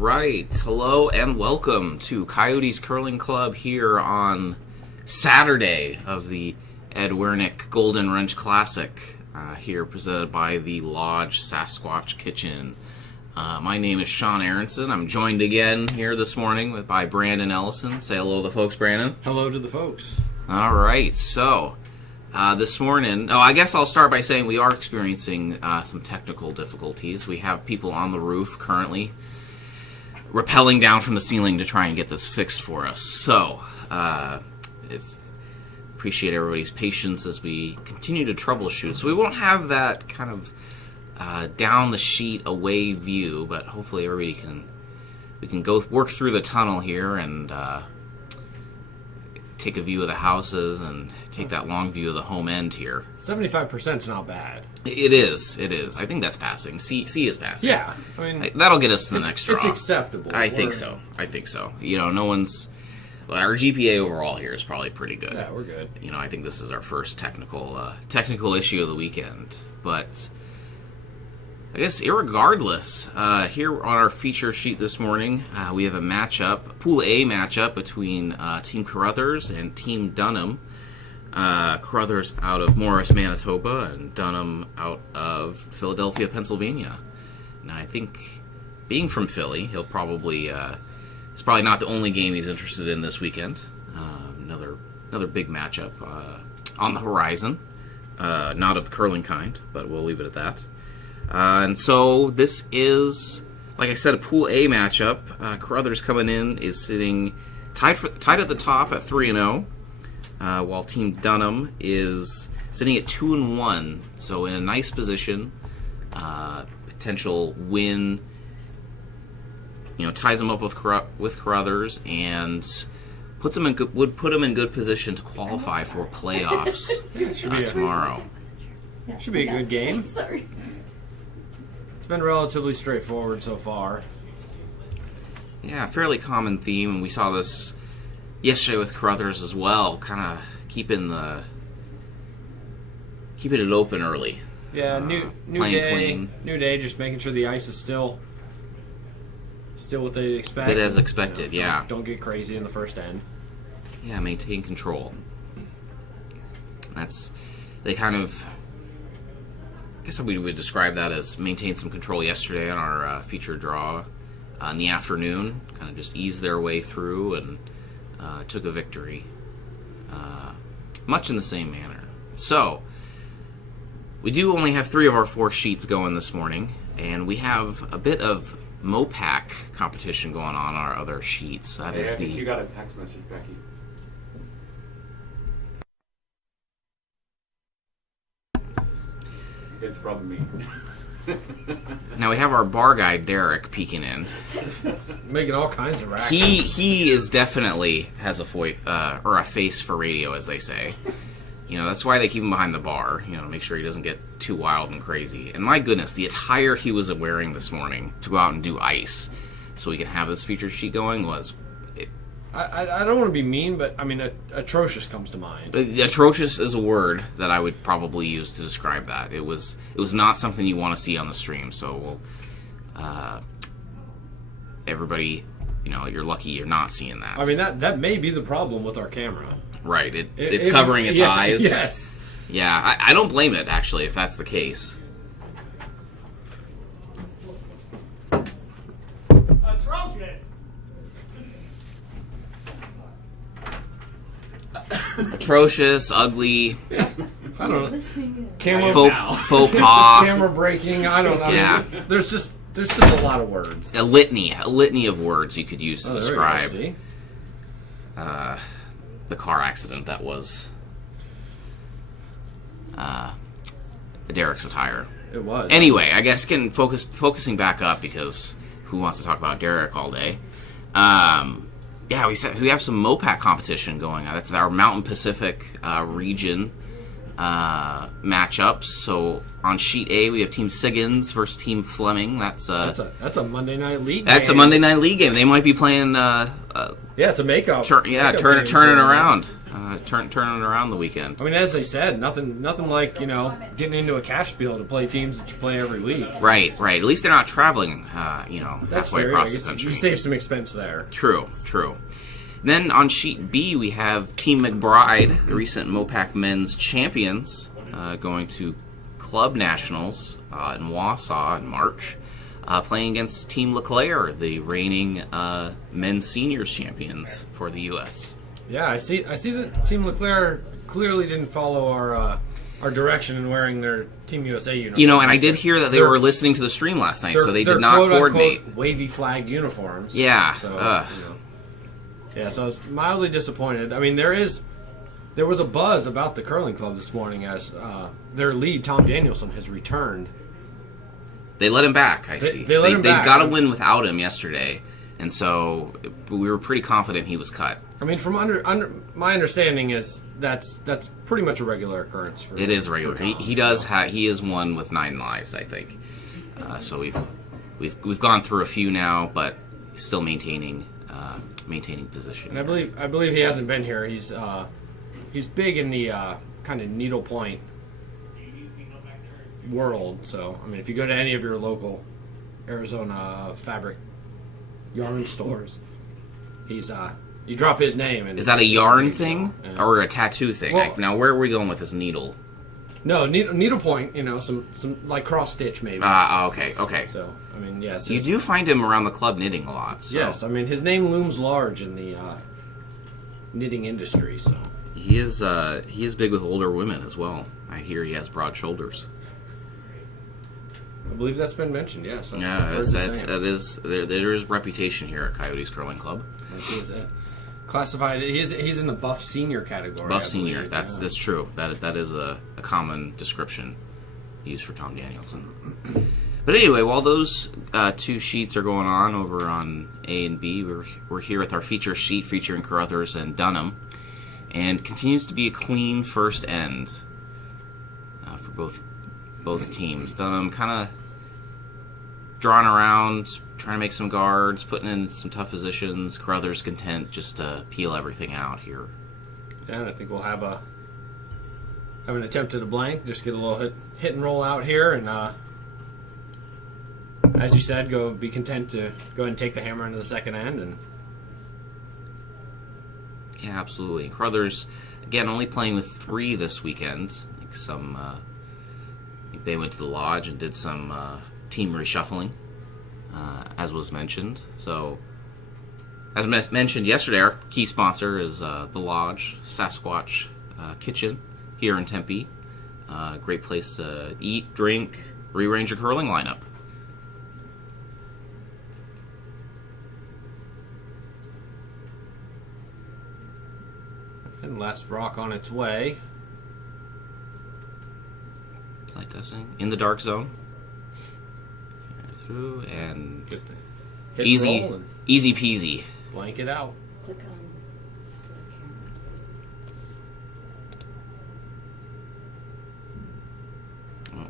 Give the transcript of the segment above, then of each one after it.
right. Hello and welcome to Coyotes Curling Club here on Saturday of the Ed Werenich Golden Wrench Classic, here presented by the Lodge Sasquatch Kitchen. My name is Sean Aronson. I'm joined again here this morning by Brandon Ellison. Say hello to the folks, Brandon. Hello to the folks. All right, so this morning, I guess I'll start by saying we are experiencing some technical difficulties. We have people on the roof currently rappelling down from the ceiling to try and get this fixed for us. So, appreciate everybody's patience as we continue to troubleshoot. So we won't have that kind of down the sheet away view, but hopefully we can go work through the tunnel here and take a view of the houses and take that long view of the home end here. 75% is not bad. It is. I think that's passing. C is passing. Yeah, I mean that'll get us to the next draw. It's acceptable. I think so. You know, no one's. Well, our GPA overall here is probably pretty good. Yeah, we're good. You know, I think this is our first technical issue of the weekend, but I guess irregardless, here on our feature sheet this morning, we have a Pool A matchup between Team Carruthers and Team Dunham. Carruthers out of Morris, Manitoba, and Dunham out of Philadelphia, Pennsylvania. Now, I think, being from Philly, he'll probably it's probably not the only game he's interested in this weekend. Another big matchup on the horizon, not of the curling kind, but we'll leave it at that. And so this is, like I said, a Pool A matchup. Carruthers coming in is sitting tied at the top at 3-0, while Team Dunham is sitting at 2-1. So in a nice position, potential win. You know, ties them up with Carruthers and would put them in good position to qualify for playoffs tomorrow. Should be a good game. Sorry. It's been relatively straightforward so far. Yeah, fairly common theme, and we saw this yesterday with Carruthers as well, kind of keeping it open early. Yeah, new day, just making sure the ice is still what they expect. It as expected, yeah. Don't get crazy in the first end. Yeah, maintain control. They kind of, I guess we would describe that as maintain some control yesterday on our feature draw in the afternoon. Kind of just eased their way through and took a victory. Much in the same manner. So, we do only have 3 of our 4 sheets going this morning, and we have a bit of Mopac competition going on our other sheets. I think you got a text message, Becky. It's from me. Now we have our bar guy Derek peeking in. Making all kinds of racks. He is definitely has a face for radio, as they say. You know, that's why they keep him behind the bar, you know, to make sure he doesn't get too wild and crazy. And my goodness, the attire he was wearing this morning to go out and do ice so we can have this feature sheet going was... I don't want to be mean, but, I mean, atrocious comes to mind. Atrocious is a word that I would probably use to describe that. It was not something you want to see on the stream, so everybody, you know, you're lucky you're not seeing that. I mean, that may be the problem with our camera. Right, it's covering its eyes. Yes. Yeah, I don't blame it, actually, if that's the case. Atrocious, ugly. Yeah. I don't know. Camera faux pas. Camera breaking. I don't know. Yeah. There's just a lot of words. A litany of words you could use to describe the car accident that was Derek's attire. It was. Anyway, I guess focusing back up, because who wants to talk about Derek all day? Yeah, we have some Mopac competition going on. That's our Mountain Pacific region matchups. So on sheet A, we have Team Siggins versus Team Fleming. That's a Monday night league. That's game. a Monday night league game. They might be playing. It's a makeup. Turning around. Turning around the weekend. I mean, as they said, nothing like getting into a cash field to play teams that you play every week. Right. At least they're not traveling. That's halfway fair. across the country. You save some expense there. True. Then on sheet B, we have Team McBride, the recent MOPAC men's champions, going to Club Nationals in Wausau in March, playing against Team LeClaire, the reigning men's seniors champions for the U.S. Yeah, I see that Team LeClaire clearly didn't follow our direction in wearing their Team USA uniforms. And I did hear that they were listening to the stream last night, so they did not coordinate. Wavy flagged uniforms. Yeah. So, so I was mildly disappointed. I mean, there was a buzz about the curling club this morning as their lead, Tom Danielson, has returned. They let him back, I see. They let him back. They got a win without him yesterday, and so we were pretty confident he was cut. I mean, from under my understanding is that's pretty much a regular occurrence for. It is regular. Tom, He is one with 9 lives, I think. So we've gone through a few now, but he's still maintaining position. And I believe he hasn't been here. He's big in the kind of needlepoint world. So I mean, if you go to any of your local Arizona fabric yarn stores, he's you drop his name. And is that a yarn thing or a tattoo thing? Well, now, where are we going with this needle? No, needlepoint. Some like cross stitch maybe. Okay. So I mean, yes. You do find him around the club knitting a lot. So. Yes, I mean his name looms large in the knitting industry. So he is big with older women as well. I hear he has broad shoulders. I believe that's been mentioned. Yes. That is there is reputation here at Coyotes Curling Club. He's classified. He's in the buff senior category. Buff senior. That's true. That is a common description used for Tom Danielson. But anyway, while those 2 sheets are going on over on A and B, we're here with our feature sheet featuring Carruthers and Dunham, and continues to be a clean first end for both teams. Dunham kind of drawing around, trying to make some guards, putting in some tough positions. Carruthers content just to peel everything out here. Yeah, and I think we'll have an attempt at a blank. Just get a little hit and roll out here, and as you said, be content to go ahead and take the hammer into the second end. And yeah, absolutely. Carruthers again only playing with 3 this weekend. I think they went to the lodge and did some team reshuffling, as was mentioned. So, as mentioned yesterday, our key sponsor is the Lodge Sasquatch Kitchen here in Tempe. Great place to eat, drink, rearrange your curling lineup. And last rock on its way. Light testing in the dark zone. Through and easy peasy. Blank it out. Click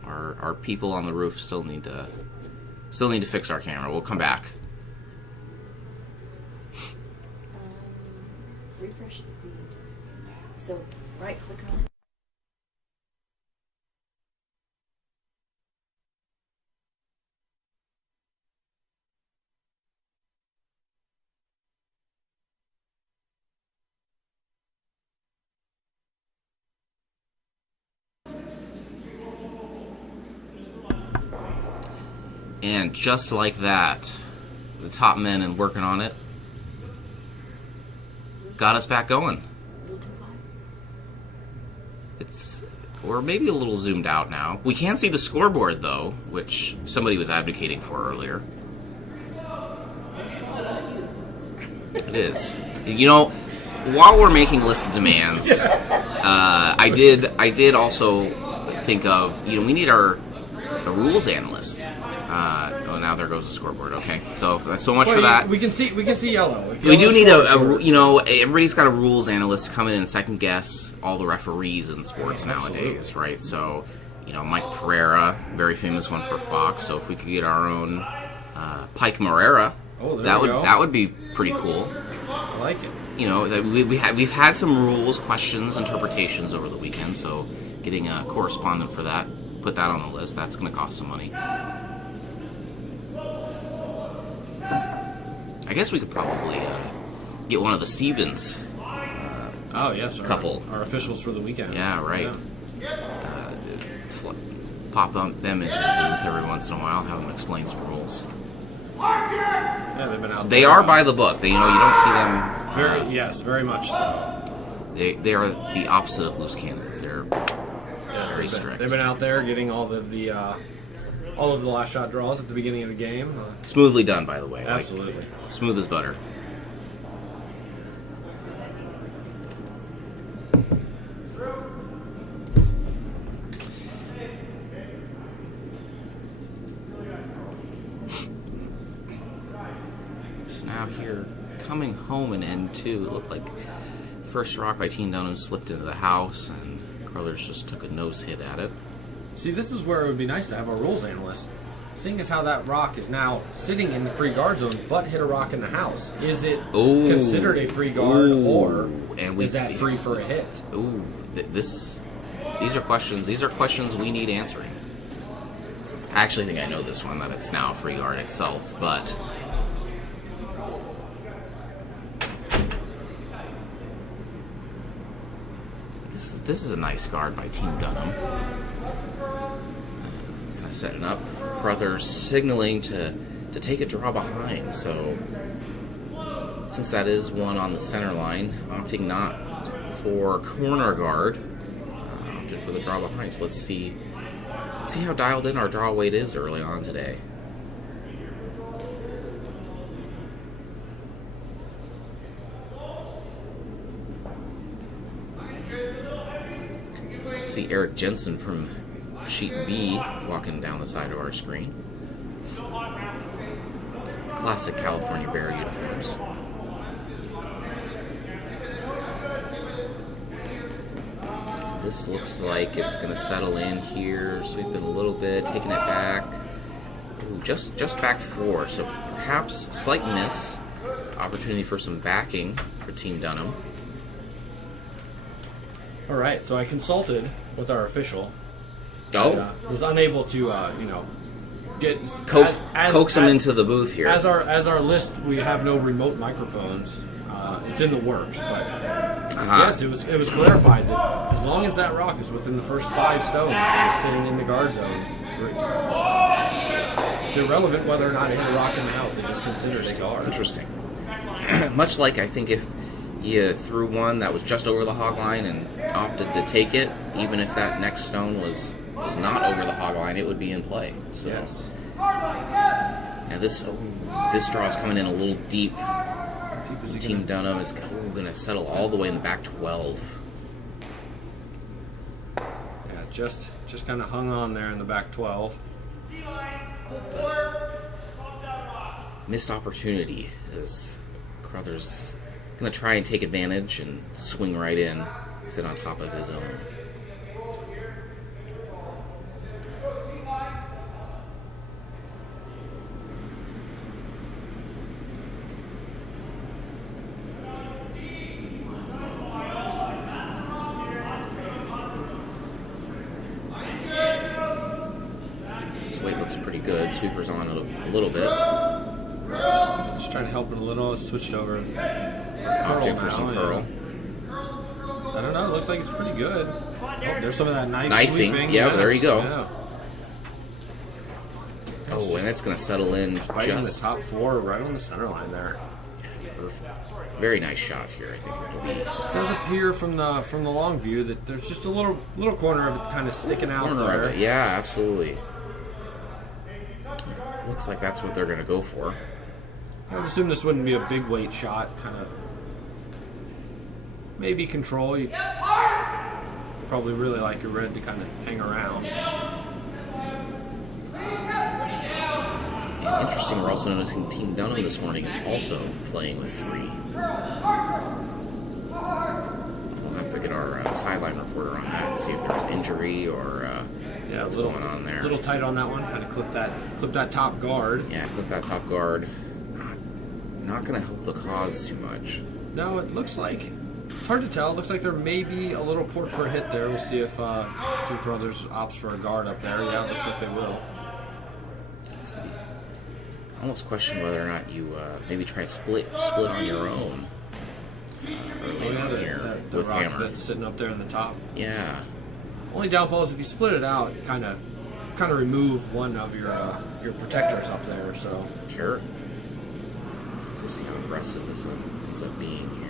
on Our people on the roof still need to fix our camera. We'll come back. refresh the feed. So right click on it. And just like that, the top men and working on it got us back going. We're maybe a little zoomed out now. We can see the scoreboard though, which somebody was advocating for earlier. It is. You know, while we're making a list of demands, I did also think of, we need a rules analyst. now there goes the scoreboard. Okay, so so much Well, for that. We can see yellow. If We do yellow need scores, you know, everybody's got a rules analyst come in and second guess all the referees in sports Absolutely. nowadays, right? So, you know, Mike Pereira, very famous one for Fox. So if we could get our own Pike Morera, Oh, there that we would go. that would be pretty cool. I like it. You know, that we've had some rules, questions, interpretations over the weekend. So getting a correspondent for that, put that on the list. That's going to cost some money. I guess we could probably get one of the Stevens. Oh yes, Couple. our officials for the weekend. Yeah, right. Pop them into the booth every once in a while, have them explain some rules. Yeah, they've been out. They there. are by the book. You don't see them. Very much so. They are the opposite of loose cannons. They're Yes, very they've been, strict. they've been out there getting all of the last shot draws at the beginning of the game. Smoothly done, by the way. Like, Absolutely. smooth as butter. So now here, coming home in N2, it looked like first rock by Team Dunham slipped into the house, and Crothers just took a nose hit at it. See, this is where it would be nice to have a rules analyst. Seeing as how that rock is now sitting in the free guard zone, but hit a rock in the house, is it Ooh. considered a free guard, Ooh. or And is that free for a hit? Ooh, these are questions. These are questions we need answering. I actually think I know this one, that it's now a free guard itself, but this is a nice guard by Team Dunham. Kind of setting up. Crothers signaling to take a draw behind. So since that is one on the center line, opting not for corner guard, opted for the draw behind. So let's see how dialed in our draw weight is early on today. See Eric Jensen from Sheet B walking down the side of our screen. Classic California Bear uniforms. This looks like it's going to settle in here, sweeping a little bit, taking it back. Ooh, just back 4, so perhaps slight miss. Opportunity for some backing for Team Dunham. All right, so I consulted with our official. Oh, And, was unable to, get coax him into the booth here. As our list, we have no remote microphones. It's in the works, but yes, it was clarified that as long as that rock is within the first 5 stones and is sitting in the guard zone, it's irrelevant whether or not it hit a rock in the house. It is considered a guard. Interesting. Much like I think if you threw one that was just over the hog line and opted to take it, even if that next stone was not over the hog line, it would be in play. So Yes. now this draw is coming in a little deep. Is he Team Dunham is going to settle all the way in the back 12. Yeah, just kind of hung on there in the back 12. Missed opportunity as Crothers going to try and take advantage and swing right in, sit on top of his own. This weight looks pretty good. Sweeper's on it a little bit. Just trying to help it a little. It's switched over. Opting for some now, curl. I don't know. It looks like it's pretty good. Oh, there's some of that Knifing. sweeping. Yeah, there you go. Yeah. Oh, and that's going to settle in Biting the just top 4 right on the center line there. very nice shot here. I think it'll be It does appear from the long view that there's just a little corner of it kind of sticking out corner there. of it. Yeah, absolutely. Looks like that's what they're going to go for. I would assume this wouldn't be a big weight shot. Kind of maybe control. You probably really like your red to kind of hang around. Interesting, we're also noticing Team Dunham this morning is also playing with 3. We'll have to get our sideline reporter on that and see if there's injury or what's going on there. A little tight on that one. Kind of clip that top guard. Yeah, clip that top guard. Not going to help the cause too much. No, it looks like it's hard to tell. It looks like there may be a little port for a hit there. We'll see if Team Brothers opts for a guard up there. Yeah, it looks like they will. I almost question whether or not you maybe try to split on your own early on here the with rock hammer. that's sitting up there in the top. Yeah. Only downfall is if you split it out, you kind of remove one of your protectors up there. So Sure. So we'll see how aggressive this one ends up being here.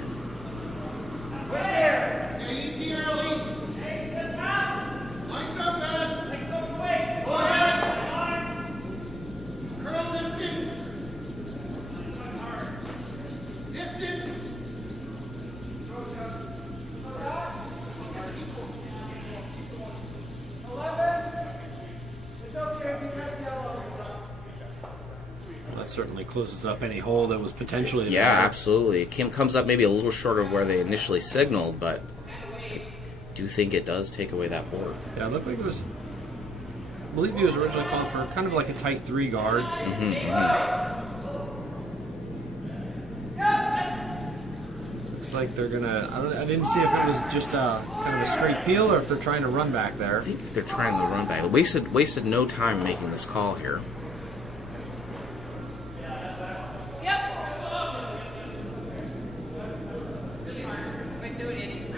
that certainly closes up any hole that was potentially there. Yeah, absolutely. It comes up maybe a little short of where they initially signaled, but I do think it does take away that board. Yeah, it looked like it was. I believe he was originally calling for kind of like a tight 3 guard. Looks like they're gonna. I didn't see if it was just kind of a straight peel or if they're trying to run back there. I think they're trying to run back. They wasted no time making this call here.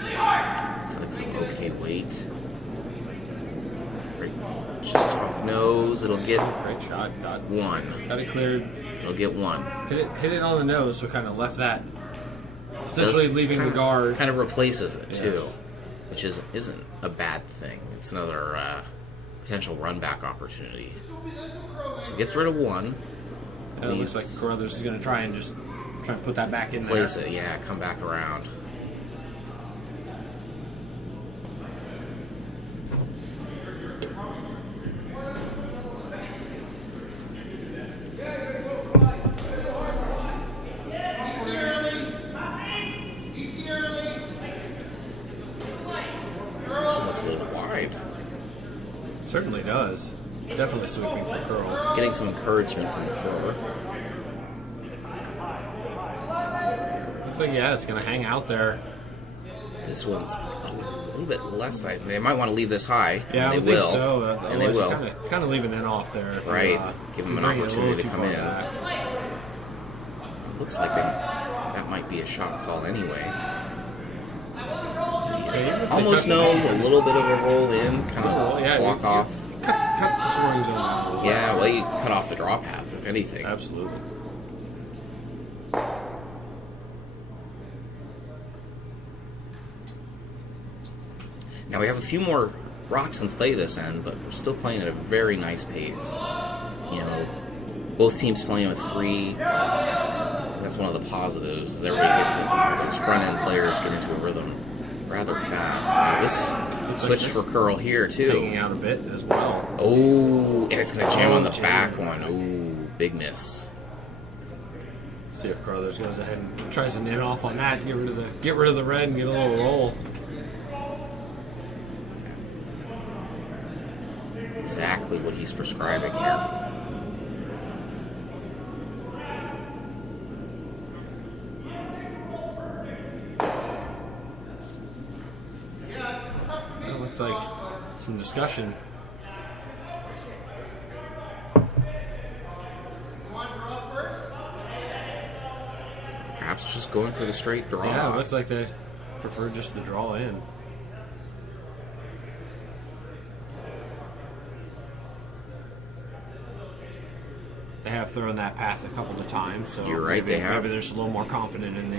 Looks like some okay weight. Just off nose. It'll get Great shot. Got 1. it cleared. It'll get 1. Hit it on the nose, so kind of left that. Essentially leaving the guard. Kind of replaces it too, Yes. which isn't a bad thing. It's another potential run back opportunity. So gets rid of 1. And it looks like Carruthers is going to try and put that back in there. Place it, yeah, come back around. Looks a little wide. Certainly does. Definitely sweeping for curl. Getting some encouragement from the thrower. Looks like, yeah, it's going to hang out there. This one's a little bit less. They might want to leave this high. Yeah, I and would they think will. so. And they will. Kind of leaving it off there. If Right. You, Give them an bring it a little opportunity to too come far in. back. Looks like that might be a shot call anyway. Yeah, even if they Almost took- knows a little bit of a roll in, kind of Yeah, walk off. Cut the strings on that one. Yeah, well, you cut off the draw path, if anything. Absolutely. Now we have a few more rocks in play this end, but we're still playing at a very nice pace. You know, both teams playing with 3. That's one of the positives. Everybody gets it. Those front end players get into a rhythm rather fast. Now this switch for curl here too. Hanging out a bit as well. Oh, and it's going to jam on the back one. Oh, big miss. See if Carruthers goes ahead and tries to knit off on that, get rid of the red and get a little roll. Exactly what he's prescribing here. It looks like some discussion. Perhaps just going for the straight draw. Yeah, it looks like they prefer just the draw in. They have thrown that path a couple of times, so You're right, maybe, they have. Maybe they're just a little more confident in the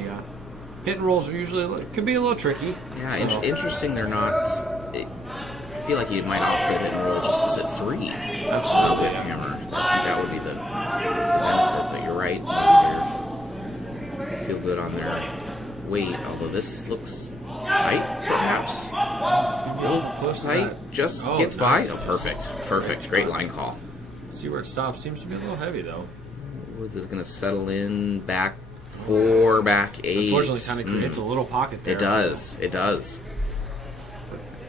hit and rolls. Are usually could be a little tricky. Yeah, so. interesting. They're not. I feel like you might opt for the hit and roll just to sit 3. Absolutely. With hammer. I think that would be the benefit. But you're right. They feel good on their weight. Although this looks tight, perhaps. A little close to Tight. that. Just Oh, gets by. nice. Oh, perfect. Perfect. Great line call. See where it stops. Seems to be a little heavy, though. This is going to settle in back 4, back 8. Unfortunately, kind of creates a little pocket there. It does. It does.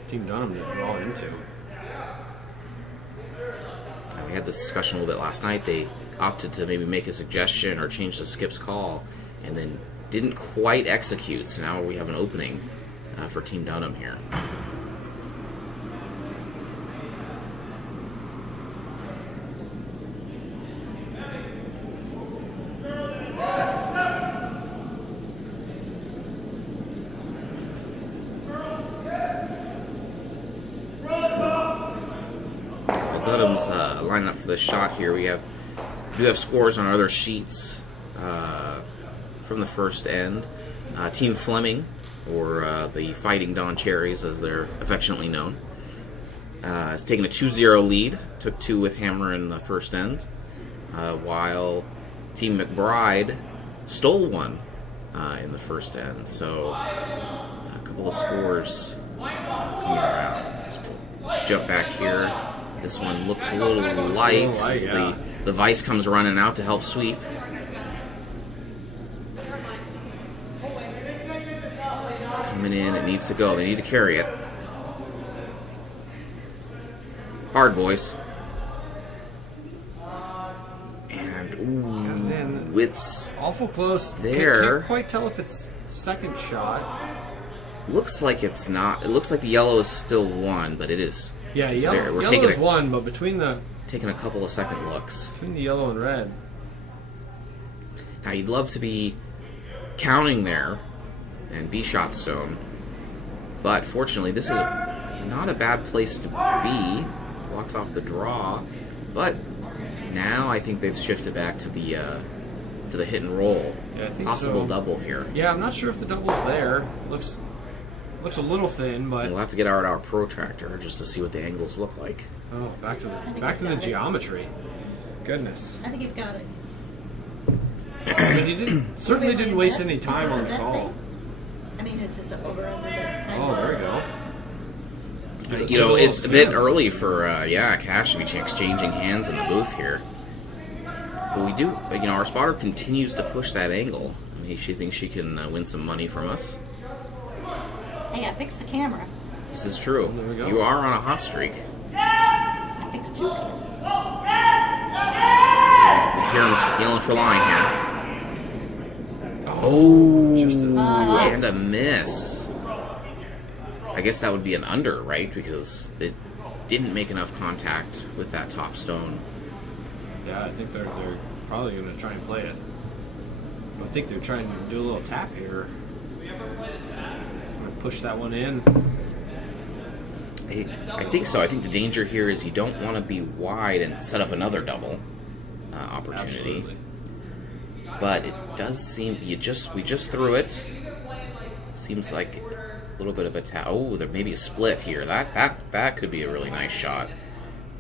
Team Dunham to draw into. We had this discussion a little bit last night. They opted to maybe make a suggestion or change the skip's call, and then didn't quite execute. So now we have an opening for Team Dunham here. Dunham's lining up for the shot here. We do have scores on other sheets from the first end. Team Fleming, or the Fighting Don Cherries as they're affectionately known, has taken a 2-0 lead. Took 2 with hammer in the first end, while Team McBride stole 1 in the first end. So a couple of scores coming around. So we'll jump back here. This one looks a little light. Yeah. The Vice comes running out to help sweep. It's coming in. It needs to go. They need to carry it. Hard, boys. And, it's awful close. there. Can't quite tell if it's second shot. Looks like it's not. It looks like the yellow is still 1, but it is. Yeah, It's yellow, there. We're yellow taking is 1, but between the a couple of second looks. between the yellow and red. Now, you'd love to be counting there and be shot stone, but fortunately, this is not a bad place to be. Blocks off the draw, but now I think they've shifted back to the hit and roll. Yeah, I think Possible so. double here. Yeah, I'm not sure if the double's there. Looks a little thin, but We'll have to get out our protractor just to see what the angles look like. oh, back to the geometry. Goodness. I think he's got it. But he certainly didn't waste any Is time this on a the bet call. thing? I mean, is this an over under bet? Oh, there we go. You know, it's a bit early for cash to be exchanging hands in the booth here. But we do, our spotter continues to push that angle. I mean, she thinks she can win some money from us. Hey, I fixed the camera. This is true. There we go. You are on a hot streak. I fixed 2 cameras. You hear him yelling for line here. Oh, and a miss. I guess that would be an under, right? Because it didn't make enough contact with that top stone. Yeah, I think they're probably going to try and play it. I think they're trying to do a little tap here. Push that one in. I think so. I think the danger here is you don't want to be wide and set up another double opportunity. Absolutely. But it does seem we just threw it. Seems like a little bit of a tap. Oh, there may be a split here. That could be a really nice shot.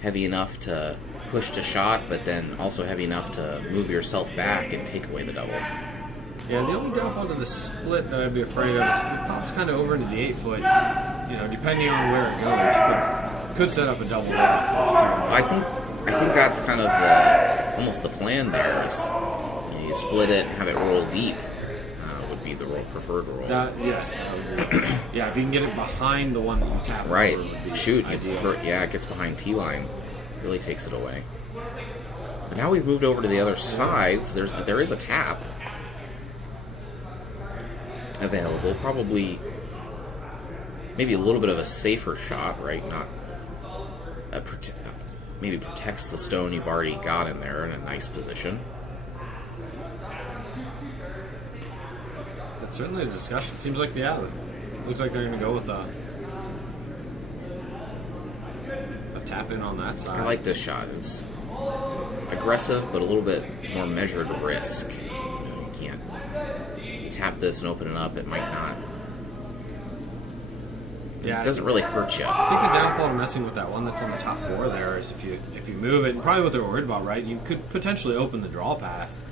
Heavy enough to push to shot, but then also heavy enough to move yourself back and take away the double. Yeah, the only downfall to the split that I'd be afraid of is if it pops kind of over into the 8-foot, depending on where it goes, could set up a double. I think that's kind of almost the plan there is you split it, have it roll deep would be the preferred roll. Yes. Yeah, if you can get it behind the one that you tap. Right. Over would be Shoot. ideal. It gets behind T-line. Really takes it away. But now we've moved over to the other side. So there is a tap available. Probably maybe a little bit of a safer shot, right? Not maybe protects the stone you've already got in there in a nice position. That's certainly a discussion. Seems like looks like they're going to go with a tap in on that side. I like this shot. It's aggressive, but a little bit more measured risk. You can't tap this and open it up. It might not. Yeah, It doesn't really hurt you. I think the downfall to messing with that one that's on the top 4 there is if you move it, and probably what they're worried about, right? You could potentially open the draw path,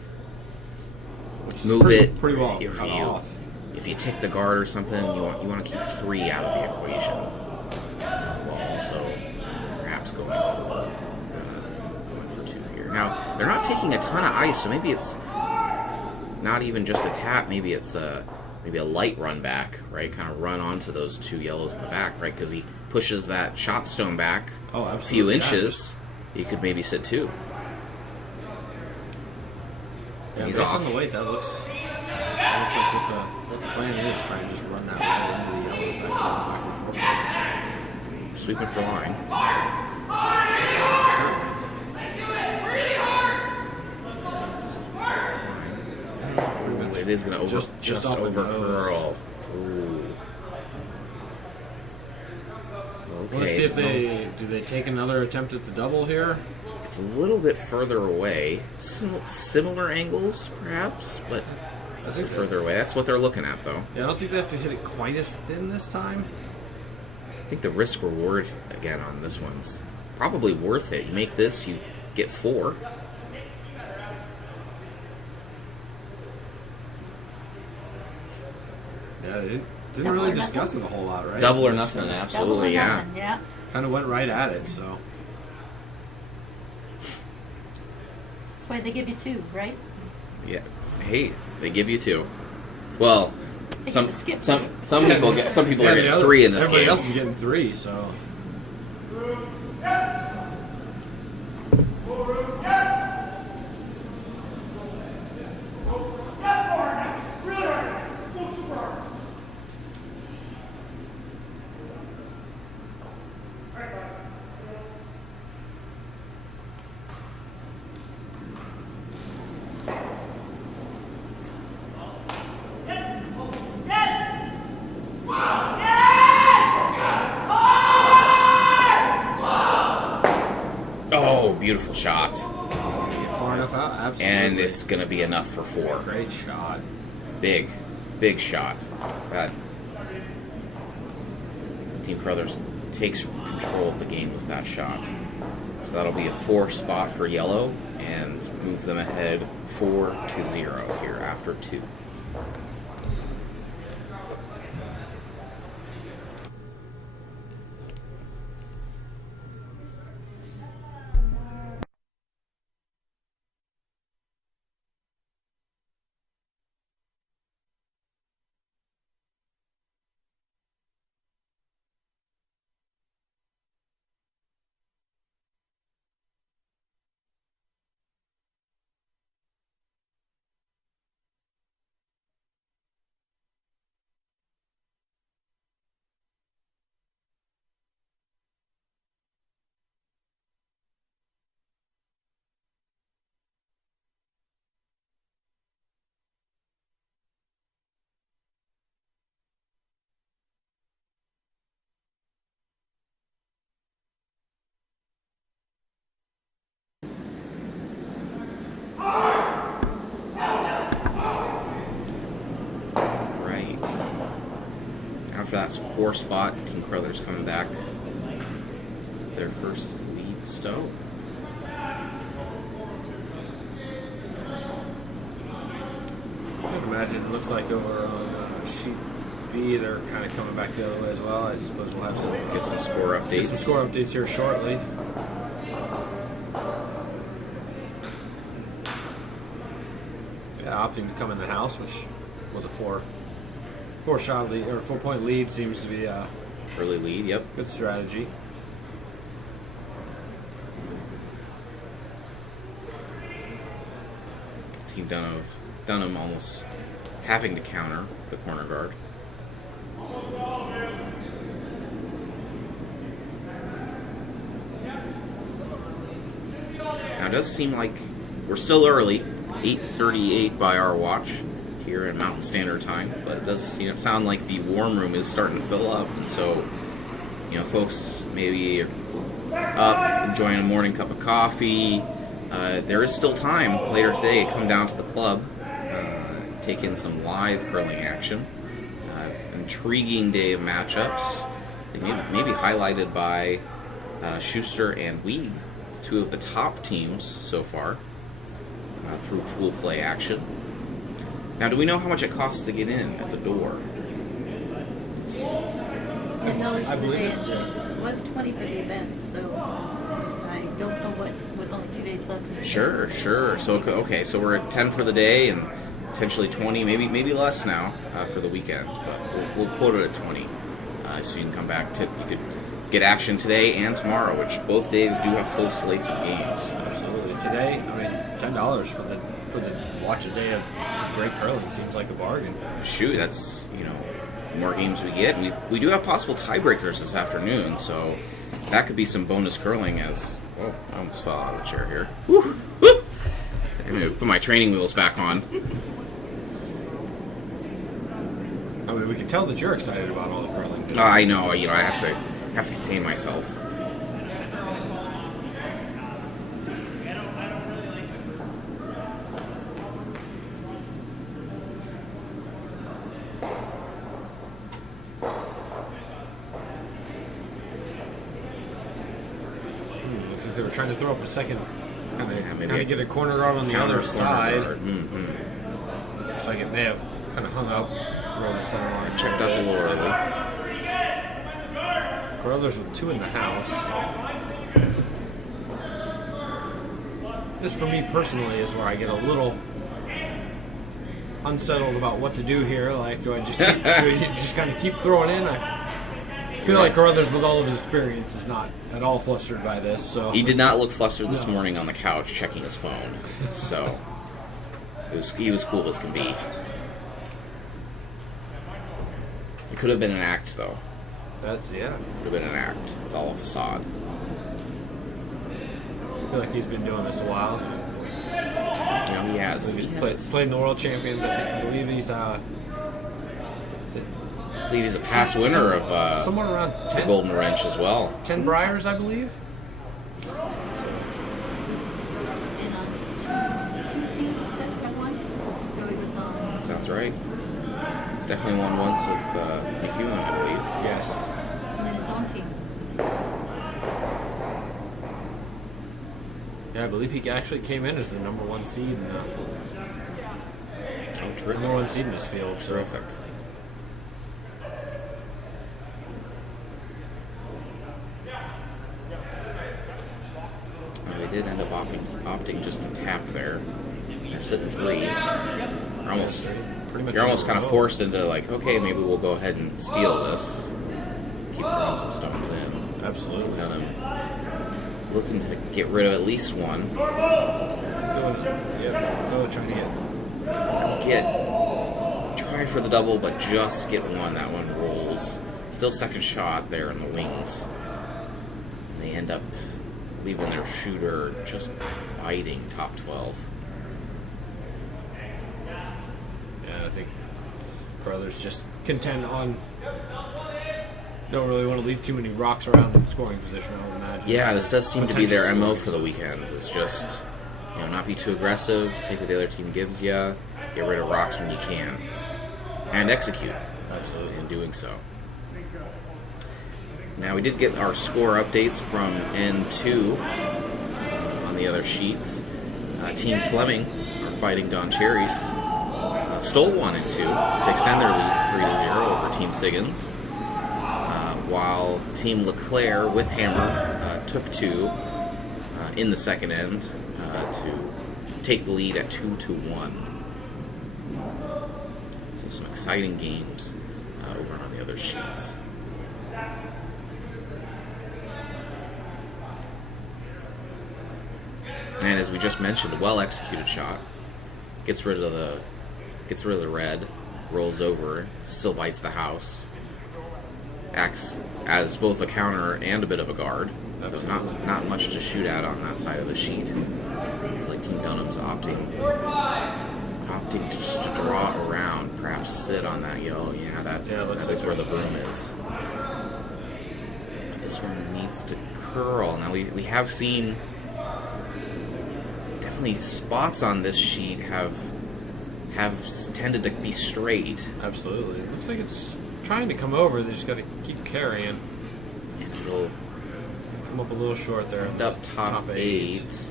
which is Move pretty well if cut you, off. If you tick the guard or something, you want to keep 3 out of the equation. While also perhaps going for they're not taking a ton of ice, so maybe it's not even just a tap. Maybe it's maybe a light run back, right? Kind of run onto those 2 yellows in the back, right? Because he pushes that shot stone back a few inches. You could maybe sit 2. Yeah, He's based off. on the weight, that looks like what the plan is, trying to just run that roll into the yellows back and forth. Sweeping for line. Ooh, it is going to just off the over nose. curl. Ooh. Okay. Let's see if do they take another attempt at the double here? It's a little bit further away. Similar angles, perhaps, but a bit further away. That's what they're looking at, though. Yeah, I don't think they have to hit it quite as thin this time. I think the risk reward again on this one's probably worth it. You make this, you get 4. Yeah, it didn't Double really or discuss nothing? it a whole lot, right? Double or nothing, absolutely, Double or yeah. nothing, yeah. Kind of went right at it, so. That's why they give you 2, right? Yeah. Hey, they give you 2. Well, They some get to skip some 2. some people get are Yeah, the getting other- 3 in this everybody game. else is getting 3, so. Oh, beautiful shot. Far enough out? Absolutely. And it's going to be enough for 4. Great shot. Big shot. That Team Crothers takes control of the game with that shot. So that'll be a 4 spot for yellow and move them ahead 4-0 here after 2. Right. After that 4 spot, Team Crothers coming back with their first lead stow. I would imagine it looks like over on sheet B, they're kind of coming back the other way as well. I suppose we'll have some Get some score updates. get some score updates here shortly. Yeah, opting to come in the house, which with a 4-shot lead or 4-point lead seems to be a Early lead, yep. good strategy. Team Dunham almost having to counter the corner guard. Now it does seem like we're still early, 8:38 by our watch here in Mountain Standard Time, but it does sound like the warm room is starting to fill up, and so folks maybe up enjoying a morning cup of coffee. There is still time later today. Come down to the club, take in some live curling action. Intriguing day of matchups. Maybe highlighted by Schuster and Weed, 2 of the top teams so far through pool play action. Now, do we know how much it costs to get in at the door? $10 I for the believe day. it's, It was 20 for the event, so I don't know what with only 2 days days left. For the Sure. So okay, so we're at 10 for the day and potentially 20, maybe less now for the weekend. But we'll quote it at 20, so you can come back to. You could get action today and tomorrow, which both days do have full slates of games. Absolutely. Today, I mean, $10 for the watch a day of great curling seems like a bargain. Shoot, that's the more games we get. We do have possible tiebreakers this afternoon, so that could be some bonus curling. As I almost fell out of the chair here. Woo! I'm gonna put my training wheels back on. I mean, we can tell that you're excited about all the curling today. I know. I have to contain myself. Looks like they were trying to throw up a second, kind maybe of get a corner guard on the other side. Mm-hmm. Looks like it may have kind of hung up. The center line Checked up a little early. Brothers with 2 in the house. This, for me personally, is where I get a little unsettled about what to do here. Like, do I just kind of keep throwing in? I feel like Carruthers, with all of his experience, is not at all flustered by this. So He did not look flustered this morning on the couch checking his phone. So he was cool as can be. It could have been an act, though. That's, yeah. Could have been an act. It's all a facade. I feel like he's been doing this a while. He has. Played in the World Champions. I believe he's I believe he's a past winner of somewhere around the 10, Golden Wrench as well. 10 Briars, I believe. And on 2 teams that won. So he was on. Sounds right. He's definitely won once with McEwen, I believe. Yes. And then his own team. Yeah, I believe he actually came in as the number 1 seed in Terrific. number 1 seed in this field. So. Terrific. Well, they did end up opting just to tap there. They're sitting 3. You're almost kind of forced into like, okay, maybe we'll go ahead and steal this. Keep throwing some stones in. Absolutely. Got him looking to get rid of at least one. Try for the double, but just get one. That one rolls. Still second shot there in the wings. They end up leaving their shooter just biting top 12. Yeah, I think Brothers just contend on. Don't really want to leave too many rocks around in scoring position, I would imagine. Yeah, this does seem to be their Potential MO for the weekend. It's just, not be too aggressive, take what the other team gives you, get rid of rocks when you can, and execute. Absolutely. In doing so. Now, we did get our score updates from N2 on the other sheets. Team Fleming are fighting Don Cherries. Stole 1 and 2 to extend their lead 3-0 over Team Siggins. While Team LeClaire with Hammer took 2 in the second end to take the lead at 2-1. So some exciting games over on the other sheets. And as we just mentioned, a well-executed shot gets rid of the red, rolls over, still bites the house. Acts as both a counter and a bit of a guard. So not much to shoot at on that side of the sheet. It's like Team Dunham's opting just to draw around, perhaps sit on that yellow. That is where the broom is. But this one needs to curl. Now we have seen definitely spots on this sheet have tended to be straight. Absolutely. It looks like it's trying to come over. They just got to keep carrying. And it'll come up a little short there. End up top 8.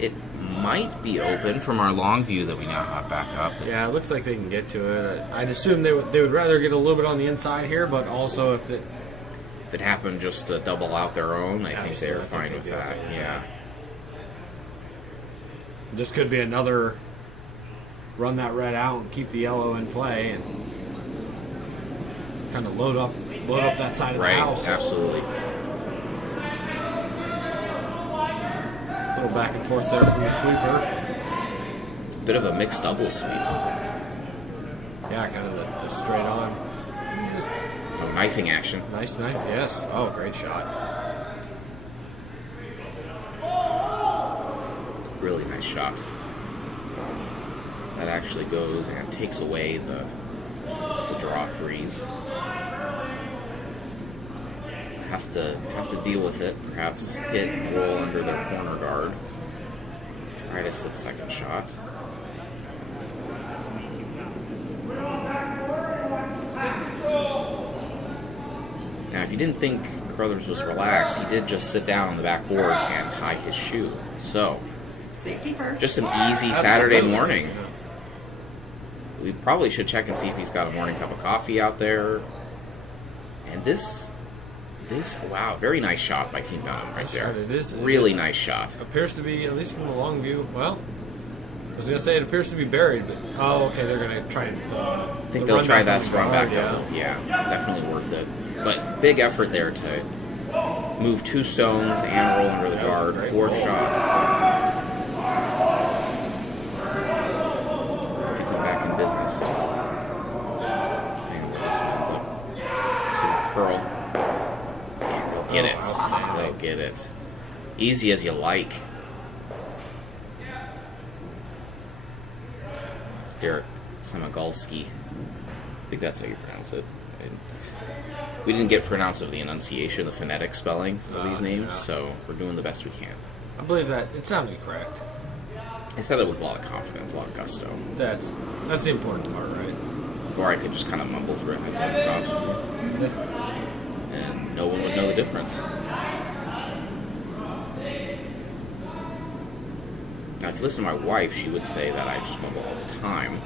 It might be open from our long view that we now have back up. Yeah, it looks like they can get to it. I'd assume they would rather get a little bit on the inside here, but also if it happened just to double out their own, I think they're fine with that. Okay. Yeah. This could be another run that red out and keep the yellow in play and kind of load up that side of the house. Absolutely. A little back and forth there from the sweeper. Bit of a mixed double sweep. Yeah, kind of the straight on. Just Oh, knifing action. nice knife. Yes. Oh, great shot. Really nice shot. That actually goes and takes away the draw freeze. Have to deal with it. Perhaps hit and roll under their corner guard. Try to sit second shot. Now, if you didn't think Carruthers was relaxed, he did just sit down on the back boards and tie his shoe. So, Safety first. just an easy Saturday morning. We probably should check and see if he's got a morning cup of coffee out there. And this, wow, very nice shot by Team Dunham right there. It is Really nice shot. appears to be, at least from the long view. Well, I was gonna say it appears to be buried, but okay, they're gonna try and. I think they'll try that run back yeah. double. Yeah, definitely worth it. But big effort there to move 2 stones and roll under the That was a guard. great 4th roll. shot. Gets him back in business. And this one's up. Curl. And they'll get it. Outstanding. They'll get it. Easy as you like. It's Derek Samagalski. I think that's how you pronounce it. We didn't get pronounced of the enunciation, the phonetic spelling of these names, yeah. So we're doing the best we can. I believe that it sounded correct. I said it with a lot of confidence, a lot of gusto. That's the important part, right? Or I could just kind of mumble through it and and no one would know the difference. Now, if you listen to my wife, she would say that I just mumble all the time.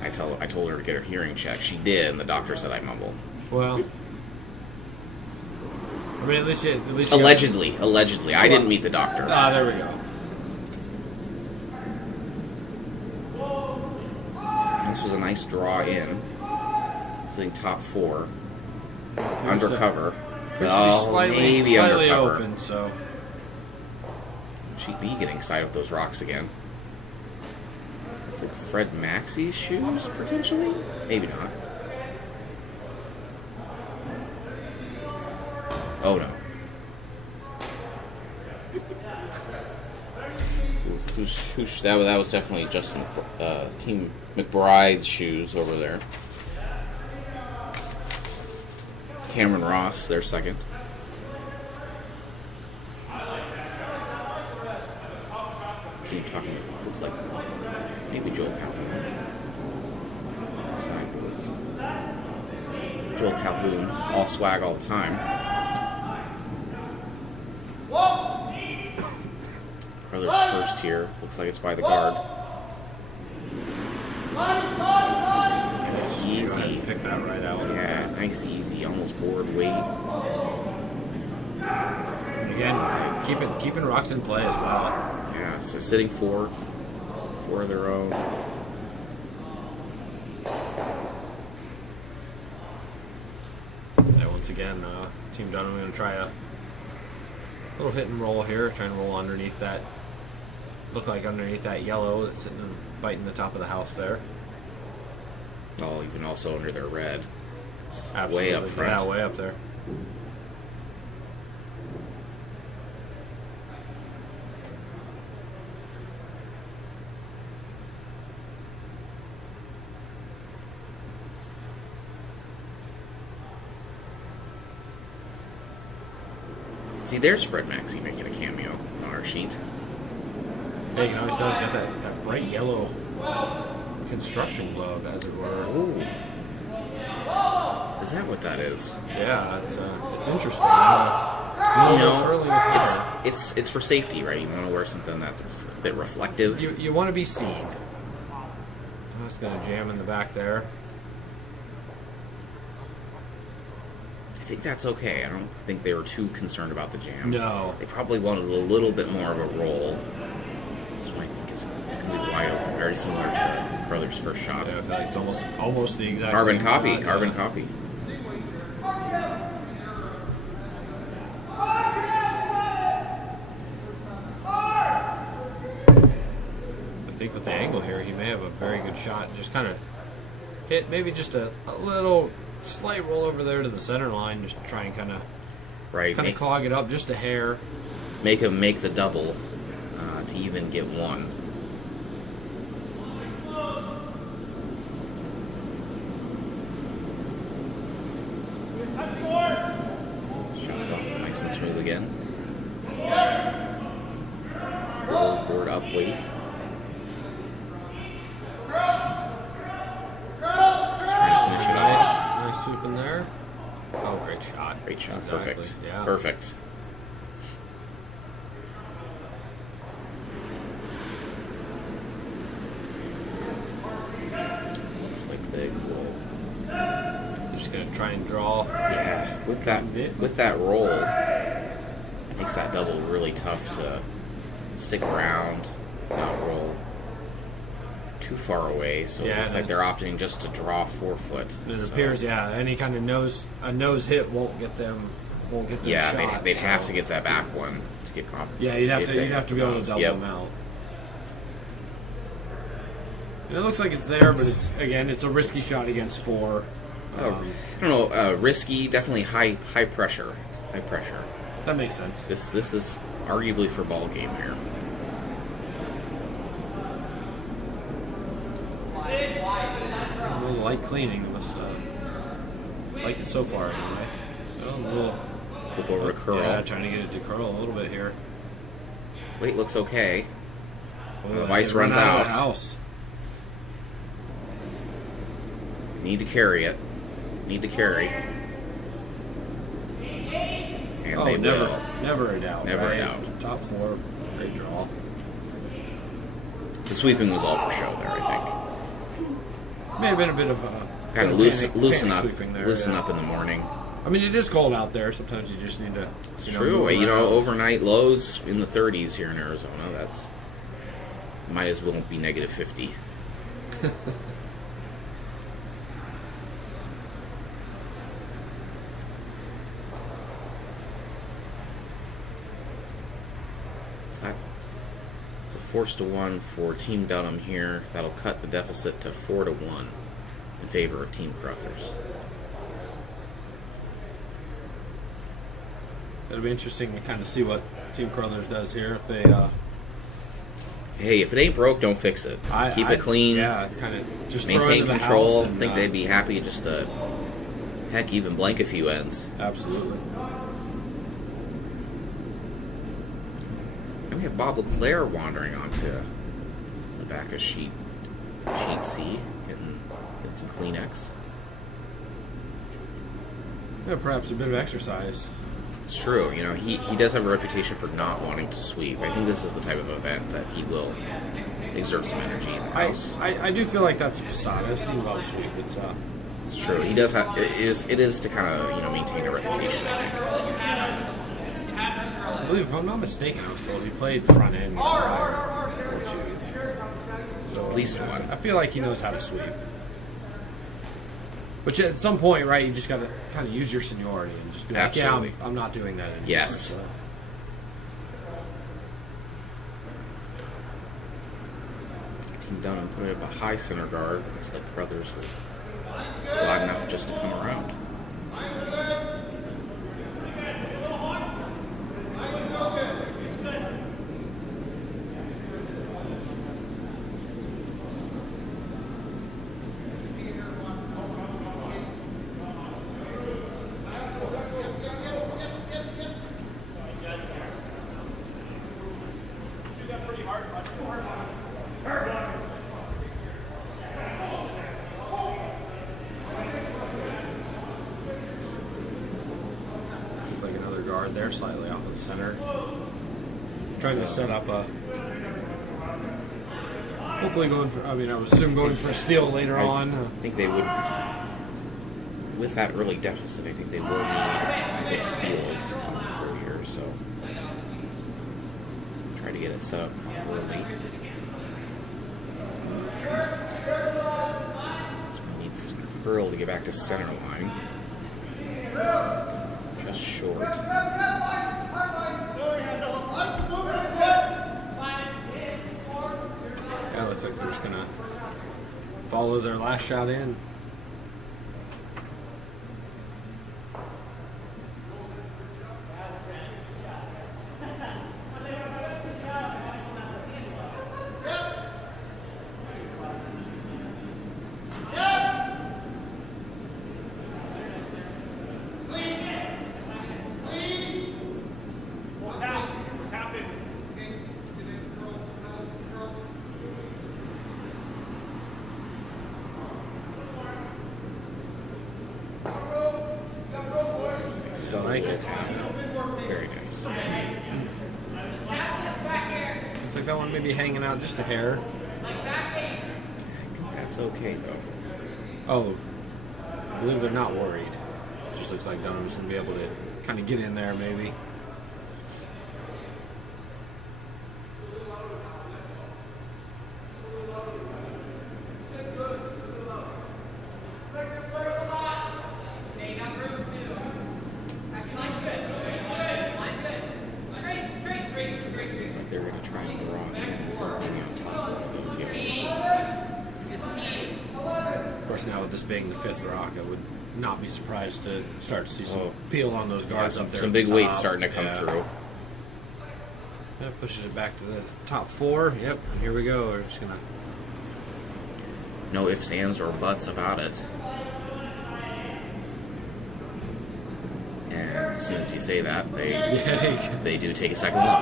I told her to get her hearing checked. She did, and the doctor said I mumble. Well, I mean, at least you Allegedly. I didn't meet the doctor. There we go. This was a nice draw in. Sitting top 4. Undercover. Maybe slightly undercover. open, so She'd be getting excited with those rocks again. It's like Fred Maxey's shoes, potentially? Maybe not. Oh no. That was definitely Justin, Team McBride's shoes over there. Cameron Ross, their second. See him talking with, looks like maybe Joel Calhoun. Sidewoods. Joel Calhoun, all swag all the time. Carruthers first here. Looks like it's by the guard. Nice easy. pick that right out. Yeah, nice easy. Almost board weight. Again, keeping rocks in play as well. Yeah, so sitting 4 of their own. Yeah, once again, Team Dunham going to try a little hit and roll here, trying to roll underneath that. Look like underneath that yellow that's sitting and biting the top of the house there. Oh, even also under their red. It's Absolutely. way up front. Yeah, way up there. See, there's Fred Maxey making a cameo on our sheet. Hey, you know, he's got that bright yellow construction glove, as it were. Ooh. Is that what that is? Yeah, it's interesting. You know, curling with hair. it's for safety, right? You want to wear something that's a bit reflective. You want to be seen. I'm just going to jam in the back there. I think that's okay. I don't think they were too concerned about the jam. No. They probably wanted a little bit more of a roll. This is right Gonna be wide open, very similar to Crothers' first shot. Yeah, I feel like it's almost the exact Carbon same copy, shot, carbon yeah. copy. I think with the angle here, he may have a very good shot. Just kind of hit maybe just a little slight roll over there to the center line, just try and kind of clog it up just a hair. Make him make the double to even get one. Shots off nice and smooth again. Board up, weight. Nice sweep in there. Oh, great shot. Great shot. Exactly. Perfect. Yeah. Perfect. Looks like they will. Just gonna try and draw. Yeah, with that roll, it makes that double really tough to stick around, not roll too far away. So Yeah, it looks like they're opting just to draw 4 foot. It So, appears, yeah, any kind of nose hit won't get them. yeah, shot, they'd so. have to get that back one to get comp. Yeah, you'd have to be able to double Yep. them out. And it looks like it's there, but it's a risky shot against 4. I don't know. Risky, definitely high pressure. High pressure. That makes sense. This is arguably for ball game here. A little light cleaning. Must like it so far anyway. A little Flip over to curl. Yeah, trying to get it to curl a little bit here. Weight looks okay. The As vice they run runs out out. of the house. Need to carry it. Need to carry. And they will. Never a doubt. Never a right? doubt. Top 4, great draw. The sweeping was all for show there, I think. May have been a bit of a Kind of panic loosen up sweeping there, up in the morning. I mean, it is cold out there. Sometimes you just need to. It's move true. around. Overnight lows in the 30s here in Arizona. That's might as well be negative 50. It's a 4-1 for Team Dunham here. That'll cut the deficit to 4-1 in favor of Team Crothers. It'll be interesting to kind of see what Team Crothers does here. If they, Hey, if it ain't broke, don't fix it. Keep it clean. Yeah, kind of just throw it Maintain into the control. house I and, think they'd be happy just to, heck, even blank a few ends. Absolutely. And we have Bob LeClaire wandering onto the back of sheet C, getting some Kleenex. Yeah, perhaps a bit of exercise. It's true, he does have a reputation for not wanting to sweep. I think this is the type of event that he will exert some energy in the house. I do feel like that's a facade. I've seen Bob sweep. It's true. He does have. It is to kind of maintain a reputation. I think. I believe, if I'm not mistaken, I was told he played front end. Or two. So At least one. I feel like he knows how to sweep. But at some point, right, you just got to kind of use your seniority and just be like, Absolutely. yeah, I'm not doing that anymore. Yes. So. Team Dunham put it up a high center guard. Looks like Crothers were glad enough just to come around. Like another guard there, slightly off of the center. Trying to set up a. Hopefully going for. I would assume going for a steal later on. I think they would, with that early deficit, I think they will need big steals coming through here. So try to get it set up early. curl to get back to center line. Just short. Yeah, looks like they're just going to follow their last shot in. So ankle tap. Very nice. Looks like that one may be hanging out just a hair. That's okay though. Oh, I believe they're not worried. Just looks like Dunham's going to be able to kind of get in there maybe. They're going to try and draw something on top of those yellows. Of course, now with this being the fifth rock, I would not be surprised to start to see some Oh. peel on those Yeah, guards up there. some at big the weight top. starting to come Yeah. through. That pushes it back to the top four. Yep, and here we go. We're just going to... No ifs, ands, or buts about it. And as soon as you say that, they do take a second look.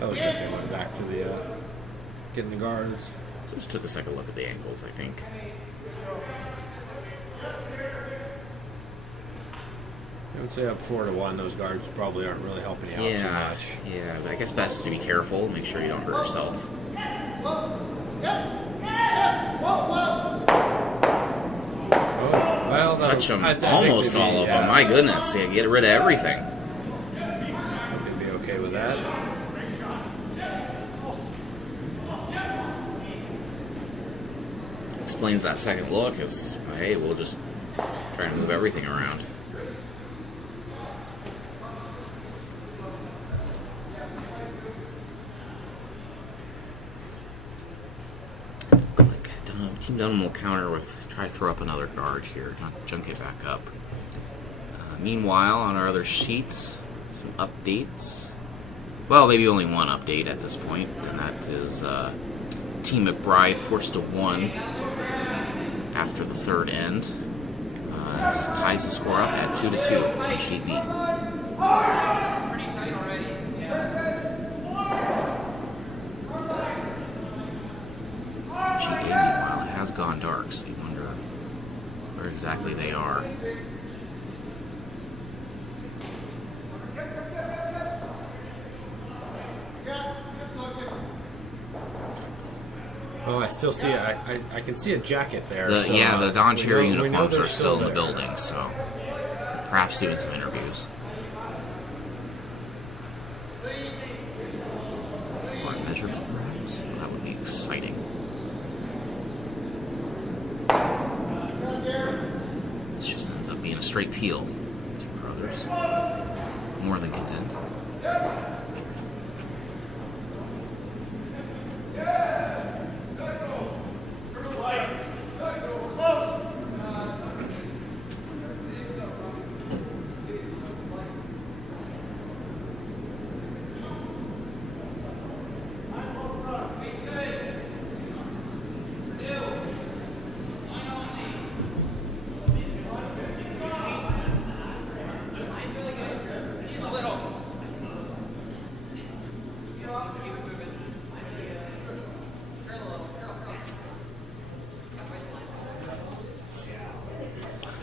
That looks like they went back to the getting the guards. Just took a second look at the ankles, I think. I would say up 4-1. Those guards probably aren't really helping you out too Yeah, much. yeah. But I guess best to be careful. Make sure you don't hurt yourself. Oh, well, Touch them. I think Almost they'd be- all of them. yeah. My goodness. Yeah, get rid of everything. I think they'd be okay with that. Explains that second look is, hey, we'll just try to move everything around. Looks like Team Dunham will counter with, try to throw up another guard here, not junk it back up. Meanwhile, on our other sheets, some updates. Well, maybe only one update at this point, and that is Team McBride forced to 1 after the third end. Just ties the score up at 2-2 on sheet B. Sheet A, meanwhile, it has gone dark, so you wonder where exactly they are. Oh, I still see it. I can see a jacket there. The, so, yeah, the Don we Cherry know uniforms they're are still in the there. building, so perhaps doing some interviews. Or measurement, perhaps? Well, that would be exciting. This just ends up being a straight peel. Two brothers. More than content.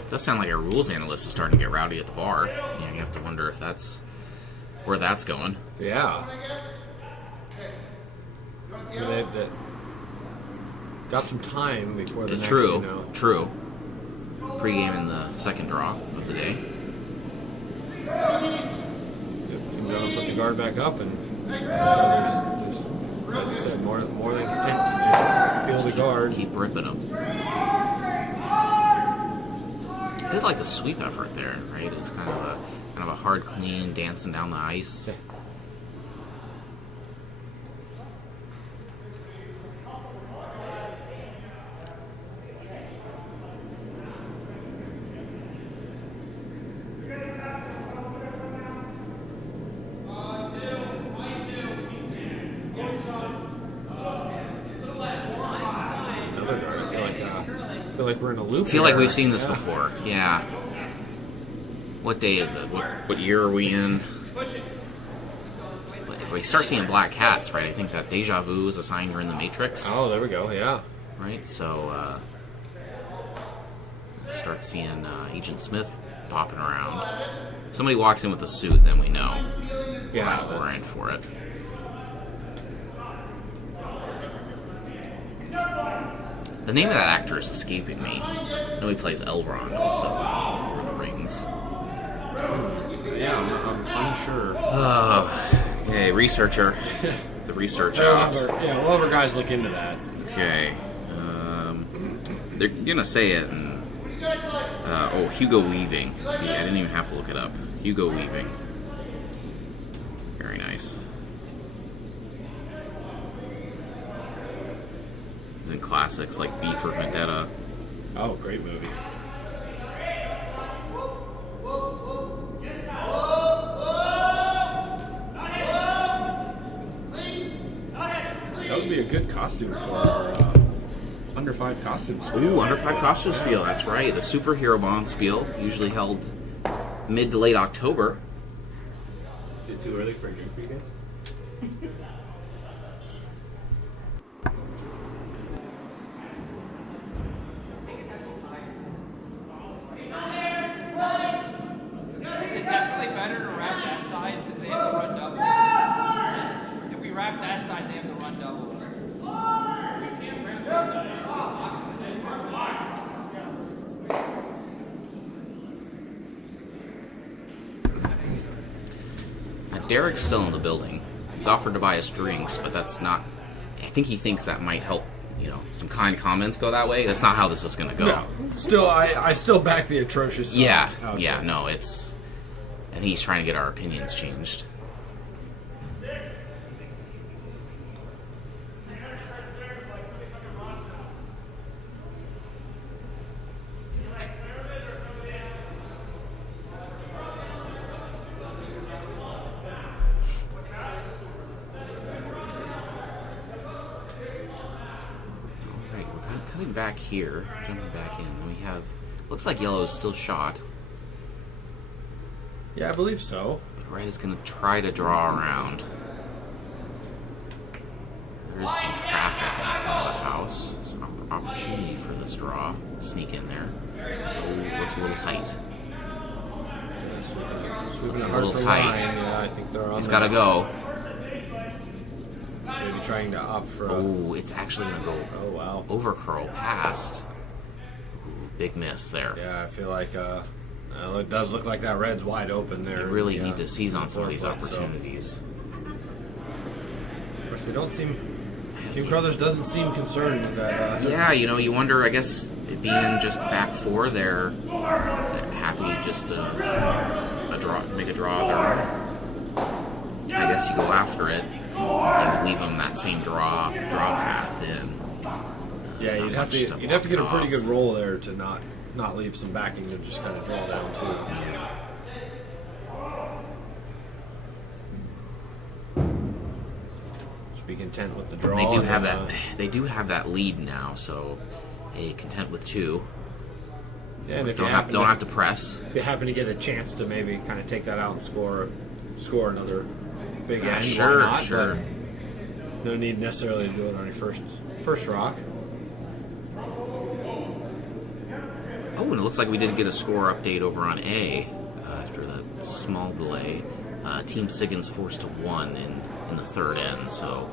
Does sound like a rules analyst is starting to get rowdy at the bar. You know, you have to wonder if that's where that's going. Yeah. They got some time before the next, True, you know. true. Pre-game in the second draw of the day. Team going to put the guard back up, and there's, as you said, more than content to just peel the guard. Keep ripping them. I did like the sweep effort there, right? It was kind of a hard clean, dancing down the ice. Yeah. Another guard. I feel like we're in a loop. I feel like here. we've seen this Yeah. before. Yeah. What day is it? What year are we in? We start seeing black cats, right? I think that deja vu is a sign you're in the Matrix, Oh, there we go. Yeah. right? So, start seeing Agent Smith popping around. If somebody walks in with a suit, then we know Yeah. we're in for it. The name of that actor is escaping me. I know he plays Elrond also in Lord of the Rings. Yeah, I'm unsure. Oh, okay, researcher. The research ops. We'll have our guys look into that. Okay. They're gonna say it in. Hugo Weaving. See, I didn't even have to look it up. Hugo Weaving. Very nice. Then classics like V for Vendetta. Oh, great movie. That would be a good costume for our under 5 costumes. Ooh, Under 5 Costume Spiel. That's right. The superhero bond spiel, usually held mid to late October. Is it too early for a drink for you guys? It's definitely better to wrap that side because they have to run double. If we wrap that side, they have to run double. Derek's still in the building. He's offered to buy us drinks, but that's not. I think he thinks that might help. Some kind comments go that way. That's not how this is going to go. No. Still, I still back the atrocious. Yeah, outfit. yeah, no, it's. I think he's trying to get our opinions changed. Alright, we're kind of coming back here, jumping back in. We have. Looks like yellow is still shot. Yeah, I believe so. But red is going to try to draw around. There is some traffic in front of the house. There's an opportunity for this draw. Sneak in there. Oh, looks a little tight. Sweeping Looks it a hard little for tight. line. Yeah, I think they're on. He's the- got to go. Maybe trying to opt for. Oh, it's actually going to go Oh wow. over curl past. Ooh, big miss there. Yeah, I feel like it does look like that red's wide open there. They really in the, need to seize on some of these forefoot, so- opportunities. Of course, they don't seem. Team Crothers doesn't seem concerned that. Yeah, you wonder, I guess, it being just back four, they're happy just to make a draw of their own. I guess you go after it and leave them that same draw path in. Yeah, Not you'd have much to get a block pretty off. good roll there to not leave some backing to just kind of draw down too. Yeah. Just be content with the draw. They do and have then, that. They do have that lead now, so content with two. Yeah, and if you Don't have to press. if you happen to get a chance to maybe kind of take that out and score another big end, Sure, why not? sure. But no need necessarily to do it on your first rock. Oh, and it looks like we did get a score update over on A after that small delay. Team Siggins forced to 1 in the third end, so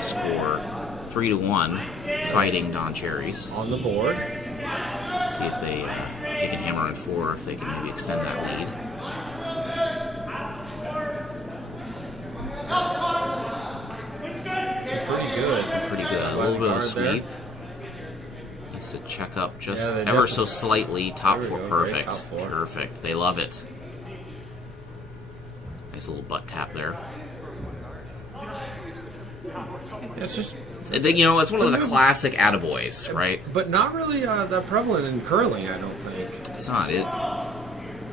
score 3-1, fighting Don Cherries. On the board. See if they take a hammer and 4, if they can maybe extend that lead. by the little bit of a guard there. sweep. Needs to check up just they ever so definitely- slightly. Top There we four, go, great perfect. top four. Perfect. They love it. Nice little butt tap there. It's just, You know, it's one of the classic attaboys, right? but not really that prevalent in curling, I don't think. It's not it.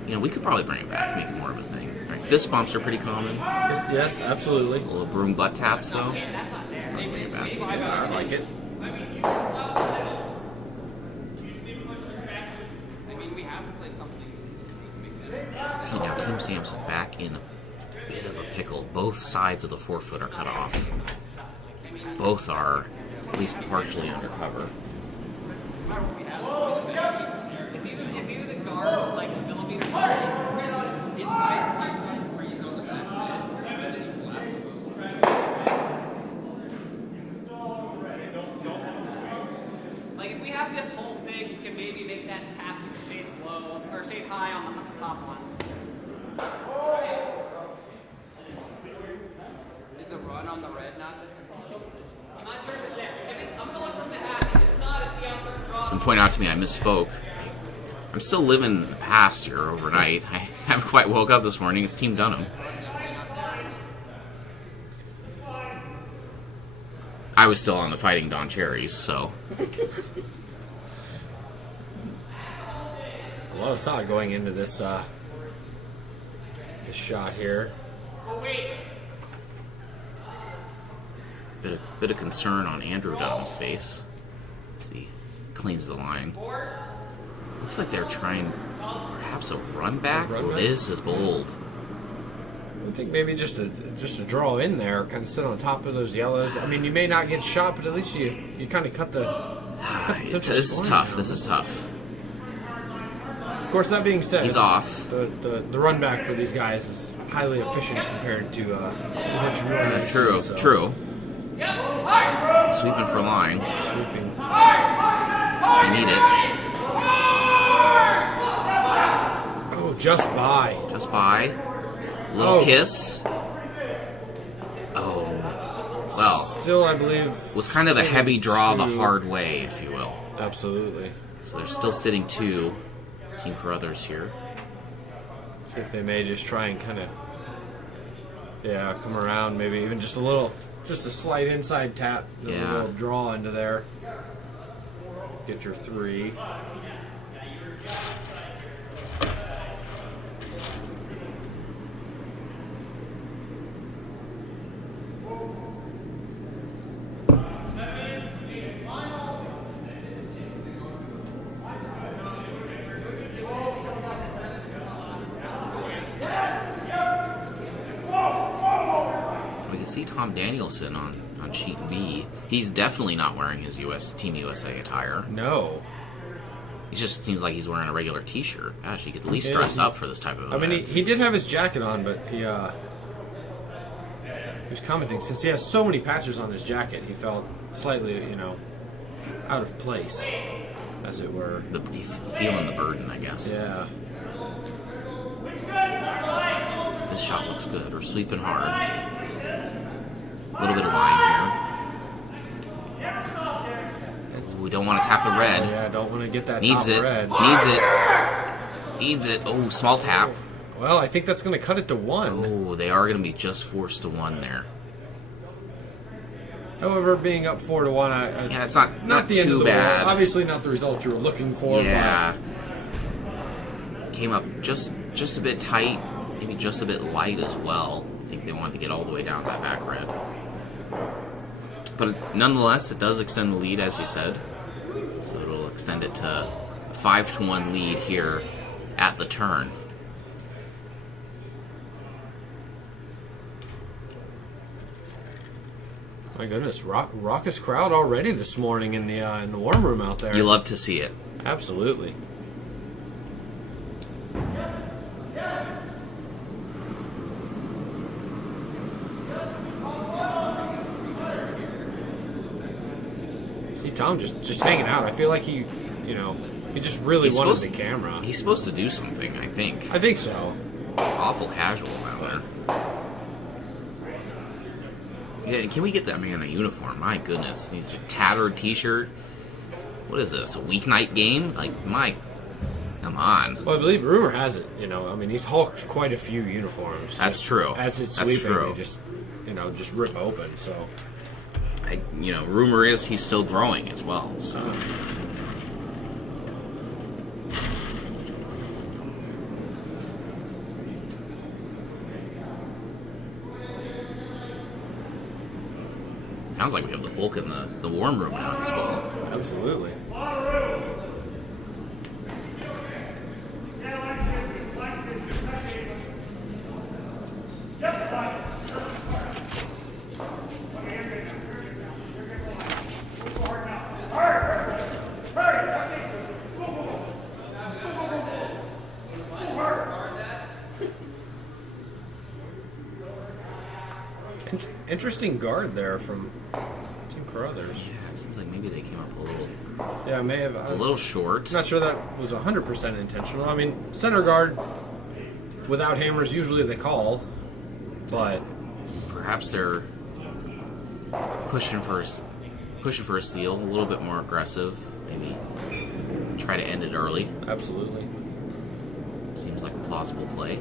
You know, we could probably bring it back, make it more of a thing. Right, fist bumps are pretty common. Yes, absolutely. Little broom butt taps, though. Bring it back. Yeah, I like it. I mean, we have to play something. Now, Team Samson back in a bit of a pickle. Both sides of the forefoot are cut off. Both are at least partially undercover. It's either the guard, like the millimeter inside freeze on the back of it, and then you blast the boot. Like if we have this whole thing, you can maybe make that tap just a shade low or shade high on the top one. Is the run on the red not there? I'm not sure if it's there. I'm gonna look from the hat. If it's not, it's the outside draw. Someone pointed out to me I misspoke. I'm still living the past here overnight. I haven't quite woke up this morning. It's Team Dunham. I was still on the Fighting Don Cherries, so... A lot of thought going into this this shot here. Bit of concern on Andrew Dunham's face. As he cleans the line. Looks like they're trying perhaps a run back. Run Oh, back? this is bold. I think maybe just a draw in there, kind of sit on top of those yellows. I mean, you may not get shot, but at least you kind of cut the This is tough. This is tough. Of course, that being said, He's off. The run back for these guys is highly efficient compared to a bunch of runners. True, so true. Sweeping for line. Swooping. I need it. Oh, just by. Just by. Little Oh. kiss. Oh. Well, Still, I believe. was kind of a heavy draw the 72. hard way, if you will. Absolutely. So they're still sitting 2. Team Carruthers here. See if they may just try and kind of, come around, maybe even just a slight inside tap, a Yeah. little draw into there. Get your 3. We can see Tom Danielson on sheet B. He's definitely not wearing his Team USA attire. No. He just seems like he's wearing a regular T-shirt. Gosh, he could at least Yeah, dress he- up for this type of I event. mean, he did have his jacket on, but he was commenting, since he has so many patches on his jacket, he felt slightly, out of place, as it were. He's feeling the burden, I guess. Yeah. This shot looks good. We're sweeping hard. A little bit of line here. We don't want to tap the red. Yeah, I don't want to get that Needs top it. red. Needs it. Needs it. Oh, small tap. Well, I think that's going to cut it to 1. Oh, they are going to be just forced to 1 there. However, being up 4-1, Yeah, it's not the end of too the bad. world. Obviously, not the result you were looking for. Yeah. Came up just a bit tight, maybe just a bit light as well. I think they wanted to get all the way down that back red. But nonetheless, it does extend the lead, as you said. So it'll extend it to a 5-1 lead here at the turn. My goodness, raucous crowd already this morning in the warm room out there. You love to see it. Absolutely. See Tom just hanging out. I feel like he just really wanted the camera. He's supposed to do something, I think. I think so. Awful casual out there. Yeah, can we get that man a uniform? My goodness. He's a tattered t-shirt. What is this, a weeknight game? Like, come on. Well, I believe rumor has it, I mean, he's hulked quite a few uniforms. That's true. As his That's sweeping, true. they just rip open, so. Rumor is he's still growing as well, so. Sounds like we have the Hulk in the warm room now as well. Absolutely. Interesting guard there from Team Carruthers. Yeah, it seems like maybe they came up a little Yeah, may have. a little short. Not sure that was 100% intentional. I mean, center guard without hammers usually they call, but Perhaps they're pushing for a steal, a little bit more aggressive. Maybe try to end it early. absolutely. Seems like a plausible play.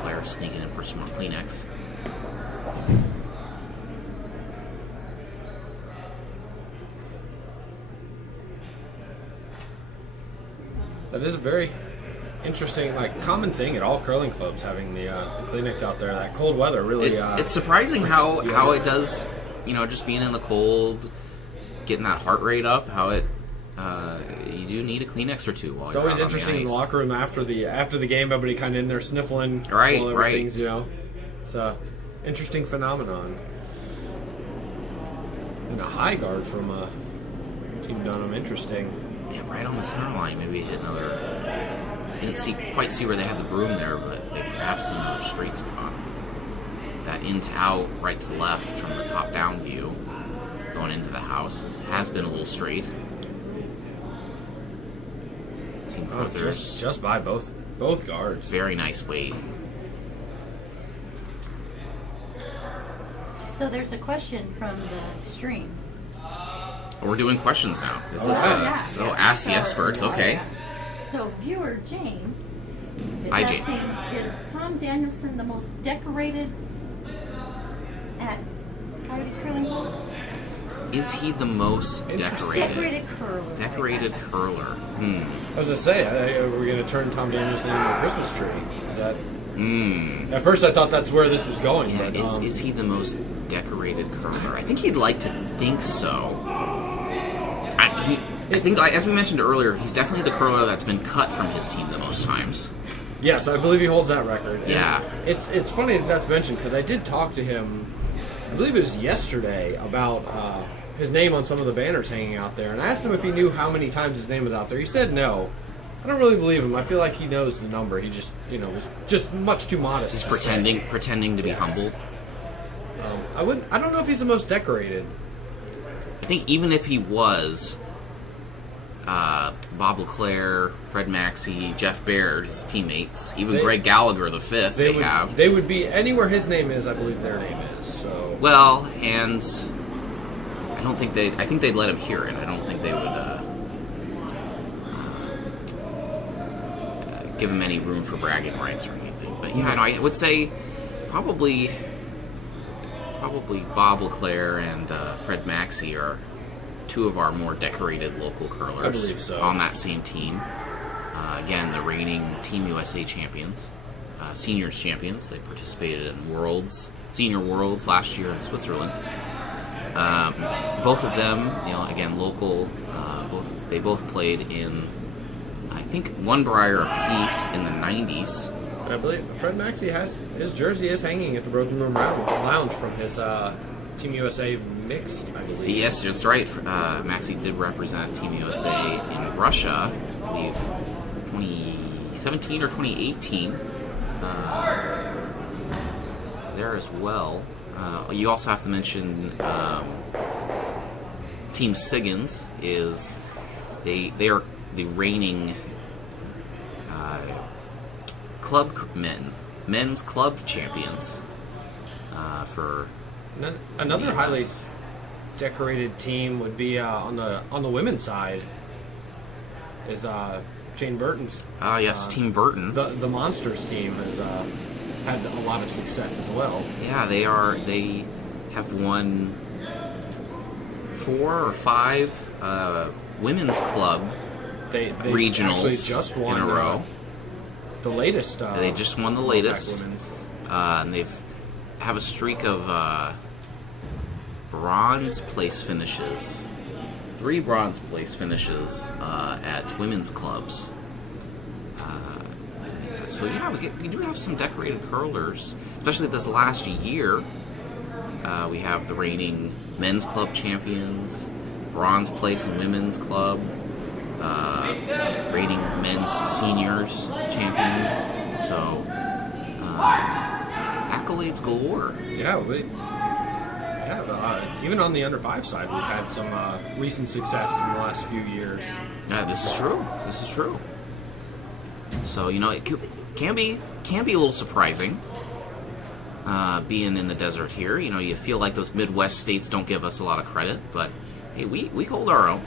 Claire sneaking in for some more Kleenex. That is a very interesting, common thing at all curling clubs having the Kleenex out there. That cold weather really. It's surprising how it does, just being in the cold, getting that heart rate up. How it, you do need a Kleenex or two while It's you're always out on the interesting in the ice. locker room after the game. Everybody kind of in there sniffling. Right, while right. everything's, It's a interesting phenomenon. And a high guard from Team Dunham. Interesting. Yeah, right on the center line. Maybe hit another. Didn't quite see where they had the broom there, but they perhaps in another straight spot. That in to out, right to left from the top down view, going into the house has been a little straight. Team Oh, Carruthers, just by both guards. very nice weight. So there's a question from the stream. We're doing questions now. This is Yeah. ask the So- experts. Okay. So viewer Jane is Hi, Jane. asking, is Tom Danielson the most decorated at Coyotes Curling Club? Is he the most decorated? Decorated curler. Decorated curler. I was gonna say, we're gonna turn Tom Danielson into a Christmas tree. Is that? At first, I thought that's where this was going. Yeah, but, is he the most decorated curler? I think he'd like to think so. I think, as we mentioned earlier, he's definitely the curler that's been cut from his team the most times. Yes, I believe he holds that record. And Yeah. it's funny that's mentioned because I did talk to him, I believe it was yesterday, about his name on some of the banners hanging out there, and I asked him if he knew how many times his name was out there. He said no. I don't really believe him. I feel like he knows the number. He just, was just much too modest. He's to say. pretending to be Yes. humble. I don't know if he's the most decorated. I think even if he was, Bob LeClaire, Fred Maxey, Jeff Baird, his teammates, even Greg Gallagher the fifth, they have. They would be anywhere his name is. I believe their name is. So Well, and I think they'd let him hear it. I don't think they would give him any room for bragging rights or anything. But yeah, no, I would say probably Bob LeClaire and Fred Maxey are two of our more decorated local curlers. I believe so. On that same team. Again, the reigning Team USA champions, seniors champions. They participated in senior worlds last year in Switzerland. Both of them, again, local. They both played in, I think, one Briar apiece in the 90s. I believe Fred Maxey has his jersey is hanging at the Broken Room Lounge from his Team USA mixed, I believe. Yes, that's right. Maxey did represent Team USA in Russia, I believe, 2017 or 2018. There as well. You also have to mention Team Siggins they are the reigning men's club champions for Another Yes. highly decorated team would be on the women's side is Jane Burton's. Yes, Team Burton. The Monsters team has had a lot of success as well. Yeah, they have won 4 or 5 women's club They regionals actually just won in a row. The latest. They just won the World Back latest, Women's. and they've have a streak of bronze place finishes. 3 bronze place finishes at women's clubs. So yeah, we do have some decorated curlers, especially this last year. We have the reigning men's club champions, bronze place in women's club, reigning men's seniors champions. So accolades galore. Yeah, even on the under 5 side, we've had some recent success in the last few years. This is true. This is true. So it can be a little surprising being in the desert here. You feel like those Midwest states don't give us a lot of credit, but hey, we hold our own.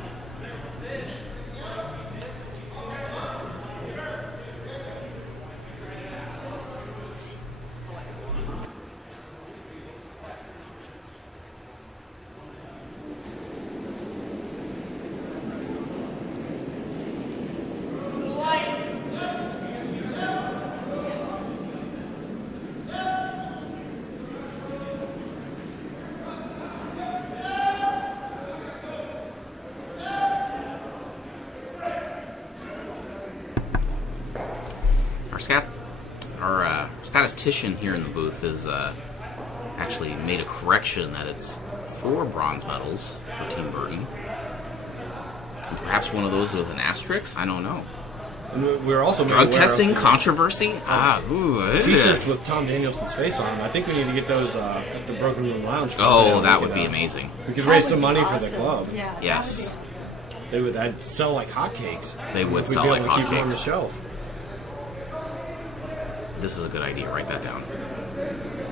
Our statistician here in the booth has actually made a correction that it's 4 bronze medals for Team Burton. And perhaps one of those with an asterisk? I don't know. And we're also made Drug aware testing? of Controversy? T-shirts with Tom Danielson's face on them. I think we need to get those at the Broken Room Lounge. For Oh, sale. that We would could, be amazing. We could That raise would some be money for the awesome. club. Yeah, that Yes. would That'd sell like hotcakes. They would We'd sell be like able to keep them on the hotcakes. shelf. This is a good idea. Write that down.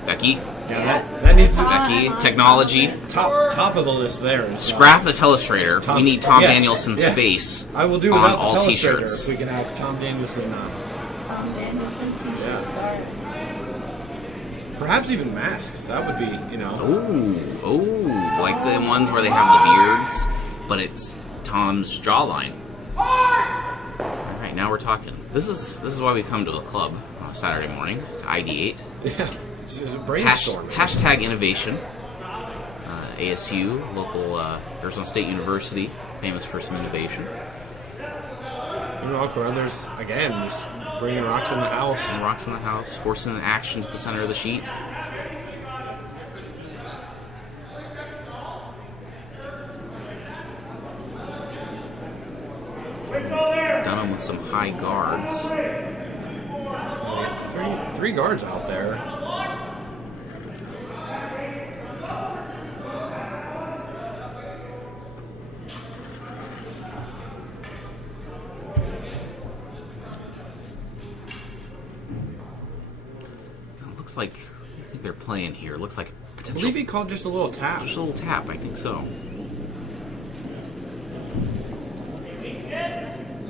Becky? Yeah, that needs to Becky? Technology? top of the list there. Is, Scrap the telestrator. Tom- We need Tom yes, Danielson's yes. face I will do on without all the telestrator T-shirts. if we can have Tom Danielson. Tom Danielson t-shirts Yeah. Perhaps even masks. That would be, Oh, like the ones where they have the beards, but it's Tom's jawline. All right, now we're talking. This is why we come to a club on a Saturday morning to ideate. Yeah. This is a brainstorm. Hashtag innovation. ASU, local Arizona State University, famous for some innovation. There's, again, just bringing rocks in the house. Rocks in the house, forcing the action to the center of the sheet. Done them with some high guards. Three guards out there. Looks like I think they're playing here. Looks like I potential. believe he called just a little tap. Just a little tap. I think so.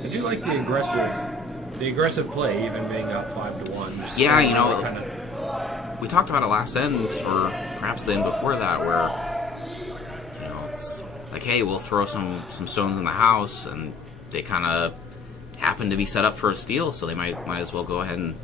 I do like the aggressive play, even being up 5-1. Just Yeah, we talked about it last end, or perhaps the end before that, where it's like, hey, we'll throw some stones in the house, and they kind of happen to be set up for a steal, so they might as well go ahead and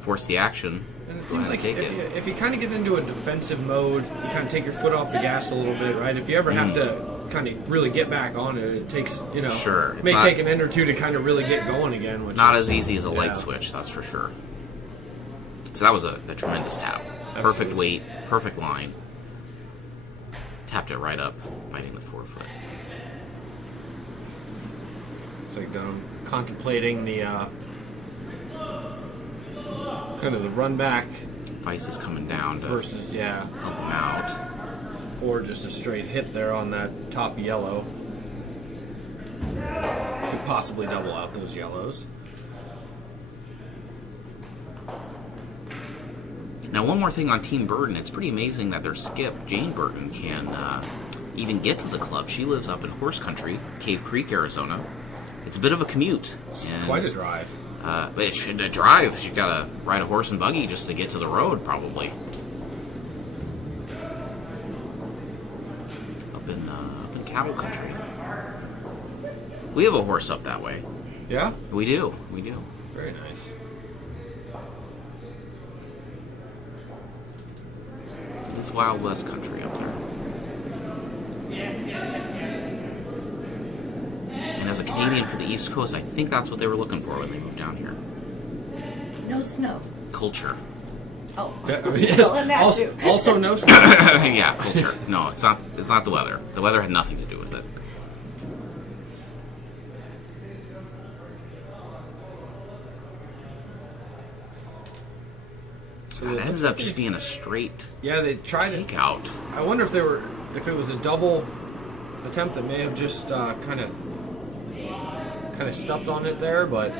force the action. And it Go seems ahead like and take it. if you kind of get into a defensive mode, you kind of take your foot off the gas a little bit, right? If you ever have to kind of really get back on it, it takes, Sure. it may It's take an end or two to kind of really get going again. Which Not is, as easy as a light yeah. switch, that's for sure. So that was a tremendous tap. Perfect Absolutely. weight, perfect line. Tapped it right up, biting the forefoot. It's like contemplating the kind of the run back Vice is coming down to versus help him out. or just a straight hit there on that top yellow. Could possibly double out those yellows. Now, one more thing on Team Burton. It's pretty amazing that their skip, Jane Burton, can even get to the club. She lives up in horse country, Cave Creek, Arizona. It's a bit of a commute. And, Quite a drive. but it should a drive. You got to ride a horse and buggy just to get to the road, probably. Up in cattle country. We have a horse up that way. Yeah? We do. We do. Very nice. It's Wild West country up there. And as a Canadian for the East Coast, I think that's what they were looking for when they moved down here. No snow. Culture. Oh. Yes. Well, and that also, too. also no snow. Yeah, culture. No, it's not. It's not the weather. The weather had nothing to do with it. So It it ended looks up like just being a straight Yeah, they tried it. takeout. I wonder if if it was a double attempt that may have just kind of stuffed on it there, but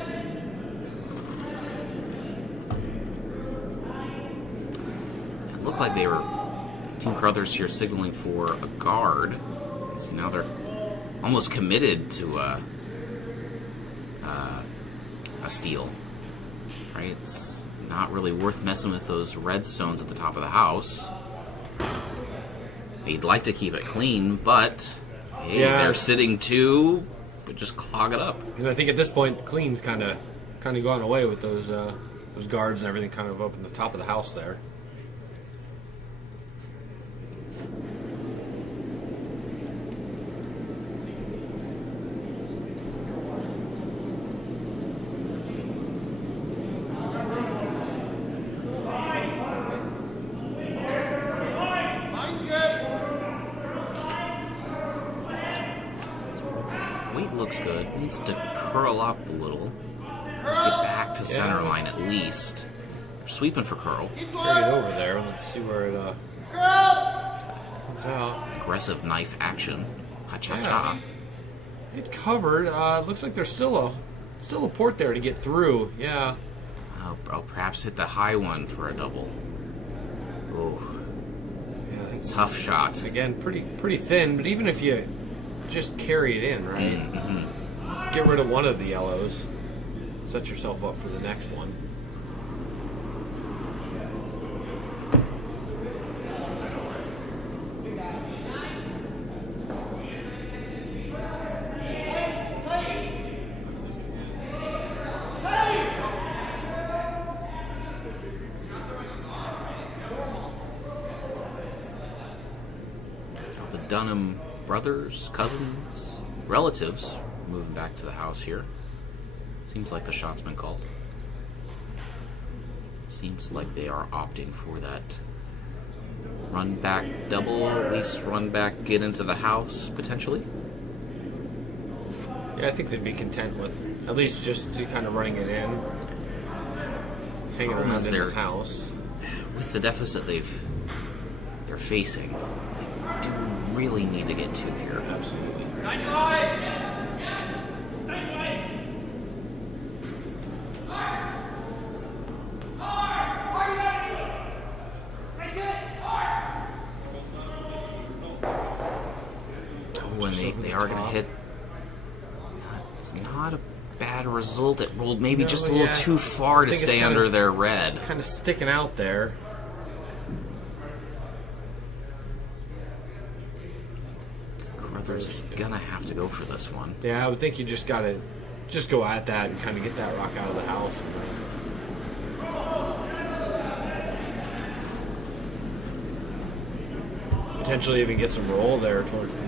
It looked like they were Team Crothers here signaling for a guard. See, now they're almost committed to a steal. Right? It's not really worth messing with those red stones at the top of the house. They'd like to keep it clean, but hey, Yeah. they're sitting too, but just clog it up. and I think at this point the clean's kind of gone away with those guards and everything kind of up in the top of the house there. Weight looks good. Needs to curl up a little. Let's get back to center line at least. They're sweeping for curl. Carry it over there. Let's see where it comes out. Aggressive knife action. Ha-cha-cha. It covered. Looks like there's still a port there to get through. Yeah. I'll perhaps hit the high one for a double. Oh, Yeah, that's tough shot. again pretty thin. But even if you just carry it in, right? Mm-hmm. Get rid of one of the yellows. Set yourself up for the next one. The Dunham brothers, cousins, relatives moving back to the house here. Seems like the shot's been called. Seems like they are opting for that run back double, at least run back, get into the house, potentially. Yeah, I think they'd be content with at least just to kind of running it in, hanging Problem around is in they're- the house. With the deficit they're facing, they do really need to get two here. Absolutely. When Just over they the are going to top. hit, it's not a bad result. It rolled maybe No, just a little yeah. too far I to think it's stay kinda- under their red. Kind of sticking out there. Crothers is gonna have to go for this one. Yeah, I would think you just gotta go at that and kind of get that rock out of the house. Potentially even get some roll there towards the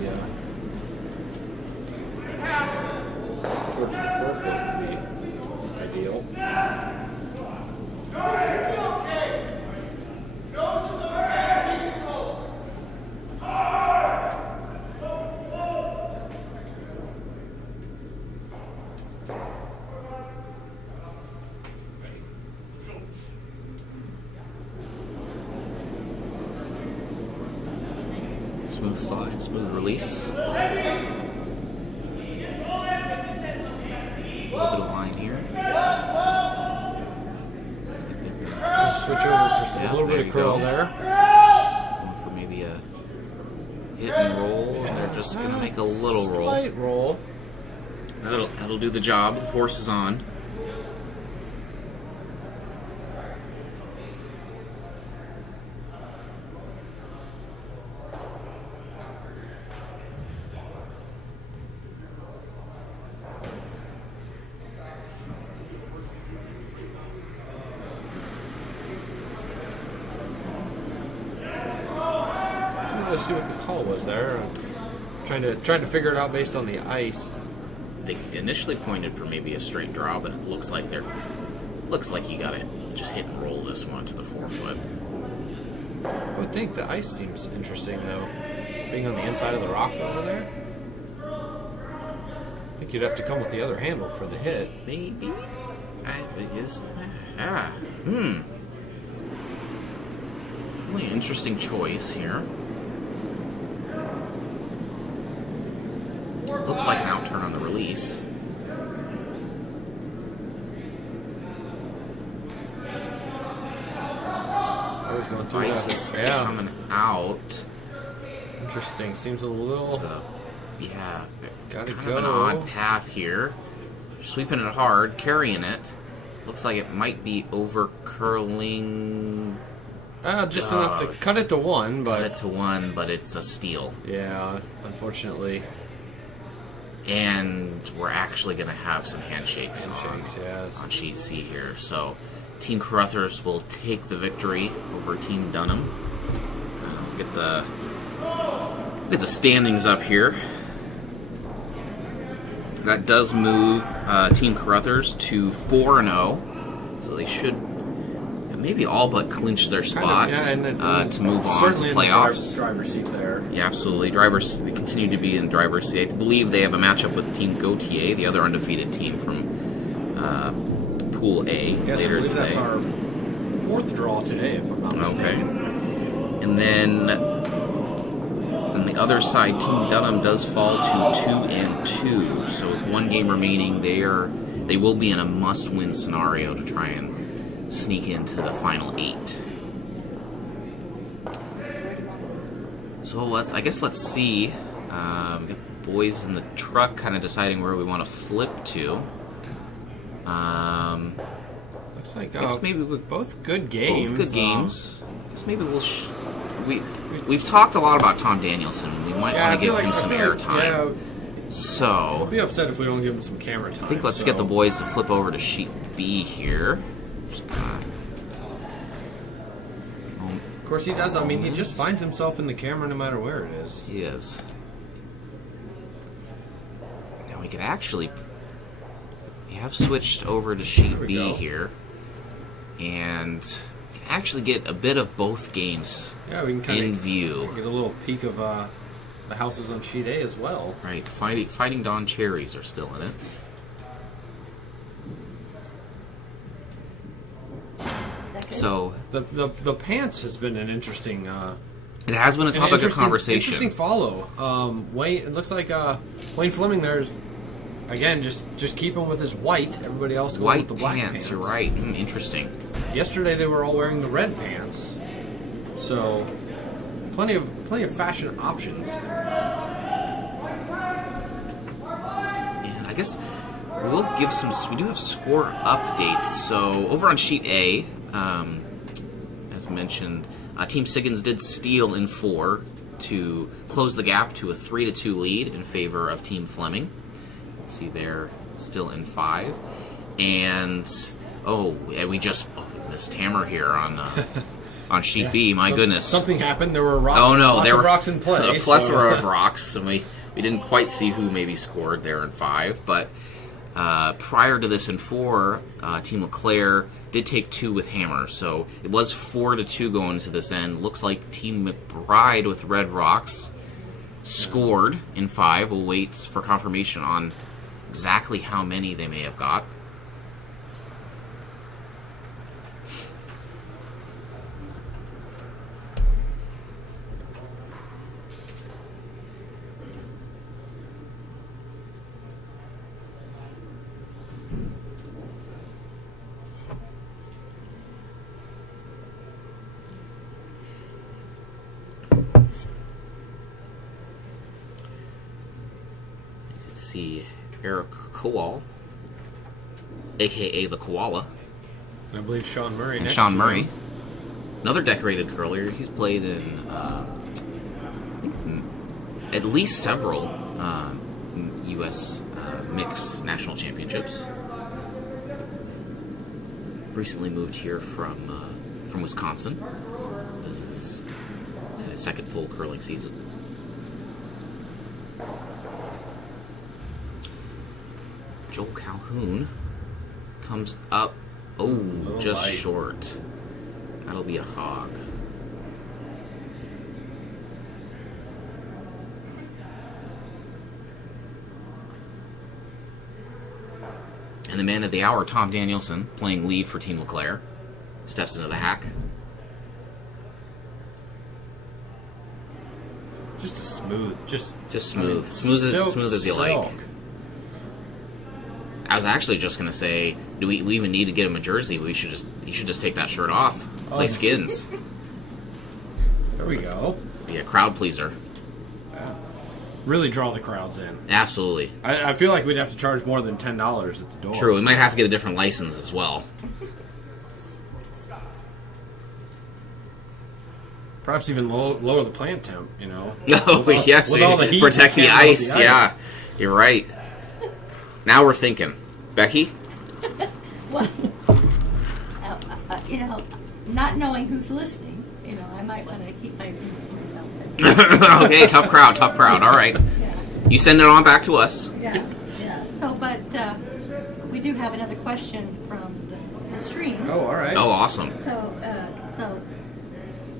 4-foot would be ideal. Smooth slide, smooth release. A little bit of line here. Switch over for Yeah, a little bit there of you curl go. there. Going for maybe a hit and roll, and they're just going to make a little roll. Slight roll. That'll do the job. The force is on. Let's see what the call was there. Trying to figure it out based on the ice. They initially pointed for maybe a straight draw, but it looks like you gotta just hit and roll this one to the forefoot. I would think the ice seems interesting though. Being on the inside of the rock over there. I think you'd have to come with the other handle for the hit. Maybe. Really interesting choice here. Looks like an outturn on the release. I was going through Ice that. is Yeah. coming out. Interesting. Seems a little. So, yeah, Gotta kind of an odd path here. Sweeping it hard, carrying it. Looks like it might be over curling. Just enough to cut it to one, but Cut it to one, but it's a steal. yeah, unfortunately. And we're actually going to have some handshakes, Yes. on sheet C here. So Team Carruthers will take the victory over Team Dunham. Get the standings up here. That does move Team Carruthers to 4-0. So they should maybe all but clinch their spot to move on to playoffs. In the driver's seat there. Yeah, absolutely. They continue to be in driver's seat. I believe they have a matchup with Team Gautier, the other undefeated team from Pool A, Yes, later I believe today. that's our fourth draw today, if I'm not mistaken. And then on the other side, Team Dunham does fall to 2-2. So with one game remaining, they will be in a must-win scenario to try and sneak into the final 8. So let's see. We got the boys in the truck kind of deciding where we want to flip to. Looks like I guess maybe with both good games. Both good games. I guess maybe we've talked a lot about Tom Danielson. We might want to give him some airtime. Yeah, So I'll be upset if we don't give him some camera time. I think let's get the boys to flip over to sheet B here. Of course he does. I mean, he just finds himself in the camera no matter where it is. He is. Now we have switched over to sheet B go. here, and can actually get a bit of both games Yeah, we can kind in of view. get a little peek of the houses on sheet A as well. Right, Fighting Don Cherries are still in it. So The pants has been an interesting. it has been a topic of conversation. Interesting follow. Wayne. It looks like Wayne Fleming there's again just keeping with his white. Everybody else going White with the black pants. You're right. Interesting. Yesterday they were all wearing the red pants. So plenty of fashion options. And I guess we'll give some. We do have score updates. So over on sheet A, as mentioned, Team Siggins did steal in 4 to close the gap to a 3-2 lead in favor of Team Fleming. Let's see, they're still in 5, and we just missed Hammer here on sheet B. My goodness, Something happened. There were rocks. Oh no, lots there of were rocks in play. a plethora of rocks, and we didn't quite see who maybe scored there in 5. But prior to this in 4, Team LeClaire did take 2 with Hammer, so it was 4-2 going to this end. Looks like Team McBride with Red Rocks scored in 5. We'll wait for confirmation on exactly how many they may have got. see Eric Kowal, a.k.a. the Koala. I believe Sean Murray next Sean to Murray. him. Another decorated curler. He's played in I think at least several U.S. Mixed national championships. Recently moved here from Wisconsin. This is his second full curling season. Joel Calhoun comes up. Oh, just light. short. That'll be a hog. And the man of the hour, Tom Danielson, playing lead for Team LeClaire, steps into the hack. Just a smooth, just smooth. Smooth as you like. I was actually just gonna say, do we even need to get him a jersey? You should just take that shirt off. Play skins. There we go. Be a crowd pleaser. Really draw the crowds in. Absolutely. I feel like we'd have to charge more than $10 at the door. True. We might have to get a different license as well. Perhaps even lower the plant temp, you know. Oh, yes. with all the heat protect we the can't melt ice. the Yeah. You're right. Now we're thinking. Becky? Well, you know, not knowing who's listening, you know, I might want to keep my opinions to myself. Okay, tough crowd. All right. Yeah, You send it on back to us. yeah. So, but we do have another question from the stream. Oh, all right. Oh, awesome. So,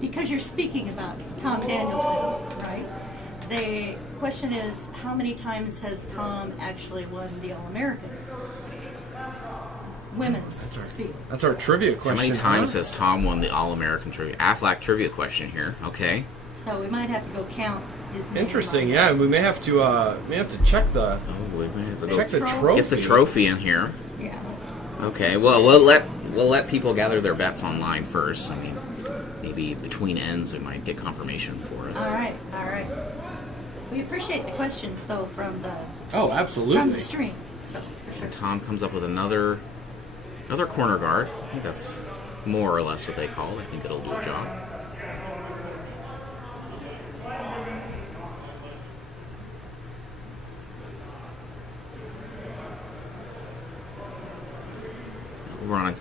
because you're speaking about Tom Danielson, right? The question is, how many times has Tom actually won the All-American? Women's speed. That's our trivia How question. many times huh? has Tom won the All-American trivia? Aflac trivia question here. Okay. So we might have to go count his name. Interesting. Yeah, we may have to check the Oh, we might have to check the Trophy. trophy. get the trophy in here. Yeah. Okay. Well, we'll let people gather their bets online first. I mean, maybe between ends we might get confirmation for us. All right. We appreciate the questions though from the absolutely. stream. So for sure. Tom comes up with another corner guard. I think that's more or less what they call it. I think it'll do a job.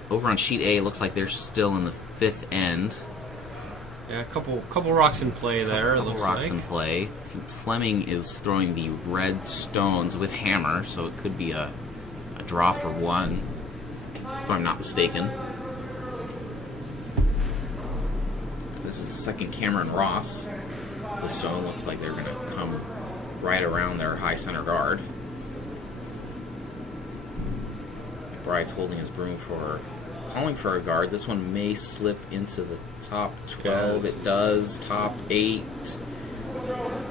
Over on sheet A, looks like they're still in the fifth end. Yeah, a couple rocks in play there. It Couple looks rocks like. in play. I think Fleming is throwing the red stones with hammer, so it could be a draw for one, if I'm not mistaken. This is the second Cameron Ross. The stone looks like they're going to come right around their high center guard. McBride's holding his broom calling for a guard. This one may slip into the top 12. It does. Top 8.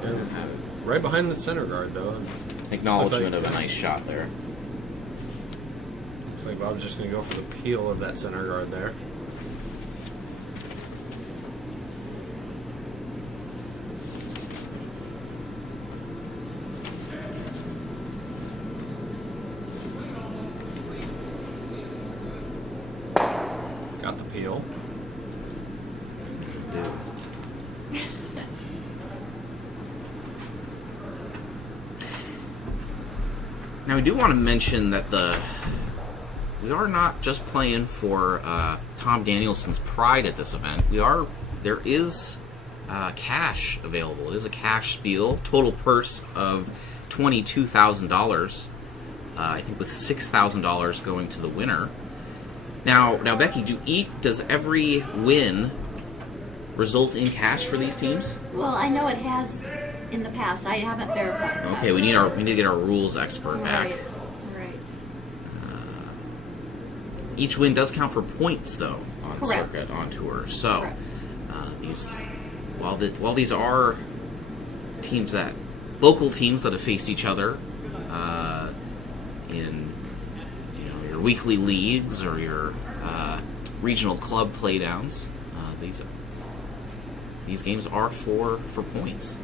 Yeah, right behind the center guard, though. Acknowledgement of a nice shot there. Looks like Bob's just going to go for the peel of that center guard there. Got the peel. Now we do want to mention that we are not just playing for Tom Danielson's pride at this event. There is cash available. It is a cash spiel. Total purse of $22,000. I think with $6,000 going to the winner. Now Becky, does every win result in cash for these teams? Well, I know it has in the past. I haven't verified that. Okay, we need to get our rules expert back. Right. Each win does count for points, though, on Correct. circuit, on tour. So, Correct. while these are local teams that have faced each other in your weekly leagues or your regional club playdowns, these games are for points.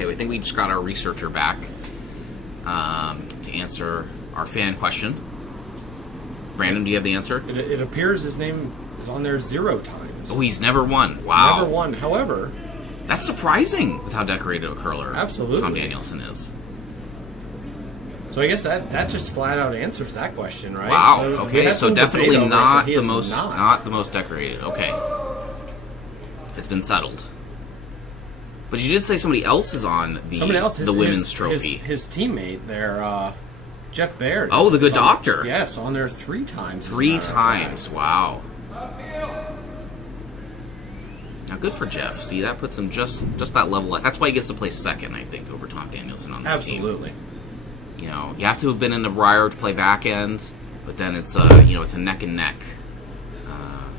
Okay, I think we just got our researcher back to answer our fan question. Brandon, do you have the answer? It appears his name is on there 0 times. Oh, he's never won. Wow. Never won. However, that's surprising with how decorated a curler absolutely Tom Danielson is. So I guess that just flat out answers that question, right? Wow. We Okay, had so some definitely debate over it, not but he the is most not. not the most decorated. Okay. It's been settled. But you did say somebody else is on the women's trophy. His teammate there, Jeff Baird. Oh, the good is on- doctor. Yes, on there 3 times. as a 3 matter of times. fact. Wow. Now, good for Jeff. See, that puts him just that level. That's why he gets to play second, I think, over Tom Danielson on this team. Absolutely. You know, you have to have been in the Briar to play back end, but then it's it's a neck and neck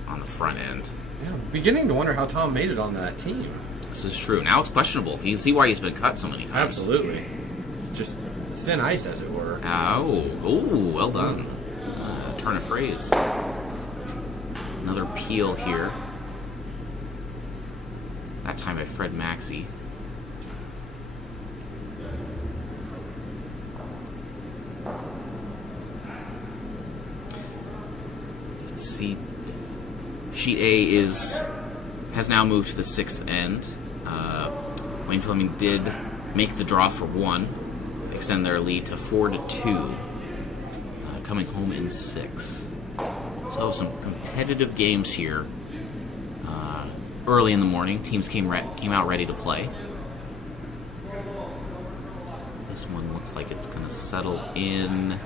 on the front end. Yeah, beginning to wonder how Tom made it on that team. This is true. Now it's questionable. You can see why he's been cut so many times. Absolutely. It's just thin ice, as it were. Oh, well done. Turn of phrase. Another peel here. That time by Fred Maxey. You can see Sheet A has now moved to the 6th end. Wayne Fleming did make the draw for 1, extend their lead to 4-2, coming home in 6. So some competitive games here. Early in the morning, teams came out ready to play. This one looks like it's going to settle in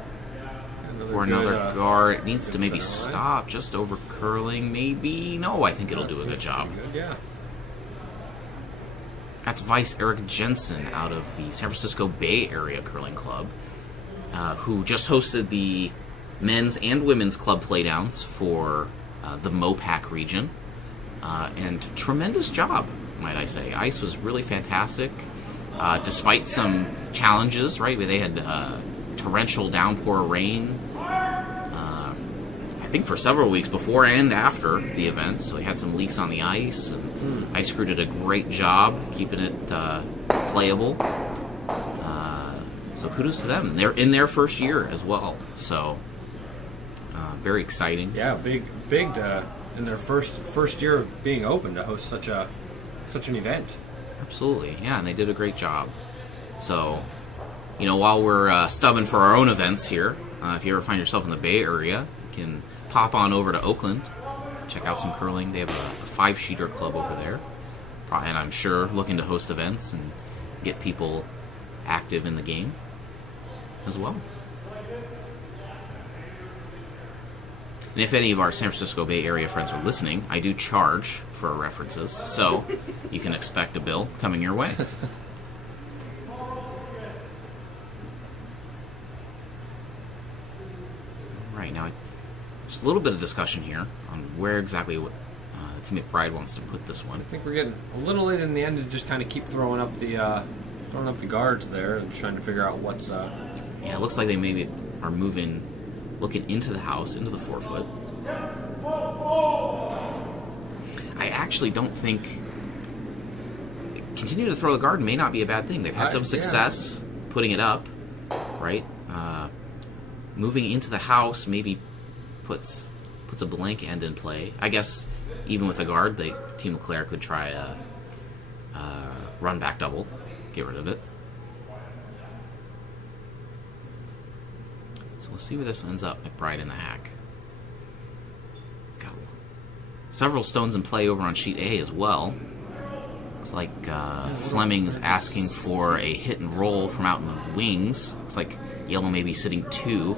for another guard. It needs to maybe stop just over curling, maybe. No, I think it'll do a good job. Yeah. That's Vice Eric Jensen out of the San Francisco Bay Area Curling Club, who just hosted the men's and women's club playdowns for the MOPAC region. And tremendous job, might I say. Ice was really fantastic, despite some challenges, right? They had torrential downpour rain, I think for several weeks before and after the event, so we had some leaks on the ice, and Ice Crew did a great job keeping it playable. So kudos to them. They're in their first year as well, so very exciting. Yeah, big in their first year of being open to host such an event. Absolutely, yeah, and they did a great job. So, while we're stubbing for our own events here, if you ever find yourself in the Bay Area, you can pop on over to Oakland, check out some curling. They have a 5-sheeter club over there, and I'm sure looking to host events and get people active in the game as well. And if any of our San Francisco Bay Area friends are listening, I do charge for our references, so you can expect a bill coming your way. Right, now just a little bit of discussion here on where exactly Team McBride wants to put this one. I think we're getting a little late in the end to just kind of keep throwing up the guards there and trying to figure out what's. Yeah, it looks like they maybe are looking into the house, into the 4-foot. I actually don't think continuing to throw the guard may not be a bad thing. They've had some success putting it up, right? Moving into the house maybe puts a blank end in play. I guess even with a guard, Team LeClaire could try a run back double, get rid of it. So we'll see where this ends up. McBride in the hack. Got several stones in play over on sheet A as well. Looks like Fleming's asking for a hit and roll from out in the wings. Looks like Yellow may be sitting 2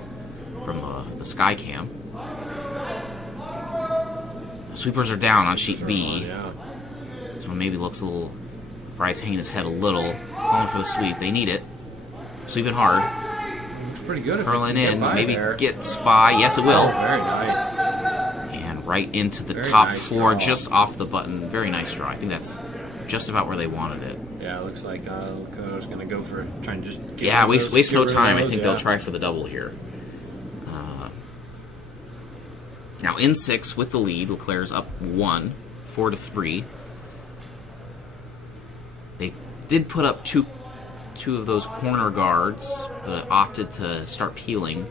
from the sky cam. Sweepers are down on sheet B. Yeah. This one maybe looks a little. Bride's hanging his head a little, calling for the sweep. They need it. Sweeping hard. Looks pretty good. Curling if in, get maybe there. get spy. Yes, it will. Oh, very nice. And right into the Very top nice 4, draw. just off the button. Very nice draw. I think that's just about where they wanted it. Yeah, it looks like Laco's going to go for trying to just. Get Yeah, rid of waste get no rid of time. I those, think yeah. they'll try for the double here. Now in 6 with the lead, LeClaire's up 1, 4-3. They did put up two of those corner guards, but opted to start peeling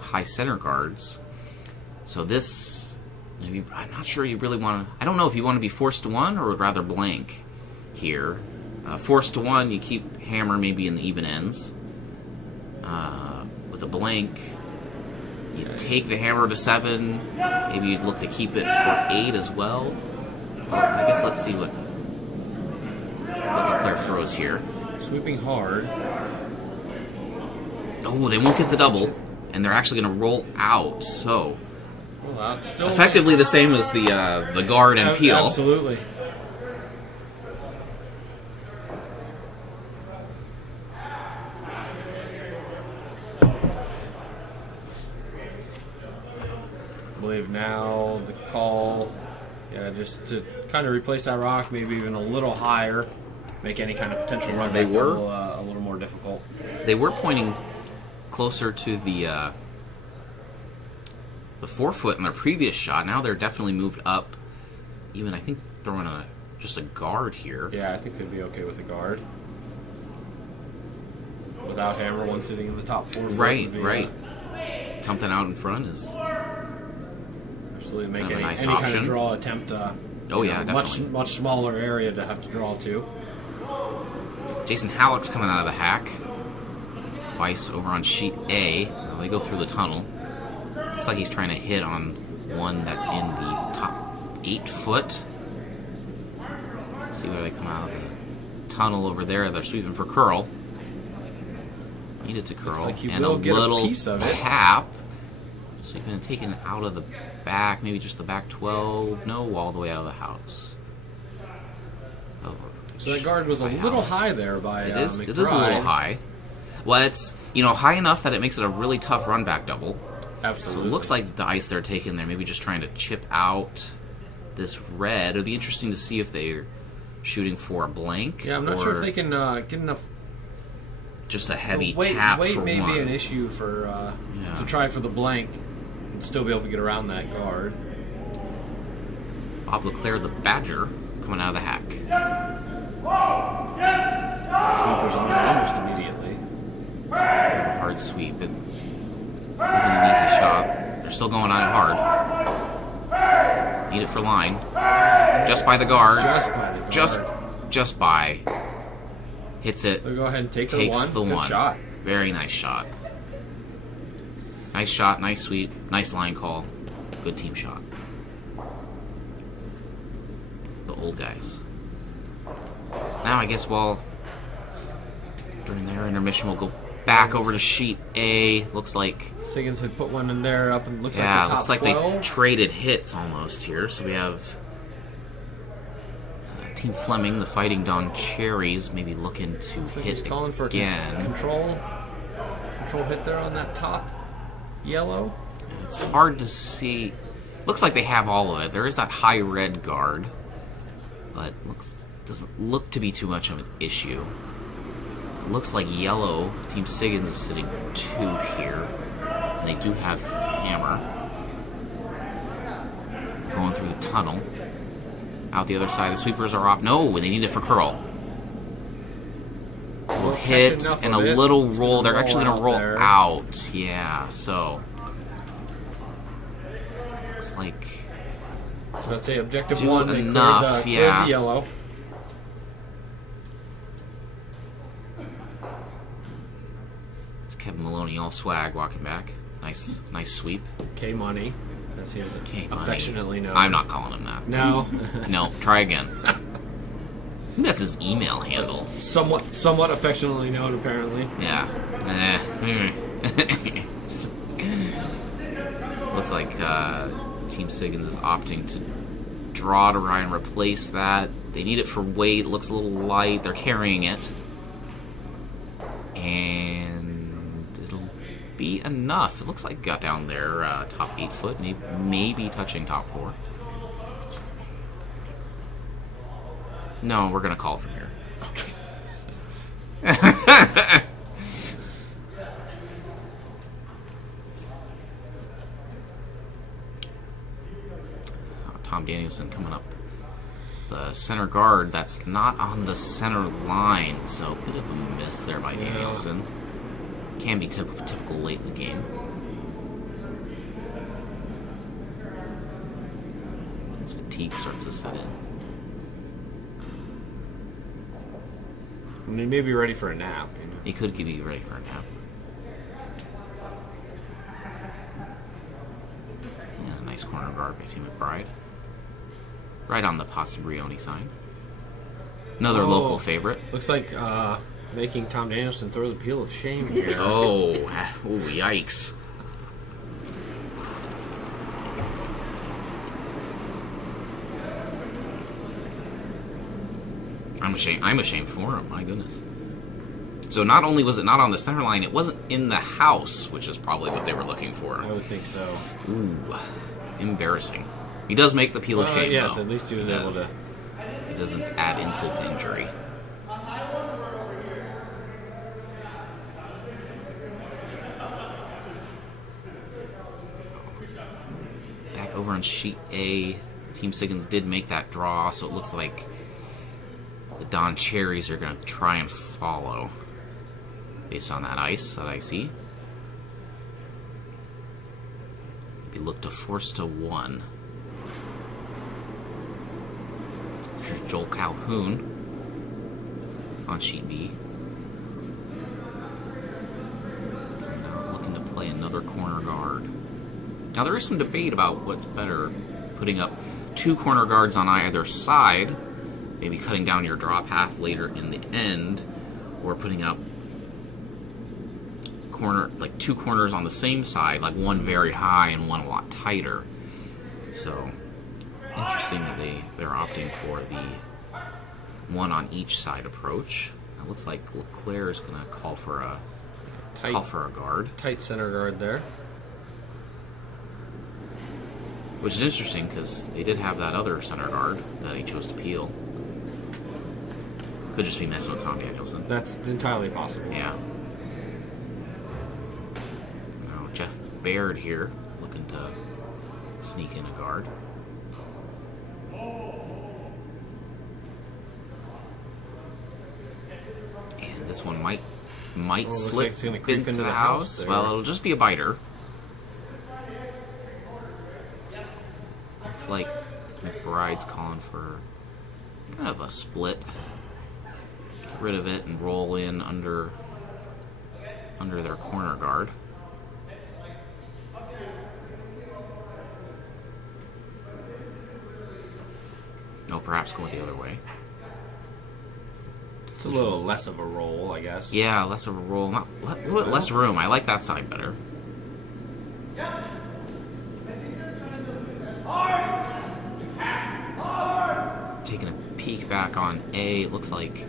high center guards. So this, I'm not sure you really want to. I don't know if you want to be forced to one or would rather blank here. Forced to one, you keep hammer maybe in the even ends. With a blank, you take the hammer to 7. Maybe you'd look to keep it for 8 as well. I guess let's see what Leclerc throws here. Sweeping hard. Oh, they won't get the double, and they're actually going to roll out. So, Still effectively the same as the guard and peel. Absolutely. I believe now the call, just to kind of replace that rock, maybe even a little higher, make any kind of potential run back a little more difficult. They were pointing closer to the 4-foot in their previous shot. Now they're definitely moved up. Even I think throwing just a guard here. Yeah, I think they'd be okay with a guard. Without hammer, one sitting in the top 4 foot. Right. Something out in front is absolutely make kind of a nice any kind option. of draw attempt. Definitely. Much smaller area to have to draw to. Jason Halleck's coming out of the hack. Weiss over on sheet A. Now they go through the tunnel. Looks like he's trying to hit on one that's in the top 8 foot. See where they come out of the tunnel over there. They're sweeping for curl. Need it to curl. Like and a little tap. Sweeping and taken out of the back. Maybe just the back 12. No, all the way out of the house. Oh, so that guard was a little high there by It is a little McBride. high. Well, it's high enough that it makes it a really tough run back double. Absolutely. So it looks like the ice they're taking there, maybe just trying to chip out this red. It would be interesting to see if they're shooting for a blank. Yeah, I'm not sure if they can get enough. Just a heavy tap weight for may one. be an issue for to try for the blank and still be able to get around that guard. Bob Leclerc, the Badger, coming out of the hack. Sweepers on there almost immediately. Hard sweep. It isn't an easy shot. They're still going on it hard. Need it for line. Just by the guard. Just by. Hits it. So go ahead and take Takes the one. the Good one. shot. Very nice shot. Nice shot, nice sweep, nice line call. Good team shot. The old guys. Now I guess during their intermission we'll go back over to sheet A. Looks like Siggins had put one in there up and looks like the top looks like 12. they traded hits almost here. So we have Team Fleming, the Fighting Don Cherries, maybe looking to Looks like hit he's calling for again. control hit there on that top yellow. It's hard to see. Looks like they have all of it. There is that high red guard, but doesn't look to be too much of an issue. It looks like yellow, Team Siggins is sitting 2 here. And they do have hammer. Going through the tunnel. Out the other side, the sweepers are off. No, they need it for curl. A little hit and a little roll. They're actually going to roll out. Yeah, so. Looks like. Let's say objective Do 1, they enough, cleared yeah. the yellow. It's Kevin Maloney, all swag, walking back. Nice sweep. K Money, as he is K-Money. affectionately known. I'm not calling him that. No. No, try again. I think that's his email handle. Somewhat affectionately known, apparently. Yeah. Looks like Team Siggins is opting to draw to try and replace that. They need it for weight. It looks a little light. They're carrying it. And it'll be enough. It looks like got down there top 8 foot, maybe touching top 4. No, we're going to call from here. Okay. Tom Danielson coming up the center guard that's not on the center line. So a bit of a miss there by Danielson. Can be typical late in the game. His fatigue starts to set in. I mean, he may be ready for a nap. You know? He could be ready for a nap. Yeah, a nice corner guard by T. McBride. Right on the Pastabrioni sign. Another local favorite. Looks like making Tom Danielson throw the peel of shame here. Oh, yikes. I'm ashamed for him, my goodness. So not only was it not on the center line, it wasn't in the house, which is probably what they were looking for. I would think so. Ooh, embarrassing. He does make the peel of shame, yes, though. at least he was able to. He doesn't add insult to injury. Back over on sheet A, Team Siggins did make that draw, so it looks like the Don Cherries are going to try and follow based on that ice that I see. Maybe look to force to 1. Here's Joel Calhoun on sheet B. Now looking to play another corner guard. Now there is some debate about what's better, putting up 2 corner guards on either side, maybe cutting down your draw path later in the end, or putting up 2 corners on the same side, like one very high and one a lot tighter. So interesting that they're opting for the one on each side approach. It looks like LeClaire is going to call for a guard. Tight center guard there. Which is interesting because they did have that other center guard that he chose to peel. Could just be messing with Tom Danielson. That's entirely possible. Yeah. Now Jeff Baird here looking to sneak in a guard. And this one might looks slip like it's gonna creep into the house. there. Well, it'll just be a biter. Looks like McBride's calling for kind of a split. Get rid of it and roll in under their corner guard. No, perhaps going the other way. It's a little less of a roll, I guess. Yeah, less of a roll. A little bit less room. I like that side better. Taking a peek back on A, it looks like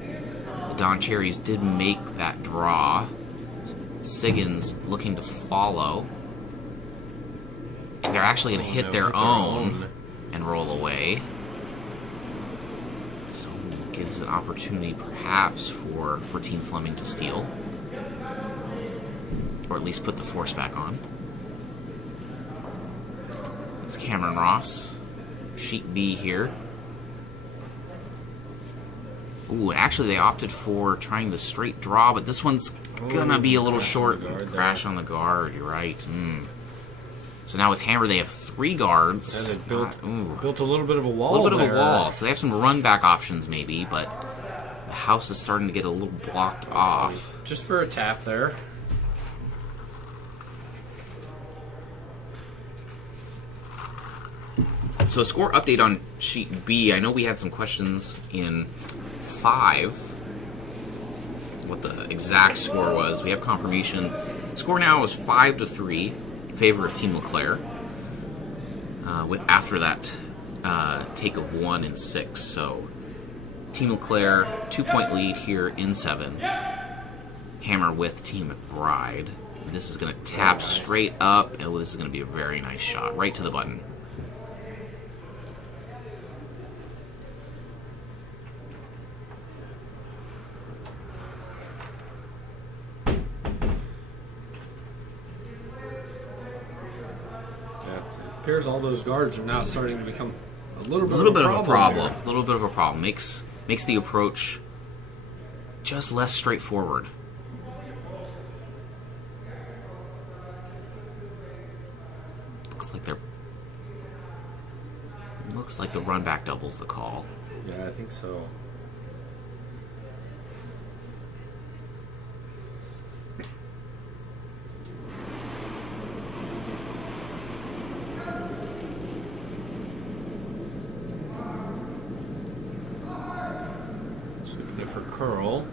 the Don Cherries did make that draw. Siggins looking to follow. And they're actually going to hit their own and roll away. So gives an opportunity perhaps for Team Fleming to steal. Or at least put the force back on. It's Cameron Ross. Sheet B here. Ooh, and actually they opted for trying the straight draw, but this one's gonna be a little short. Crash on the guard, you're right. So now with Hammer they have 3 guards. And they built a little bit of a wall. A little bit of a wall. So they have some run back options maybe, but the house is starting to get a little blocked off. Just for a tap there. So a score update on sheet B. I know we had some questions in 5. What the exact score was. We have confirmation. Score now is 5-3 in favor of Team LeClaire. With after that take of 1 in 6. So Team LeClaire 2-point lead here in 7. Hammer with Team McBride. This is going to tap straight up. Oh, this is going to be a very nice shot. Right to the button. It appears all those guards are now starting to become a little bit of a problem. A little bit of a problem. Makes the approach just less straightforward. Looks like the run back doubles the call. Yeah, I think so. Sweeping it for curl.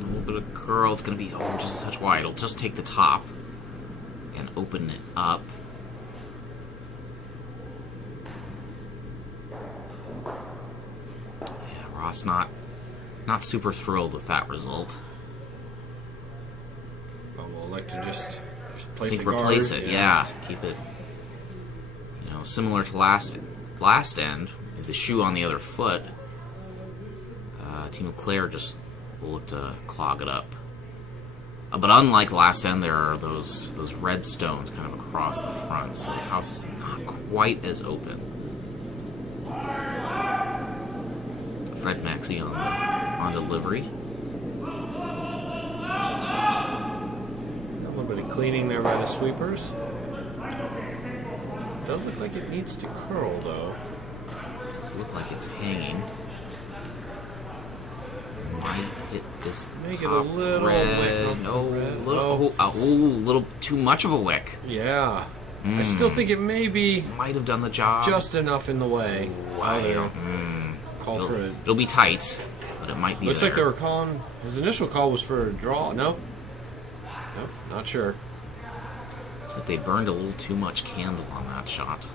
A little bit of curl. It's going to be just a touch wide. It'll just take the top and open it up. Ross not super thrilled with that result. But we'll elect to just place replace it. Yeah, keep it. Similar to last end, with the shoe on the other foot. Team Leclerc just will look to clog it up. But unlike last end, there are those red stones kind of across the front, so the house is not quite as open. Fred Maxey on delivery. A little bit of cleaning there by the sweepers. Does look like it needs to curl though. Does look like it's hanging. Might hit this Make top it a little red. wick off No, the red. little too much of a wick. Yeah. I still think it may be Might have done the job. just enough in the way. Wow. There. Call for it. It'll be tight, but it might be. Looks there. like they were calling. His initial call was for a draw. Nope, not sure. Looks like they burned a little too much candle on that shot.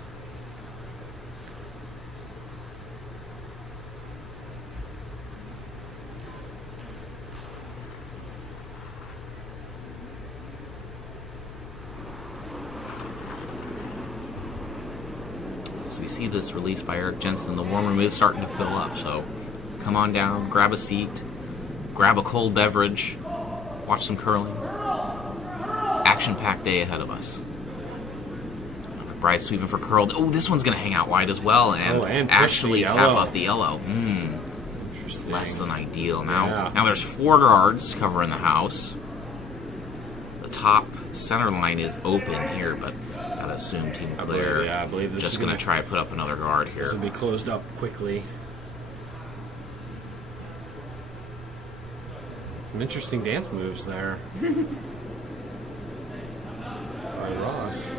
We see this release by Eric Jensen. The warm room is starting to fill up, so come on down, grab a seat, grab a cold beverage, watch some curling. Action-packed day ahead of us. Bride sweeping for curl. Oh, this one's going to hang out wide as well, and push actually the tap yellow. up the yellow. Interesting. Less than ideal. Yeah. Now there's 4 guards covering the house. The top center line is open here, but gotta assume Team Leclerc I believe this just is gonna gonna try to put up another guard here. This will be closed up quickly. Some interesting dance moves there. By Ross.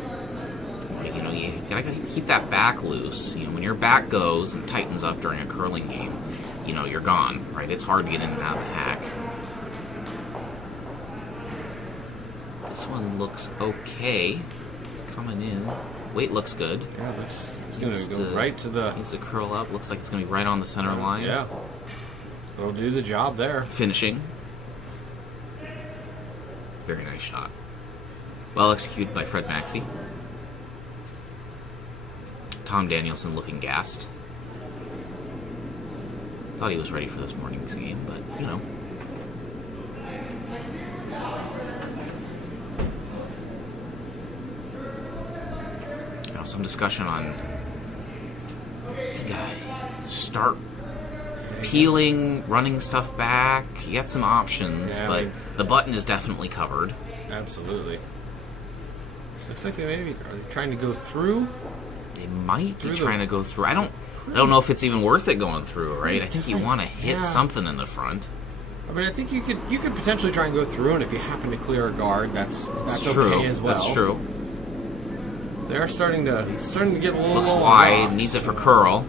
You gotta keep that back loose. When your back goes and tightens up during a curling game, you're gone, right? It's hard to get in and out of the hack. This one looks okay. It's coming in. Weight looks good. Yeah, it's going to go right to the... Needs to curl up. Looks like it's going to be right on the center line. Yeah. It'll do the job there. Finishing. Very nice shot. Well executed by Fred Maxey. Tom Danielson looking gassed. Thought he was ready for this morning's game, but, some discussion on you gotta start peeling, running stuff back. You got some options, but the button is definitely covered. Absolutely. Looks like are they trying to go through? They might be trying to go through. I don't know if it's even worth it going through, right? I think you want to hit something in the front. I mean, I think you could potentially try and go through, and if you happen to clear a guard, that's true. Okay as well. That's true. They're starting to get a little looks low on wide. rocks. Needs it for curl.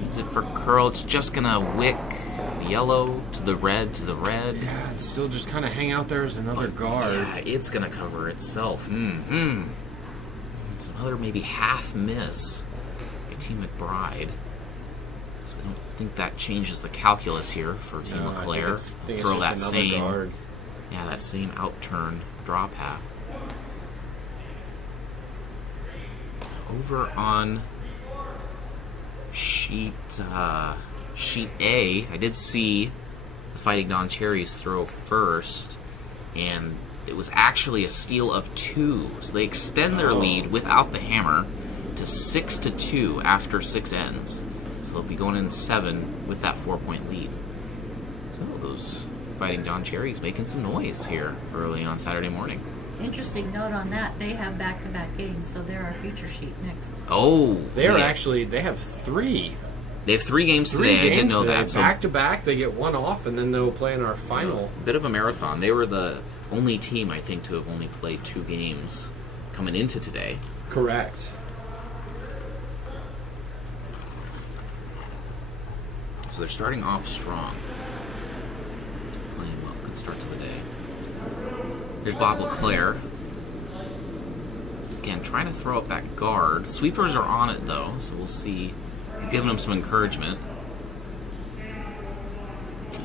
Needs it for curl. It's just gonna wick yellow to the red to the red. Yeah, it's still just kind of hang out there as another guard. Yeah, it's gonna cover itself. It's another maybe half miss by Team McBride. So I don't think that changes the calculus here for Team Leclerc. I think Throw it's that just same, guard. that same out-turn draw path. Over on sheet A, I did see the Fighting Don Cherries throw first, and it was actually a steal of 2. So they extend their lead without the hammer. to 6-2 after 6 ends. So they'll be going in 7 with that 4-point lead. So those Fighting Don Cherries making some noise here early on Saturday morning. Interesting note on that, they have back-to-back games, so they're our feature sheet next. Oh, They have 3. They have 3 games Three today. games I didn't know today. that. So Back to back, they get one off, and then they'll play in our final. a bit of a marathon. They were the only team, I think, to have only played 2 games coming into today. Correct. So they're starting off strong. Playing well. Good start to the day. Here's Bob LeClaire. Again, trying to throw up that guard. Sweepers are on it, though, so we'll see. He's giving them some encouragement.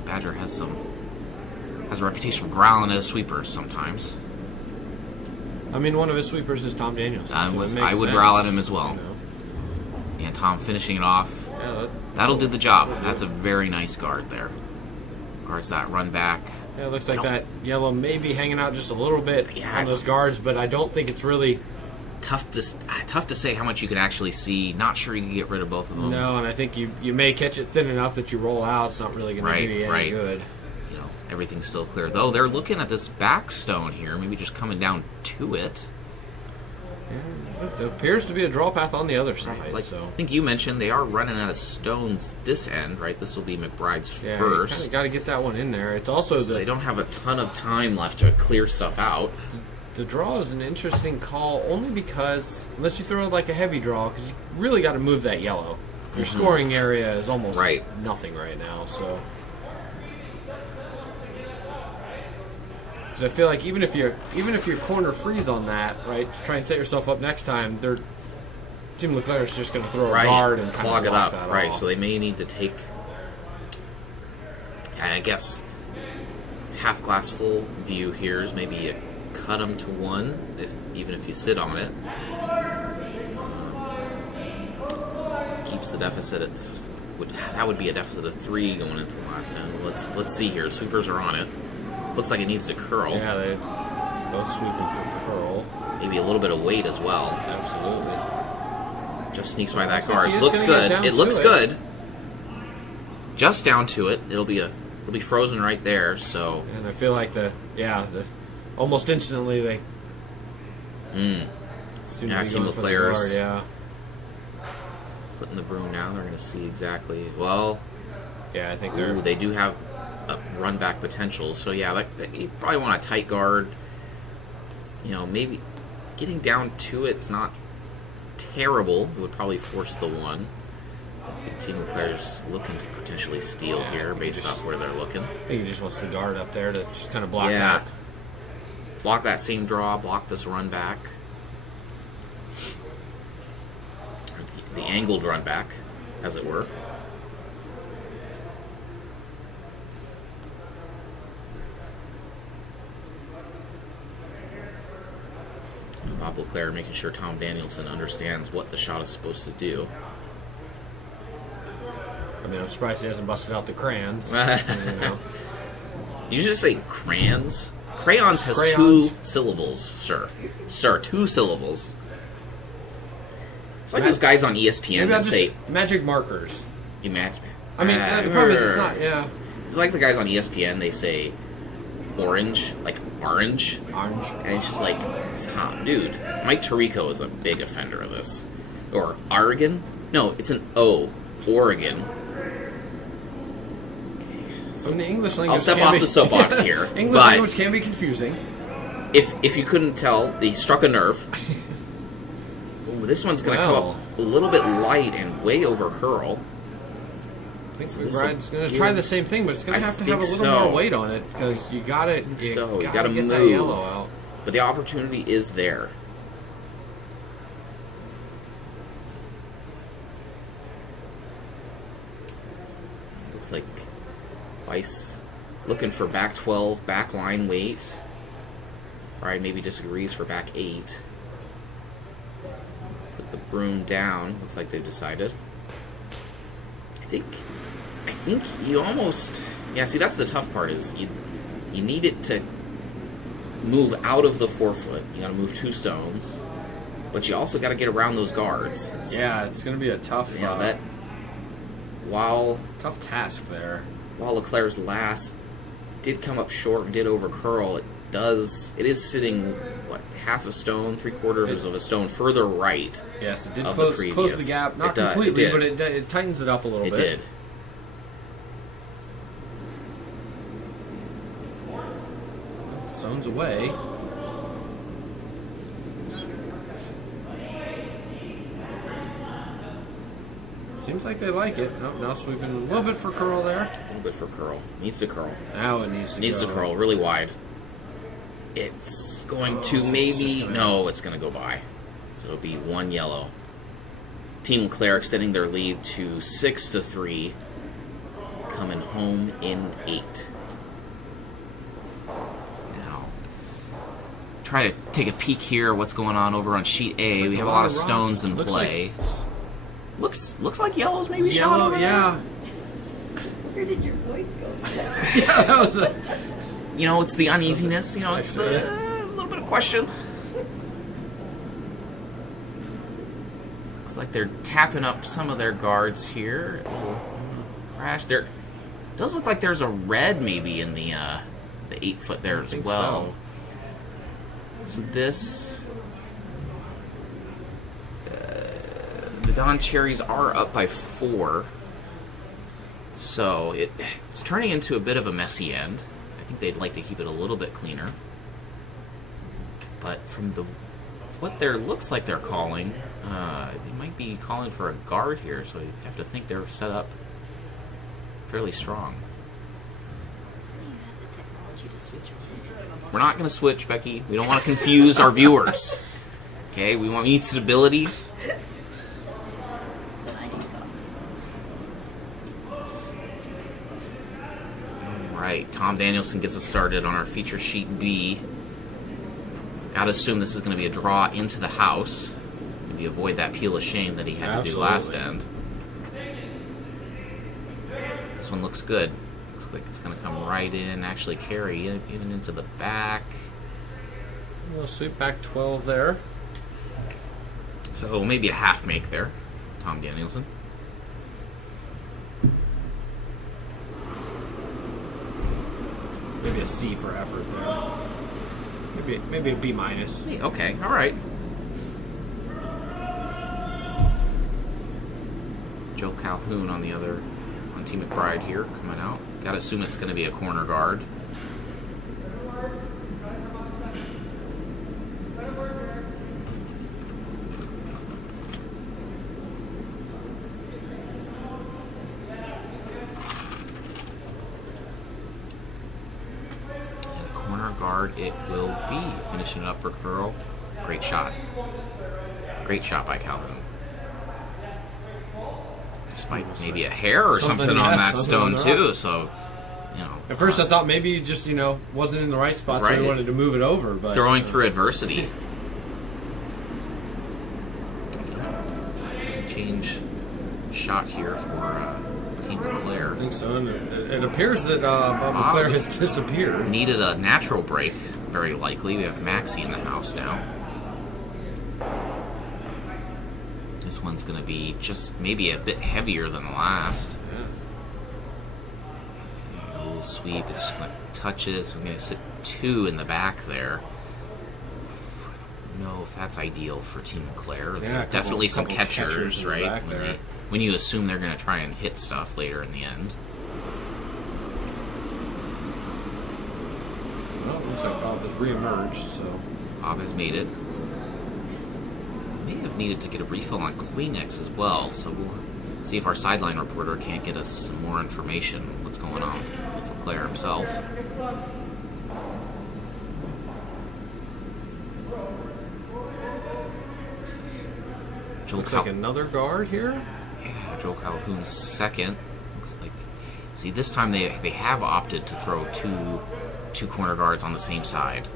Badger has a reputation for growling at his sweepers sometimes. I mean, one of his sweepers is Tom Daniels. I so would it makes growl at sense, him as well. you know. And Tom finishing it off. Yeah, That'll do the job. That's a very nice guard there. Guards that run back. yeah, it looks like that yellow may be hanging out just a little bit on those guards, but I don't think it's really... Tough to say how much you can actually see. Not sure you can get rid of both of them. No, and I think you may catch it thin enough that you roll out. It's not really going to do you any good. You know, everything's still clear. Though they're looking at this back stone here, maybe just coming down to it. Yeah, there appears to be a draw path on the other side. Like, so I think you mentioned they are running out of stones this end, right? This will be McBride's yeah, first. you got to get that one in there. It's also So they don't have a ton of time left to clear stuff out. the draw is an interesting call only because unless you throw like a heavy draw, because you really got to move that yellow. Your scoring area is almost nothing right now. So. I feel like even if you're corner freeze on that, right, to try and set yourself up next time, Jim Leclerc's just going to throw a guard and kind clog of it up, that right? off. So they may need to take, I guess, half glass full view here is maybe you cut them to 1, even if you sit on it. Keeps the deficit at that would be a deficit of 3 going into the last end. Let's see here. Sweepers are on it. Looks like it needs to curl. Yeah, they both sweeping for curl. Maybe a little bit of weight as well. Absolutely. Just sneaks by that Looks like guard. he is Looks gonna get good. down It to looks it. good. Just down to it. It'll be frozen right there. So And I feel like almost instantly they seem to be Team going for the Leclerc's guard, yeah. putting the broom down. They're going to see exactly. Well, Yeah, I think they do have a run back potential. So yeah, you probably want a tight guard. You know, maybe getting down to it's not terrible. It would probably force the 1. I think Team Leclerc's looking to potentially steal here based off where they're looking. I think he just wants the guard up there to just kind of block that. Block that same draw, block this run back. The angled run back, as it were. Bob LeClaire making sure Tom Danielson understands what the shot is supposed to do. I mean, I'm surprised he hasn't busted out the crayons. You should just say crayons. Crayons has Crayons. 2 syllables, sir. Sir, 2 syllables. It's like those guys on ESPN Maybe that I'll just say... magic markers. Imagine. I mean, the problem is it's not, yeah. It's like the guys on ESPN, they say orange, like orange. Orange. And it's just like, stop. Dude, Mike Tirico is a big offender of this. Or Oregon? No, it's an O. Oregon. So in the English language, I'll step off the soapbox here. English but language can be confusing. if you couldn't tell, they struck a nerve. Ooh, this one's going to come up a little bit light and way over curl. I think McBride's going to try the same thing, but it's going to have a little more weight on it because you got to You got to get move that yellow out. But the opportunity is there. Looks like Weiss looking for back 12, back line weight. Bride maybe disagrees for back 8. Put the broom down. Looks like they've decided. I think you almost... Yeah, see, that's the tough part is you need it to move out of the 4 foot. You got to move 2 stones. but you also got to get around those guards. Yeah, it's going to be a tough, tough task there. While Leclerc's last did come up short and did over curl, it is sitting, what, half a stone, 3/4 of a stone further right. Yes, it did of close previous. the gap. Not It completely, did. but it tightens it up a little bit. It did. Zones away. Seems like they like it. Oh, now sweeping a little bit for curl there. A little bit for curl. Needs to curl. Now it needs to Needs go. to curl really wide. It's going to it's maybe... just gonna- No, it's going to go by. So it'll be 1 yellow. Team Leclerc extending their lead to 6-3. Coming home in 8. Now, try to take a peek here what's going on over on sheet A. Looks like We a have a lot lot of of stones in rocks. play. Looks like yellow's maybe shot Yellow, over there. yeah. Where did your voice go? Yeah, that was a... You know, it's the uneasiness. You know, it's That's a little bit of question. Looks like they're tapping up some of their guards here. Crash. There does look like there's a red maybe in the 8-foot there as well. So this. The Don Cherries are up by 4. So it's turning into a bit of a messy end. I think they'd like to keep it a little bit cleaner. But from what there looks like they're calling, they might be calling for a guard here, so you have to think they're set up fairly strong. We're not going to switch, Becky. We don't want to confuse our viewers. Okay, we need stability. Alright, Tom Danielson gets us started on our feature sheet B. Gotta assume this is going to be a draw into the house. Maybe avoid that peel of shame that he had to do last end. This one looks good. Looks like it's going to come right in, actually carry even into the back. A little sweep back 12 there. So maybe a half make there, Tom Danielson. Maybe a C for effort there. Maybe a B minus. Okay, all right. Joe Calhoun on T. McBride here coming out. Gotta assume it's going to be a corner guard. Guard it will be. Finishing it up for curl. Great shot. Great shot by Calhoun. Despite maybe a hair or something on that stone too, so you know. At first I thought maybe he just, wasn't in the right spot, so he wanted to move it over, but throwing through adversity. Change shot here for Team Leclerc. I think so, and it appears that Bob Leclerc has disappeared. Needed a natural break, very likely. We have Maxi in the house now. This one's going to be just maybe a bit heavier than the last. A little sweep, it's just going to touch it. So we're going to sit 2 in the back there. I don't know if that's ideal for Team Leclerc. There's definitely some catchers, right? When you assume they're going to try and hit stuff later in the end. Well, it looks like Bob has re-emerged, so... Bob has made it. May have needed to get a refill on Kleenex as well, so we'll see if our sideline reporter can't get us some more information on what's going on with Leclerc himself. Looks like another guard here. Yeah, Joe Calhoun's second. Looks like. See, this time they have opted to throw two corner guards on the same side.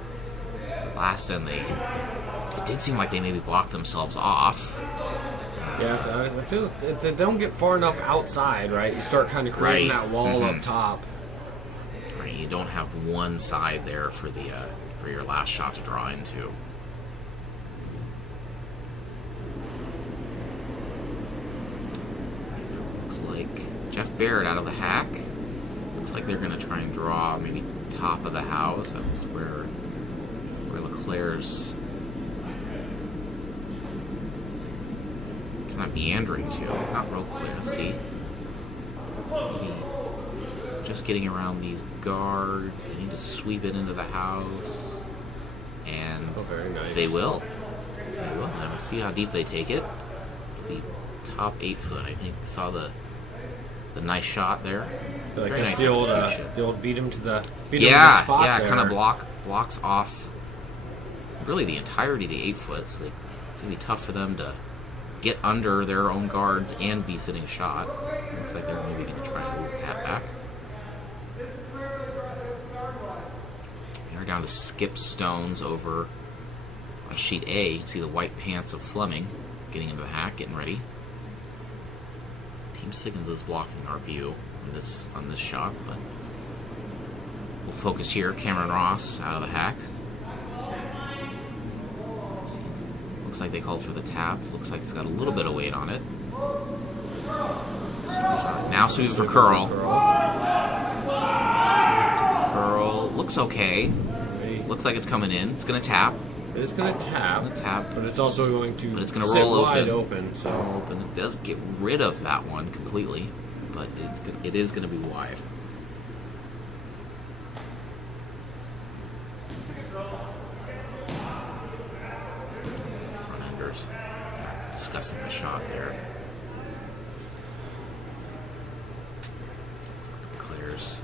Last end it did seem like they maybe blocked themselves off. Yeah, I feel if they don't get far enough outside, right? You start kind of creating that wall up top. Right, you don't have one side there for your last shot to draw into. looks like Jeff Baird out of the hack. Looks like they're going to try and draw maybe top of the house. That's where Leclerc's kind of meandering to. Not real clear. Let's see. Maybe just getting around these guards. They need to sweep it into the house. And very nice. They will. They will. And we'll see how deep they take it. It'll be top 8 foot, I think. Saw the nice shot there. Like Very that's nice the old beat him to the spot yeah, there. kind of blocks off really the entirety of the 8 foot. So it's gonna be tough for them to get under their own guards and be sitting shot. Looks like they're maybe going to try a little tap back. We're down to skip stones over on sheet A. You can see the white pants of Fleming getting into the hack, getting ready. Team Siggins is blocking our view on this shot, but we'll focus here. Cameron Ross out of the hack. Looks like they called for the tap. Looks like it's got a little bit of weight on it. Now sweeping for Curl. Curl looks okay. Looks like it's coming in. It's going to tap. It is going to tap. But it's also going to. But it's going to roll wide open. So it does get rid of that one completely, but it is going to be wide. Front enders discussing the shot there. Looks like Claire's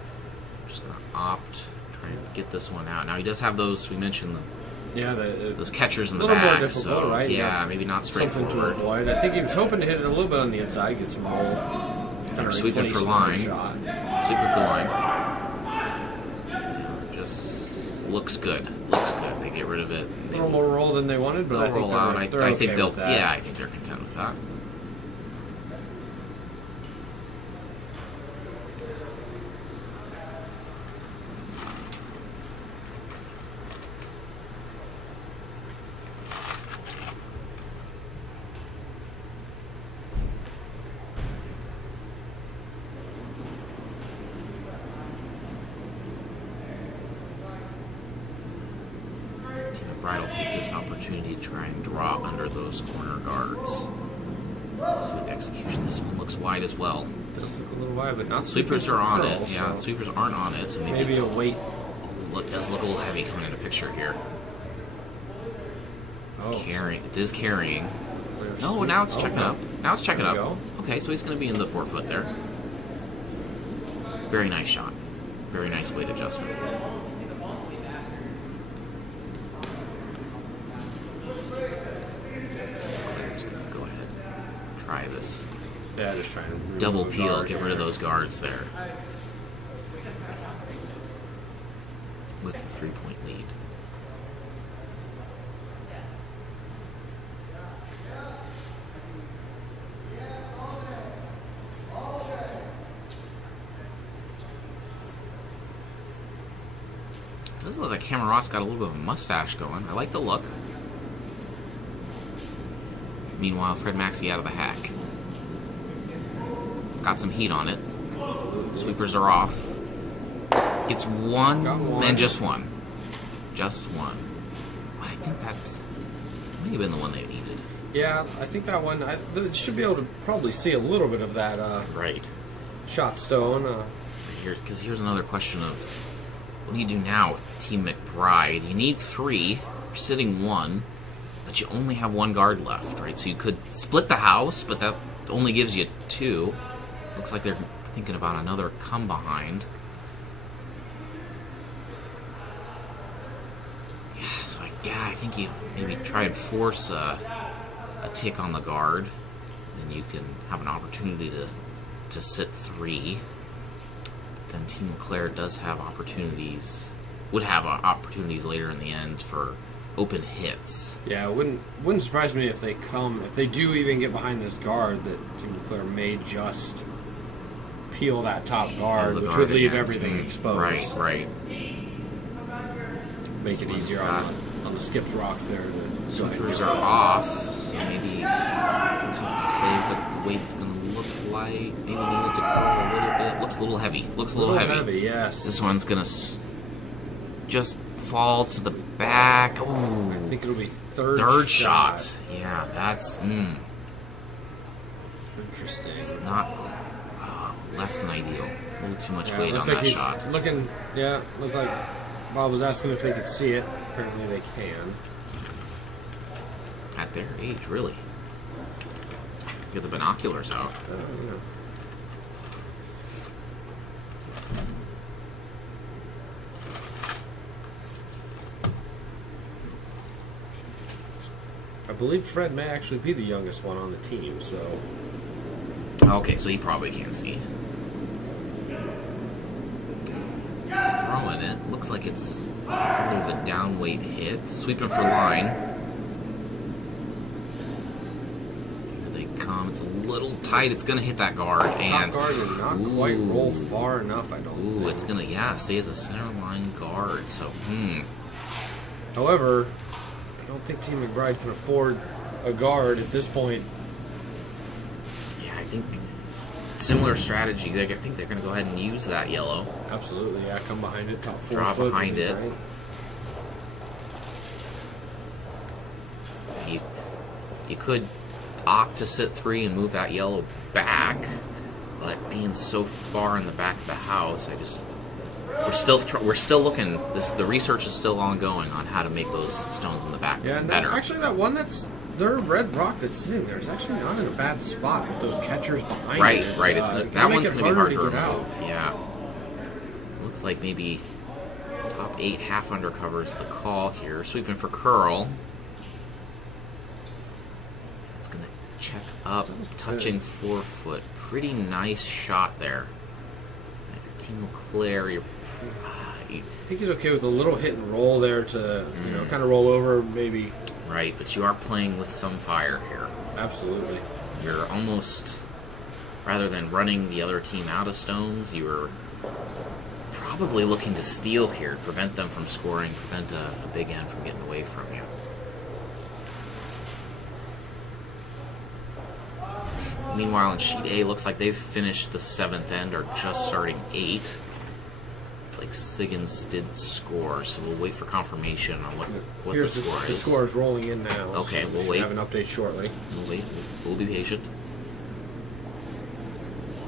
just going to opt. Trying to get this one out. Now he does have those, we mentioned those catchers in the back. A little more difficult, so, right? Yeah, maybe not straightforward. Something to avoid. I think he was hoping to hit it a little bit on the inside, get some roll. Kind of sweeping for line. Sweeping for line. Just looks good. Looks good. They get rid of it. A little more roll than they wanted, but I think roll out. they're I okay think they'll. with that. Yeah, I think they're content with that. Bride will take this opportunity to try and draw under those corner guards. Let's see what the execution. This one looks wide as well. It does look a little wide, but not Sweepers are on curl, it. Yeah, so sweepers aren't on it, so maybe a weight. Does look a little heavy coming into picture here. It's carrying. It is carrying. No, now it's checking up. Now it's checking up. Okay, so he's going to be in the 4 foot there. Very nice shot. Very nice weight adjustment. Claire's going to go ahead and try this. Yeah, just trying to Double peel, get rid of those guards there. With the 3-point lead. Does look like Cameron Ross got a little bit of a mustache going. I like the look. Meanwhile, Fred Maxey out of the hack. It's got some heat on it. Sweepers are off. Gets one, and just one. Just one. But I think that's may have been the one they needed. Yeah, I think that one. I should be able to probably see a little bit of that Right. shot stone. Because here's another question of what do you do now with Team McBride? You need 3. You're sitting 1, but you only have 1 guard left, right? So you could split the house, but that only gives you 2. Looks like they're thinking about another come behind. Yeah, so I think you maybe try and force a tick on the guard, and you can have an opportunity to sit 3. Then Team Leclerc does have opportunities, would have opportunities later in the end for open hits. Yeah, it wouldn't surprise me if they do even get behind this guard, that Team Leclerc may just peel that top guard, which would leave everything exposed. Right. Make it easier on the skips rocks there. Sweepers are off, so maybe tough to say what the weight's going to look like. Maybe needed to curl a little bit. Looks a little heavy. Looks a little heavy. Yes. This one's going to just fall to the back. Oh, I think it'll be third shot. Yeah, that's interesting. It's not less than ideal. A little too much weight on like that shot. Looking, looked like Bob was asking if they could see it. Apparently they can. At their age, really. Get the binoculars out. Yeah. I believe Fred may actually be the youngest one on the team, so... Okay, so he probably can't see. He's throwing it. Looks like it's a little bit down weight hit. Sweeping for line. Here they come. It's a little tight. It's going to hit that guard. And top guard did not quite roll far enough, I don't think. It's going to, stay as a center line guard. So, However, I don't think Team McBride can afford a guard at this point. Yeah, I think similar strategy. I think they're going to go ahead and use that yellow. Absolutely, yeah. Come behind it, top 4 Draw foot. behind it. Right? You could opt to sit 3 and move that yellow back, but being so far in the back of the house, we're still looking. The research is still ongoing on how to make those stones in the back better. Actually, that one their red rock that's sitting there is actually not in a bad spot with those catchers behind it. Right. That one's going to be hard to remove. Out. Yeah. Looks like maybe top 8 half undercover is the call here. Sweeping for curl. It's going to check up, touching 4 foot. Pretty nice shot there. Team Leclerc, I think he's okay with a little hit and roll there to kind of roll over maybe. Right, but you are playing with some fire here. Absolutely. You're almost, rather than running the other team out of stones, you're probably looking to steal here, prevent them from scoring, prevent a big end from getting away from you. Meanwhile, in Sheet A, looks like they've finished the 7th end, or just starting 8. It's like Siggins did score, so we'll wait for confirmation on what Here's the score is. The score is rolling in now. Okay, so we'll we wait. Have an update shortly. We'll wait. We'll be patient.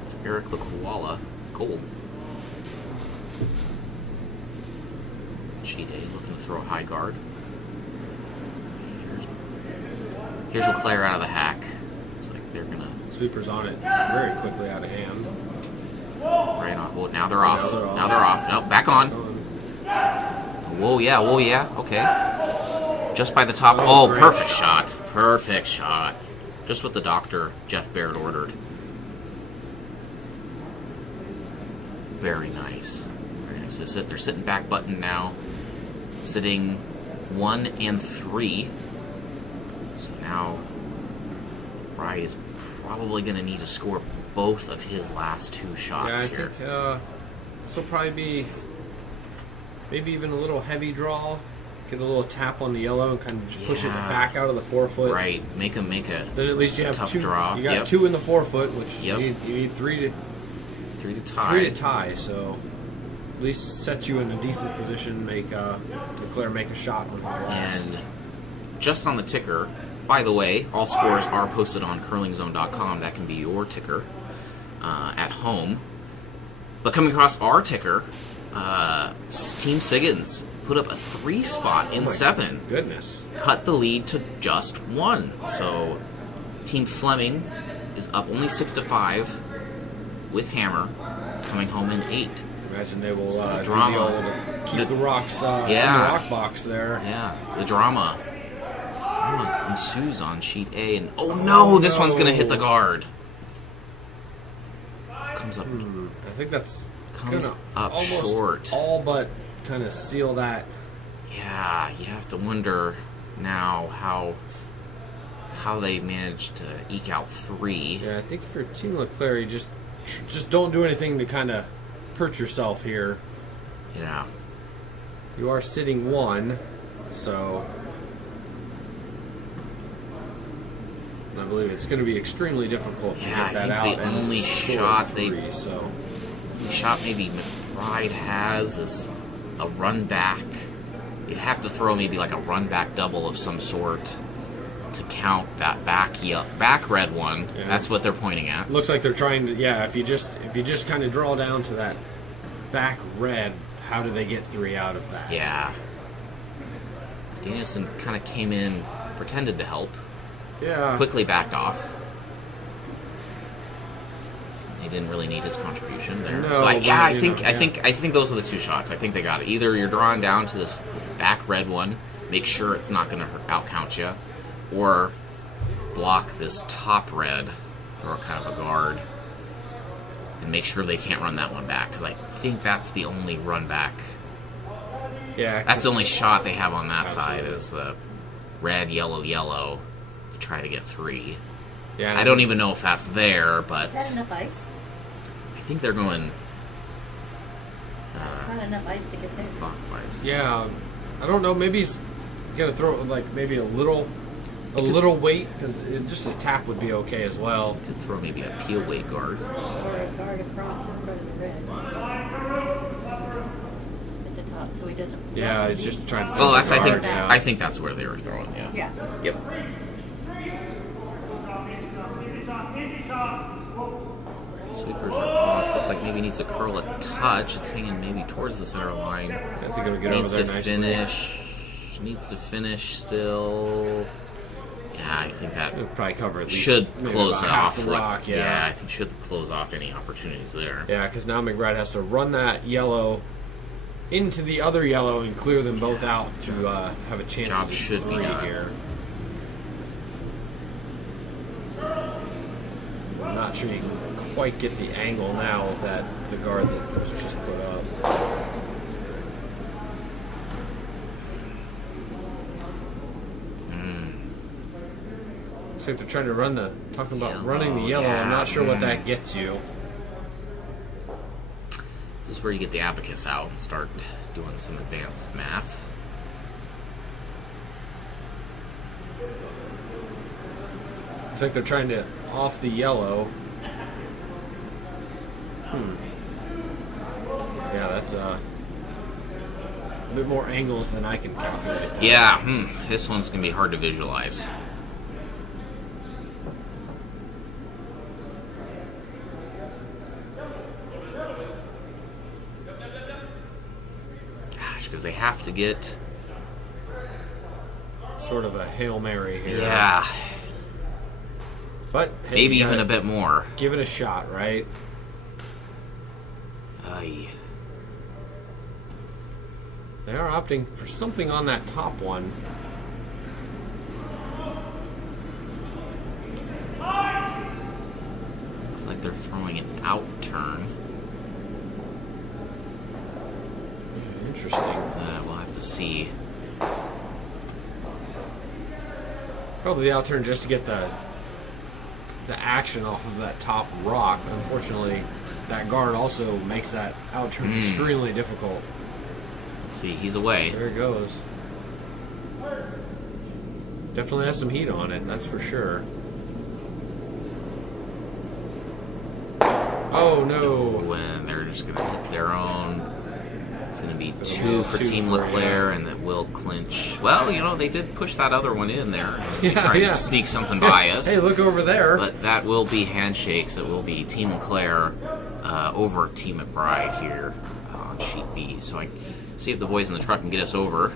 It's Eric the Koala. Cold. Sheet A looking to throw a high guard. Here's Leclerc out of the hack. It's like they're gonna. Sweeper's on it very quickly out of hand. Right on. Well, now they're off. Now they're off. Nope, back on. Whoa, yeah. Okay. Just by the top. Oh, perfect shot. Perfect shot. Just what the doctor, Jeff Baird, ordered. Very nice. Very nice. They're sitting back button now. Sitting 1 and 3. So now Bride is probably going to need to score both of his last 2 shots here. I think this will probably be maybe even a little heavy draw. Get a little tap on the yellow and kind of just push it back out of the 4 foot. Right. Make a Then at least you have tough 2. draw. You got 2 in the 4 foot, which Yep. you need 3 to 3 to tie. 3 to tie. So at least sets you in a decent position. Make Leclerc make a shot on his last. And just on the ticker, by the way, all scores are posted on curlingzone.com. That can be your ticker at home. But coming across our ticker, Team Siggins put up a 3 spot in 7. Goodness. Cut the lead to just 1. So Team Fleming is up only 6-5 with Hammer, coming home in 8. Imagine they will drama. Keep the rocks in the rock box there. Yeah, the drama ensues on Sheet A, and oh no, this one's gonna hit the guard. Comes up. I think that's Comes up almost short. All but kind of seal that. Yeah, you have to wonder now how they managed to eke out 3. Yeah, I think for Team Leclerc, you just don't do anything to kind of hurt yourself here. Yeah. You are sitting 1, so And I believe it's going to be extremely difficult to Yeah, get that I out. think the and only score shot three, they- so The shot maybe McBride has is a run back. You'd have to throw maybe like a run back double of some sort to count that back red one. Yeah. That's what they're pointing at. looks like they're trying to. Yeah, if you just kind of draw down to that back red, how do they get 3 out of that? Yeah. Danielson kind of came in, pretended to help, Yeah. quickly backed off. He didn't really need his contribution there. No, So I but, think those are the 2 shots. I think they got it. Either you're drawing down to this back red one, make sure it's not going to outcount you, or block this top red, or kind of a guard, and make sure they can't run that one back, because I think that's the only run back. Yeah. That's the only shot they have on that side Absolutely. is the red, yellow, yellow to try to get 3. Yeah. I don't even know if that's there, but Is that enough ice? I think they're going Not enough ice to get there. clockwise. Yeah. I don't know. Maybe you got to throw like maybe a little weight, because just a tap would be okay as well. Could throw maybe a peel weight guard. Or a guard across in front of the red. At the top, so he doesn't. Yeah, it's see. just trying to. Well, that's throw the I think guard, yeah. I think that's where they were throwing. Yeah. Yeah. Yep. Sweeper off. Looks like maybe needs to curl a touch. It's hanging maybe towards the center line. I think it'll get over Needs there to nicely. finish. Needs to finish still. Yeah, I think that It'll probably cover at least should maybe close about it half off. the rock. Yeah, I think should close off any opportunities there. Yeah, because now McBride has to run that yellow into the other yellow and clear them both out to have a chance Job of just should be 3 done. here. I'm not sure you can quite get the angle now of that the guard that was just put up. Looks like they're trying to run talking about running the yellow. I'm not sure what that gets you. This is where you get the abacus out and start doing some advanced math. Looks like they're trying to off the yellow. Yeah, that's a bit more angles than I can calculate. Yeah, this one's going to be hard to visualize. Gosh, because they have to get... Sort of a Hail Mary here. Yeah, But hey, maybe you even gotta a bit more. give it a shot, right? Aye. They are opting for something on that top one. Looks like they're throwing an out turn. Interesting. We'll have to see. Probably the out turn just to get the action off of that top rock. Unfortunately, that guard also makes that out turn extremely difficult. Let's see, he's away. There it goes. Definitely has some heat on it, that's for sure. Oh no! When they're just going to hit their own. It's going to be So 2 for 2 Team for, LeClaire, yeah. and that will clinch. Well, you know, they did push that other one in there. Yeah, Trying yeah. to sneak something by us. Hey, look over there. But that will be handshakes. It will be Team LeClaire over Team McBride here on Sheet B. So I see if the boys in the truck can get us over.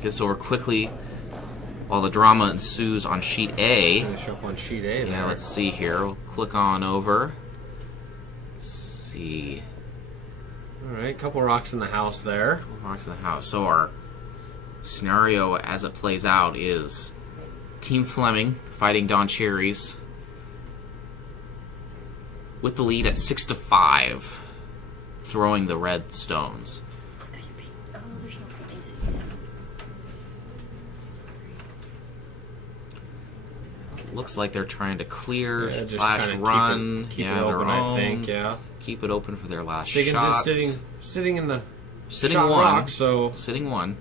Get us over quickly while the drama ensues on Sheet A. Finish up on sheet A. Yeah, there. let's see here. We'll click on over. Let's see. All right, couple rocks in the house there. Rocks in the house. So our scenario as it plays out is Team Fleming fighting Don Cherries with the lead at 6-5, throwing the red stones. Oh, there's no PTCs. Looks like they're trying to clear Yeah, just slash kinda run. keep it their open, I own. think. Yeah. Keep it open for their last Siggins shot. is sitting in the Sitting shot one. rock, so Sitting one.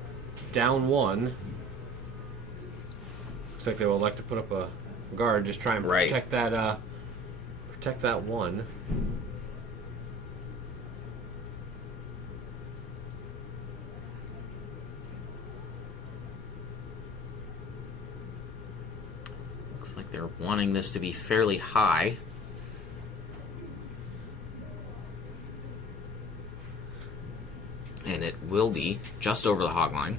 down 1. Looks like they will elect to put up a guard. Just try and Right. protect that one. Looks like they're wanting this to be fairly high. And it will be just over the hog line.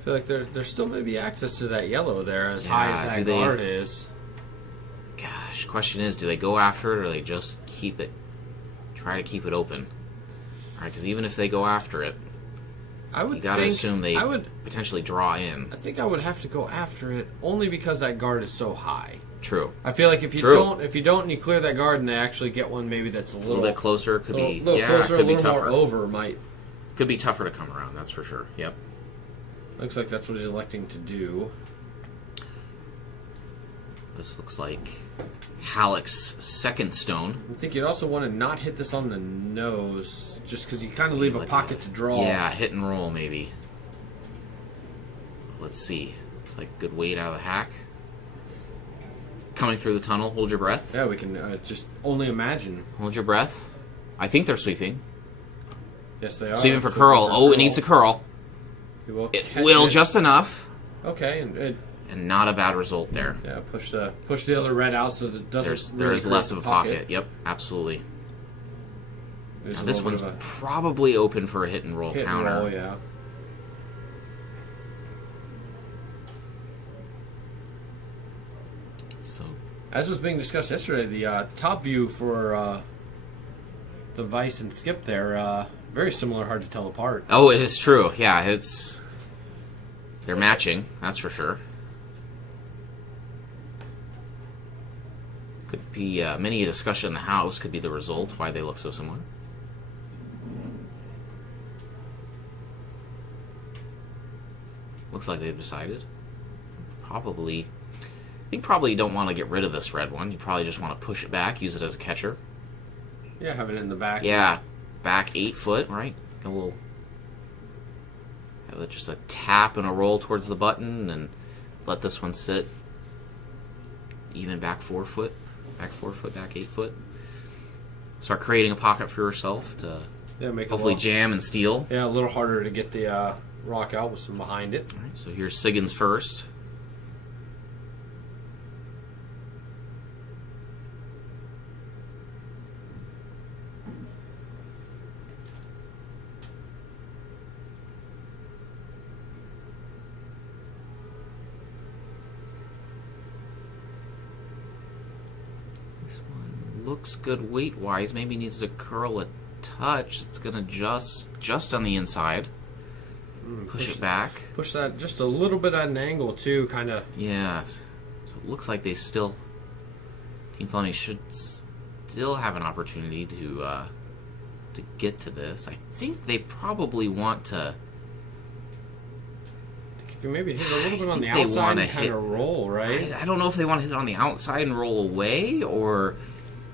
I feel like there's still maybe access to that yellow there, as high as Yeah, that do they- guard is. Gosh, question is, do they go after it or they just keep it, try to keep it open? All right, because even if they go after it, I would you got to think, assume they I would. potentially draw in. I think I would have to go after it only because that guard is so high. True. I feel like if you True. don't, and you clear that guard, and they actually get one maybe that's a A little bit closer could be little yeah, closer, could a be little more tougher. over might. Could be tougher to come around. That's for sure. Yep. Looks like that's what he's electing to do. This looks like Halleck's second stone. I think you'd also want to not hit this on the nose, just because you kind of leave a Like pocket to draw. Yeah, hit and roll maybe. Let's see. Looks like good weight out of the hack. Coming through the tunnel. Hold your breath. Yeah, we can just only imagine. Hold your breath. I think they're sweeping. Yes, they are. Sweeping for Sweeping curl. for Oh, it needs a curl. He will It catch will it. just enough. Okay, And not a bad result there. yeah, push the other red out so that it doesn't. There really is create less of a pocket. Yep, absolutely. There's Now, a this little one's bit of a probably open for a hit and roll hit and counter. roll, yeah. So As was being discussed yesterday, the top view for the Vice and Skip there, very similar, hard to tell apart. oh, it is true. Yeah, they're matching. That's for sure. Could be many a discussion in the house. Could be the result why they look so similar. Looks like they've decided. I think probably you don't want to get rid of this red one. You probably just want to push it back, use it as a catcher. Yeah, having it in the back. Yeah, back 8 foot, right? A little, just a tap and a roll towards the button, and let this one sit. Even back 4 foot, back 4 foot, back 8 foot. Start creating a pocket for yourself to make hopefully it a jam and steal. Yeah, a little harder to get the rock out with some behind it. All right, so here's Siggins first. This one looks good weight-wise. Maybe needs to curl a touch. It's gonna just on the inside. Push it back. Push that just a little bit at an angle too, kind of. Yeah. So it looks like they still, Team Fleming should still have an opportunity to get to this. I think they probably want to. If you maybe hit it a little bit on the think they outside wanna and kind of roll, right? I don't know if they want to hit it on the outside and roll away, or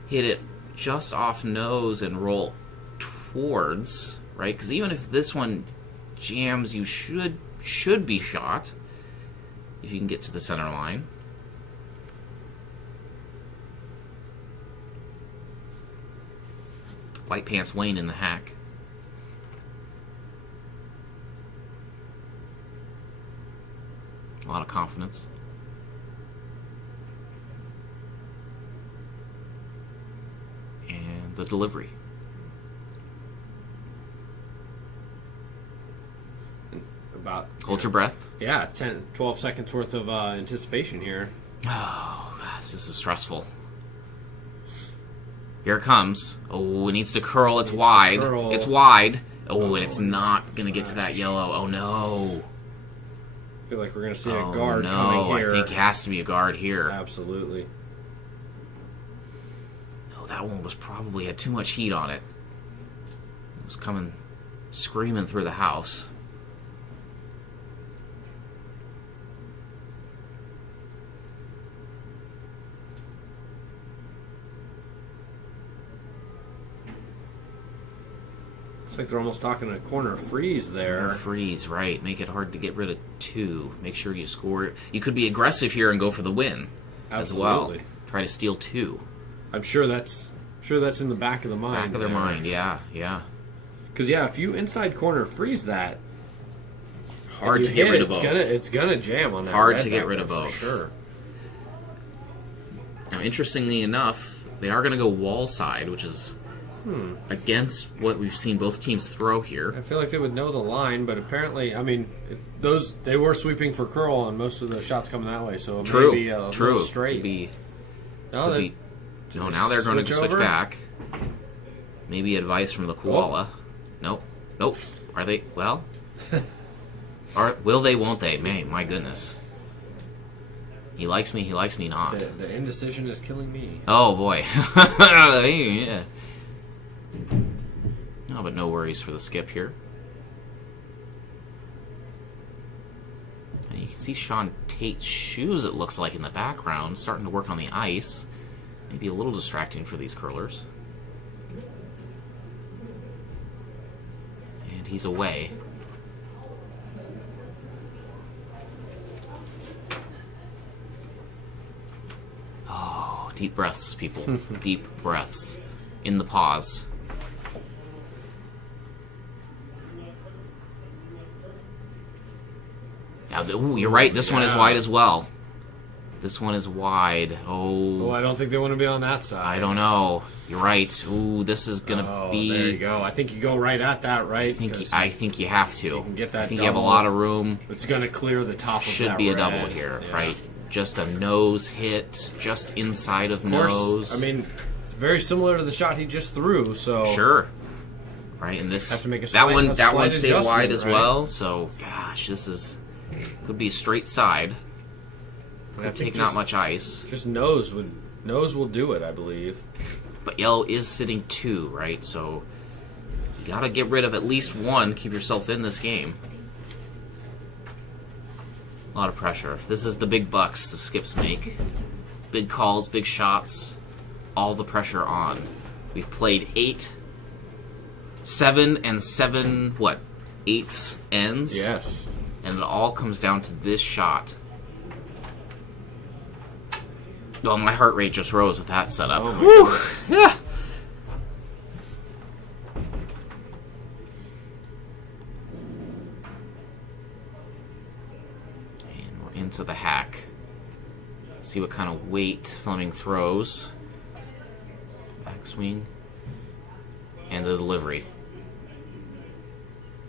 hit it just off nose and roll towards, right? Because even if this one jams, you should be shot if you can get to the center line. White Pants Wayne in the hack. A lot of confidence. And the delivery. About Hold your breath. Yeah, 10, 12 seconds worth of anticipation here. Oh, this is stressful. Here it comes. Oh, it needs to curl. It's wide. curl. It's wide. Oh, and it's not going to get to that yellow. Oh, no. I feel like we're going to see a Oh, guard no. coming here. I think it has to be a guard here. Absolutely. No, that one was probably had too much heat on it. It was coming screaming through the house. Looks like they're almost talking a corner freeze there. Freeze, right. Make it hard to get rid of 2. Make sure you score. You could be aggressive here and go for the win. as well. Absolutely. Try to steal 2. I'm sure that's in the back of the mind. Back of their mind, yeah. Because if you inside corner freeze that, Hard and to you get hit rid it, of both. It's gonna jam on that. Hard red to get back rid there of for both. Sure. Now, interestingly enough, they are going to go wall side, which is against what we've seen both teams throw here. I feel like they would know the line, but apparently, I mean, they were sweeping for curl, and most of the shots coming that way. So it may be a little straight. Now they're going to switch back. Maybe advice from the koala. Nope. Are they? Well, will they? Won't they? My goodness. He likes me not. The indecision is killing me. Oh boy. Yeah. No, but no worries for the skip here. And you can see Sean Tate's shoes, it looks like, in the background, starting to work on the ice. Maybe a little distracting for these curlers. And he's away. Oh, deep breaths, people. Deep breaths. In the pause. Now, you're right. This one is wide as well. This one is wide. Oh, I don't think they want to be on that side. I don't know. You're right. Ooh, this is gonna be. There you go. I think you go right at that, right? I think you have to. You can get that I think you have a double. lot of room. It's gonna clear the top of Should that be a red. double here, Yeah. right? Just a nose hit, just inside of nose. I mean, very similar to the shot he just threw. So Sure. Right, and this Have to make a that slight- one a that one slight stayed wide adjustment, as right? well. So, gosh, this is could be straight side. I Could think take not much ice. Just nose will do it, I believe. But yellow is sitting 2, right? So you gotta get rid of at least one. Keep yourself in this game. A lot of pressure. This is the big bucks the skips make. Big calls, big shots. All the pressure on. We've played 7 and 7. What? 8ths ends. Yes. And it all comes down to this shot. Oh, my heart rate just rose with that setup. Oh my Whew. goodness. Yeah. And we're into the hack. See what kind of weight Fleming throws. Backswing. And the delivery.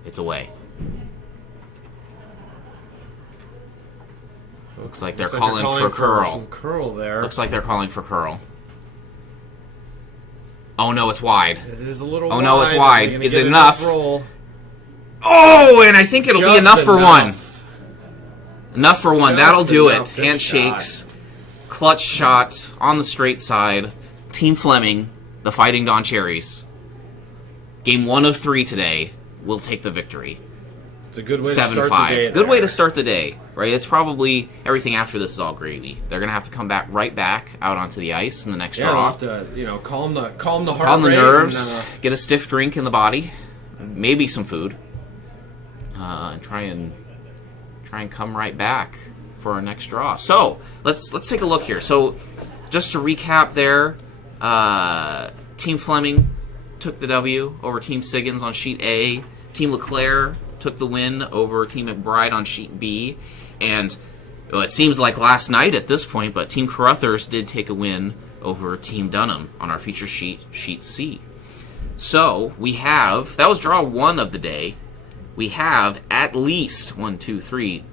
It's away. Looks like they're calling for curl. Some curl there. Looks like they're calling for curl. Oh no, it's wide. It is a little. Oh no, it's wide. They're gonna Is get it enough? Roll. Oh, and I think it'll be Just enough for one. Enough for one. Just That'll do it. enough. Good Handshakes. Clutch shot on the straight side. Team Fleming, the Fighting Don Cherries. Game 1 of 3 today will take the victory. It's a good way to start the 7-5. day. Good way to there. start the day, right? It's probably everything after this is all gravy. They're gonna have to come back right back out onto the ice in the next Yeah, draw. they'll have to calm the heart Calm the rate nerves. and, Get a stiff drink in the body, maybe some food, and try and come right back for our next draw. So let's take a look here. So just to recap, there, Team Fleming took the W over Team Siggins on sheet A. Team LeClaire took the win over Team McBride on sheet B. And well, it seems like last night at this point, but Team Carruthers did take a win over Team Dunham on our feature sheet, sheet C. So we have, that was draw 1 of the day. We have at least 3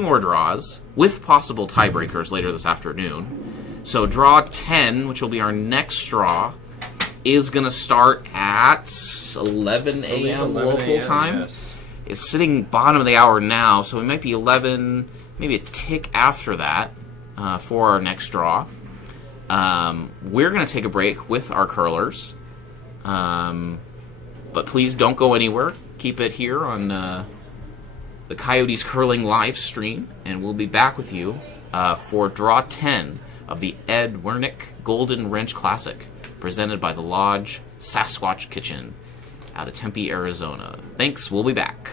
more draws with possible tiebreakers later this afternoon. So draw 10, which will be our next draw, is going to start at 11 a.m. local time. Yes. It's sitting bottom of the hour now, so it might be 11, maybe a tick after that for our next draw. We're going to take a break with our curlers. But please don't go anywhere. Keep it here on the Coyotes Curling live stream, and we'll be back with you for draw 10 of the Ed Werenich Golden Wrench Classic, presented by the Lodge Sasquatch Kitchen out of Tempe, Arizona. Thanks, we'll be back.